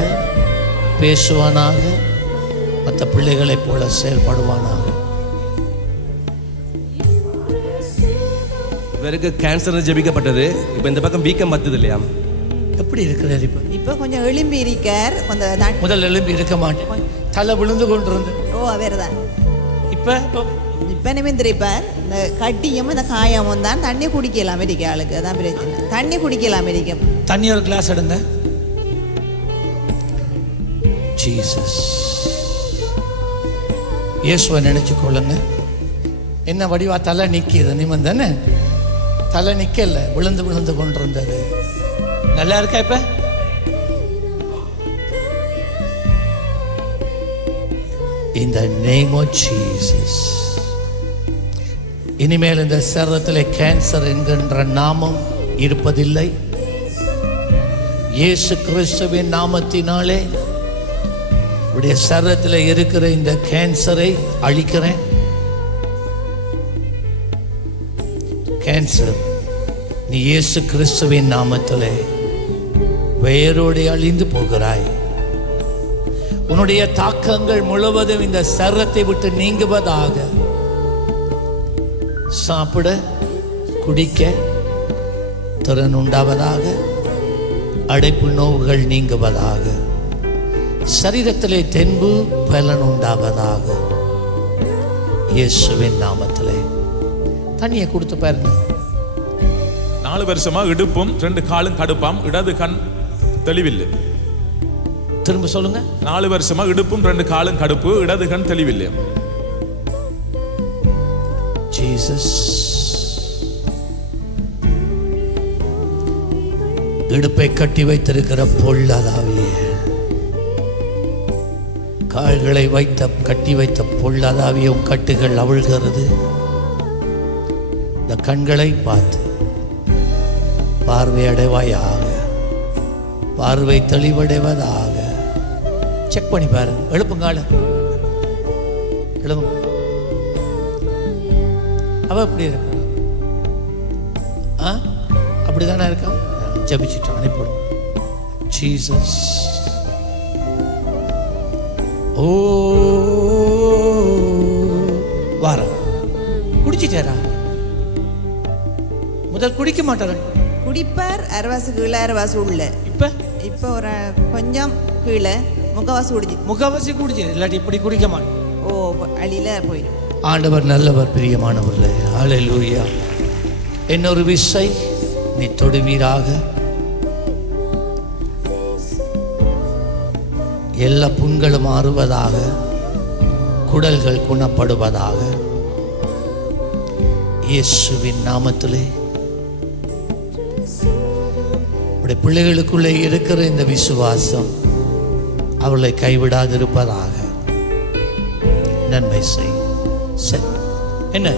பேசுவானாக, மற்ற பிள்ளைகளைப் போல செயல்படுவானாக. இவருக்கு கேன்சர் ஜெபிக்கப்பட்டது. இப்போ இந்த பக்கம் வீக்கம் பத்துது இல்லையா? எப்படி இருக்கிறார்? இப்போ கொஞ்சம் எழும்பி இருக்கார். முதல் எழும்பி இருக்க மாட்டேன். தலை விழுந்து கொண்டிருந்தது. ஓ அவர்தான். இப்போ இப்போ நிமிந்திருப்பார். இந்த கட்டியும் இந்த காயமும் தான் தண்ணி குடிக்கலாம் அமெரிக்க ஆளுக்கு. அதான் பிரச்சனை. தண்ணி குடிக்கலாம் அமெரிக்க. தண்ணி ஒரு கிளாஸ் எடுங்க. ஜீசஸ், இயேசுவை நினைச்சு கொள்ளுங்க. என்ன வடிவா தலை நிற்கிது நிமிந்தானே, தலை நிற்கல, விழுந்து விழுந்து கொண்டிருந்தது. நல்லா இருக்கா இப்ப? In the name of Jesus, இனிமேல் இந்த சரீரத்தில் கேன்சர் என்கின்ற நாமம் இருப்பதில்லை. இயேசு கிறிஸ்துவின் நாமத்தினாலே உடைய சரீரத்தில் இருக்கிற இந்த கேன்சரை அழிக்கிறேன். கேன்சர், நீ இயேசு கிறிஸ்துவின் நாமத்திலே வேரோடு அழிந்து போகிறாய். உன்னுடைய தாக்கங்கள் முழுவதும் இந்த சரீரத்தை விட்டு நீங்குவதாக. சாப்பிட குடிக்க திறன் உண்டாவதாக. அடைப்பு நோவுகள் நீங்குவதாக. சரீரத்திலே தென்பு பலன் உண்டாவதாக. இயேசுவின் நாமத்திலே. தண்ணியை கொடுத்து பாருங்க. 4 வருஷமா இடுப்பும் 2 காலும் கடுப்பாம், இடது கண் தெளிவில்லை. திரும்ப சொல்லுங்க. 4 வருஷமா இடுப்பும் 2 காலும் கடுப்பு, இடது கண் தெளிவில்லை. ஜீசஸ், இடுப்பை கட்டி வைத்திருக்கிற பொல்லாதாவியே, கால்களை கட்டி வைத்த பொல்லாதாவியும் கட்டுகள் அவிழ்கிறது. இந்த கண்களை பார்த்து பார்வை அடைவாயாக, பார்வை தெளிவடைவதாக. செக் பண்ணி பாருங்க. எழுப்புங்கால எழுப்புங்க. அவ எப்படி இருக்கா? அப்படிதானே இருக்கா? ஜபிச்சுட்டு அனுப்பிடும். ஜீசஸ். ஓ வார குடிச்சிட்டாரா? முதல் குடிக்க மாட்டாரா? குடிப்பார். அரவாசு கீழே அரவாசு உள்ள. இப்போ ஒரு கொஞ்சம் கீழே முகவாசி குடிச்சு. முகவாசி குடிச்சு இல்லாட்டி இப்படி குடிக்க மாட்டேன். ஓ அழியில போய். ஆண்டவர் நல்லவர், பிரியமானவர்களே. ஹல்லேலூயா. இன்னொரு விசை நீ தொடுவீராக. எல்லா புண்களும் மாறுவதாக. குடல்கள் குணப்படுவதாக. இயேசுவின் நாமத்திலே உடைய பிள்ளைகளுக்குள்ளே இருக்கிற இந்த விசுவாசம் அவர்களை கைவிடாதிருப்பதாக. நன்மை செய். சரி, என்ன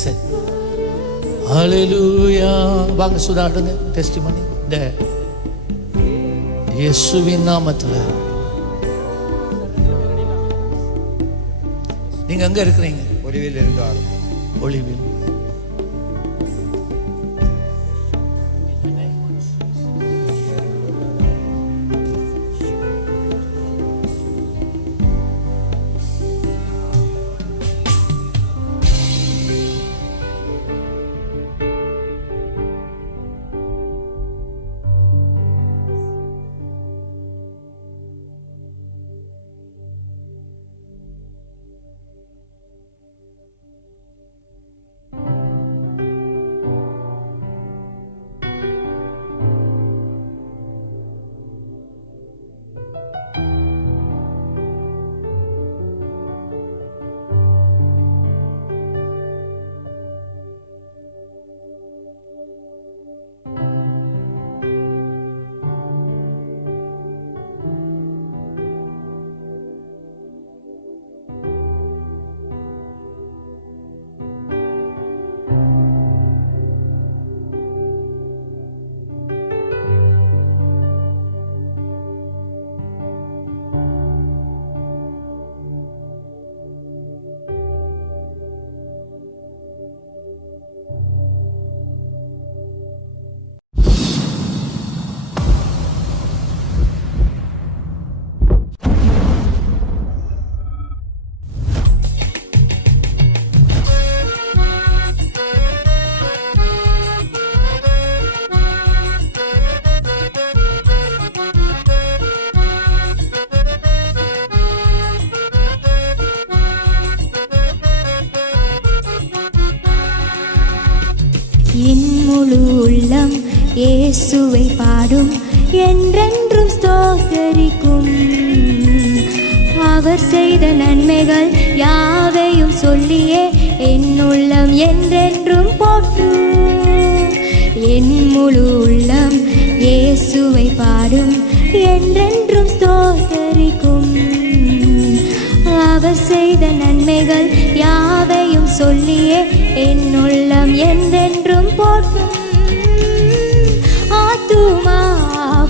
சரி. ஹல்லேலூயா. வாங்க சுதாடுங்க. டெஸ்டிமனி இந்த இயேசுவின் நாமத்தில். நீங்க எங்க இருக்கிறீங்க? ஒளிவில் இருந்தார். ஒளிவில். என் முழு உள்ளம் இயேசுவை பாடும், என்றென்றும் ஸ்தோத்தரிக்கும். அவர் செய்த நன்மைகள் யாவையும் சொல்லியே என் உள்ளம் என்றென்றும் போற்றும். என் முழு உள்ளம் இயேசுவை பாடும், என்றென்றும் ஸ்தோத்தரிக்கும். அவர் செய்த நன்மைகள் யாவையும் சொல்லியே என் உள்ளம் என்றென்றும் போற்றும். ஆத்துமா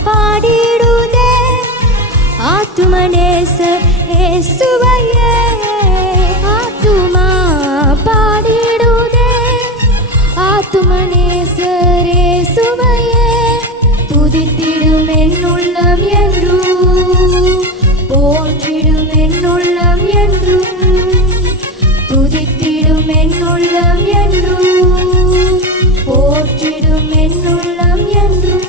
பாடிடுதே ஆத்துமநேசர் இயேசுவையே. ஆத்துமா பாடிடுதே ஆத்துமநேசர் இயேசுவையே. துதித்திடும் என் உள்ளம் என்றும், போற்றிடும் என் உள்ளம் என்றும், துதித்திடும் என் உள்ளம் என்றும், போற்றிடும் என் உள்ளம் என்றும்.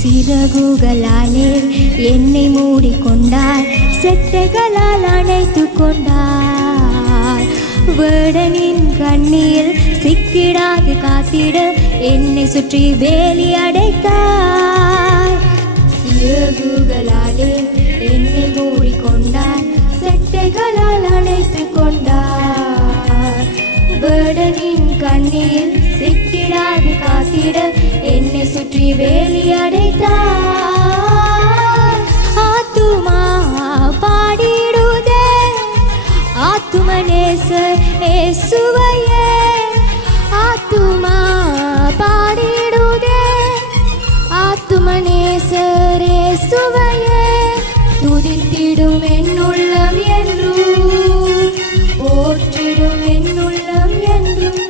சிறகுகளாலே என்னை மூடிக்கொண்டார், செட்டைகளால் அணைத்து கொண்டார். வேடனின் கண்ணில் சிக்கிடாது காத்திட என்னை சுற்றி வேலி அடைத்தார். சிறகுகளாலே என்னை மூடிக்கொண்டார், செட்டைகளால் அணைத்து கொண்டார். வேடனின் கண்ணில் சிக்கிடாது காத்திட என்னை சுற்றி வேலி அடைத்தார். ஆத்துமா பாடிடுதே ஆத்துமநேசர் இயேசுவையே. ஆத்துமா பாடிடுதே ஆத்துமநேசர் இயேசுவையே. துதித்திடும் என் உள்ளம் என்றும், போற்றிடும் என் உள்ளம் என்றும்,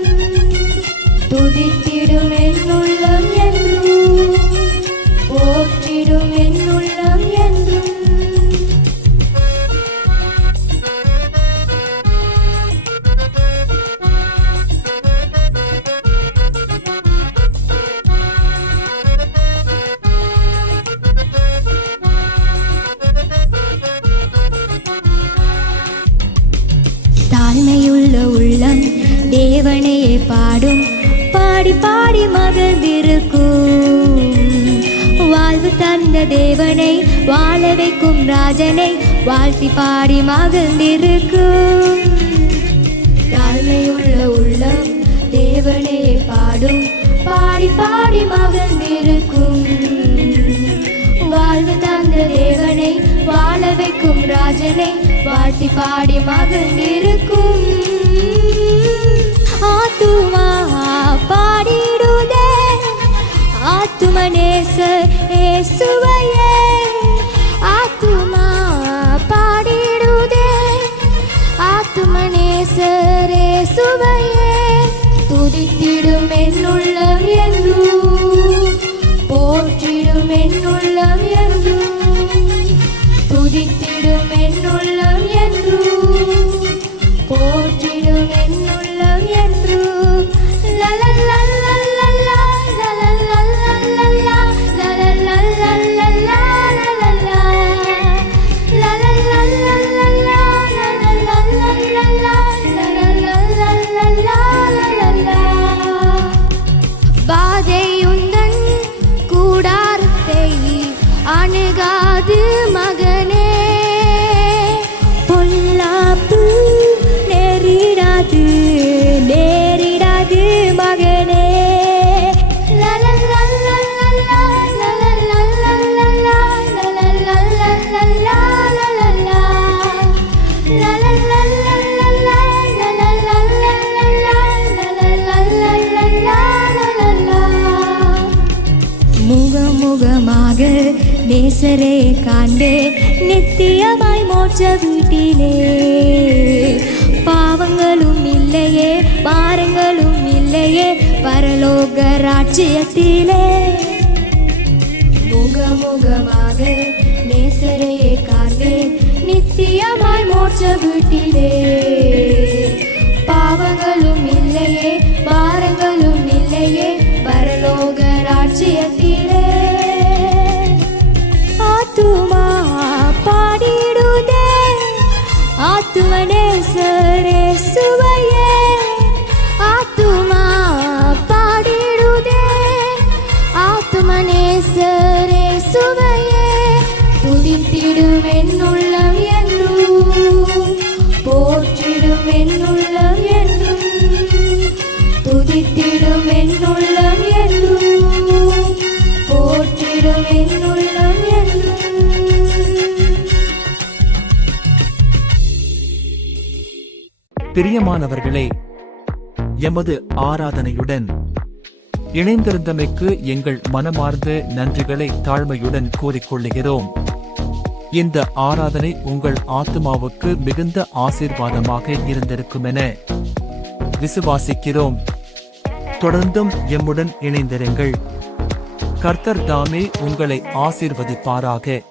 துதித்திடும் என் உள்ளம் என்றும், போற்றிடும் என் உள்ளம் என்றும். தாழ்மையுள்ள உள்ளம் தேவனையே பாடும், பாடி பாடி மகிழ்ந்திருக்கும். வாழ்வு தந்த தேவனை, வாழ வைக்கும் ராஜனை வாழ்த்தி பாடி மகிழ்ந்திருக்கும். தாழ்மையுள்ள உள்ளம் தேவனையே பாடும், பாடி பாடி மகிழ்ந்திருக்கும். வாழ்வு தந்த தேவனை, வாழ வைக்கும் ராஜனை வாழ்த்தி பாடி மகிழ்ந்திருக்கும். ஆத்துமா பாடிடுதே ஆத்துமநேசர் இயேசுவையே. ஆத்துமா பாடிடுதே ஆத்துமநேசர் இயேசுவையே. துதித்திடும் என் உள்ளம் என்றும், போற்றிடும் என் உள்ளம் என்றும், துதித்திடும் என் உள்ளம் என்றும், போற்றிடும் என் உள்ளம் என்றும். லலலலலலலா, லலலலலலலா, லலலலலலலா, லலலலா. லலலலலலலா, லலலலலலலா, லலலலலலலா, லலலா. வாதையுந்தன் கூடாரத்தை அணுகாது மகனே, பொல்லாப்பு நேரிடாது நேரிடாது மகனே. லலலலலலலா, லலலலலலலா, லலலலலலலா, லலலா. லலலலலலலா, லலலலலலலா, லலலலலலா, லலலா. முகமுகமாக நேசரே காண்பே, நித்தியமாய் மோட்ச வீட்டிலே. பாவங்களும் இல்லையே, பாரங்களும் இல்லையே, பரலோக ராஜ்யத்திலே. முகமுகமாக நேசரே காண்பே, நித்தியமாய் மோட்ச வீட்டிலே. பாவங்களும் இல்லையே, ஆத்துமனேசரே சுவையே ஆத்துமா பாடிடுதே ஆத்துமனேசரே சுவையே துதித்திடும் என்னுள்ளம் என்றும் போற்றிடும் என்னுள்ளம் என்றும் துதித்திடும் என்னுள்ளம் என்றும் போற்றிடும் என்னுள்ளம் என்றும். பிரியமானவர்களே, எமது ஆராதனையுடன் இணைந்திருந்தமைக்கு எங்கள் மனமார்ந்த நன்றிகளை தாழ்மையுடன் கூறிக்கொள்ளுகிறோம். இந்த ஆராதனை உங்கள் ஆத்துமாவுக்கு மிகுந்த ஆசீர்வாதமாக இருந்திருக்கும் என விசுவாசிக்கிறோம். தொடர்ந்தும் எம்முடன் இணைந்திருங்கள். கர்த்தர் தாமே உங்களை ஆசீர்வதிப்பாராக.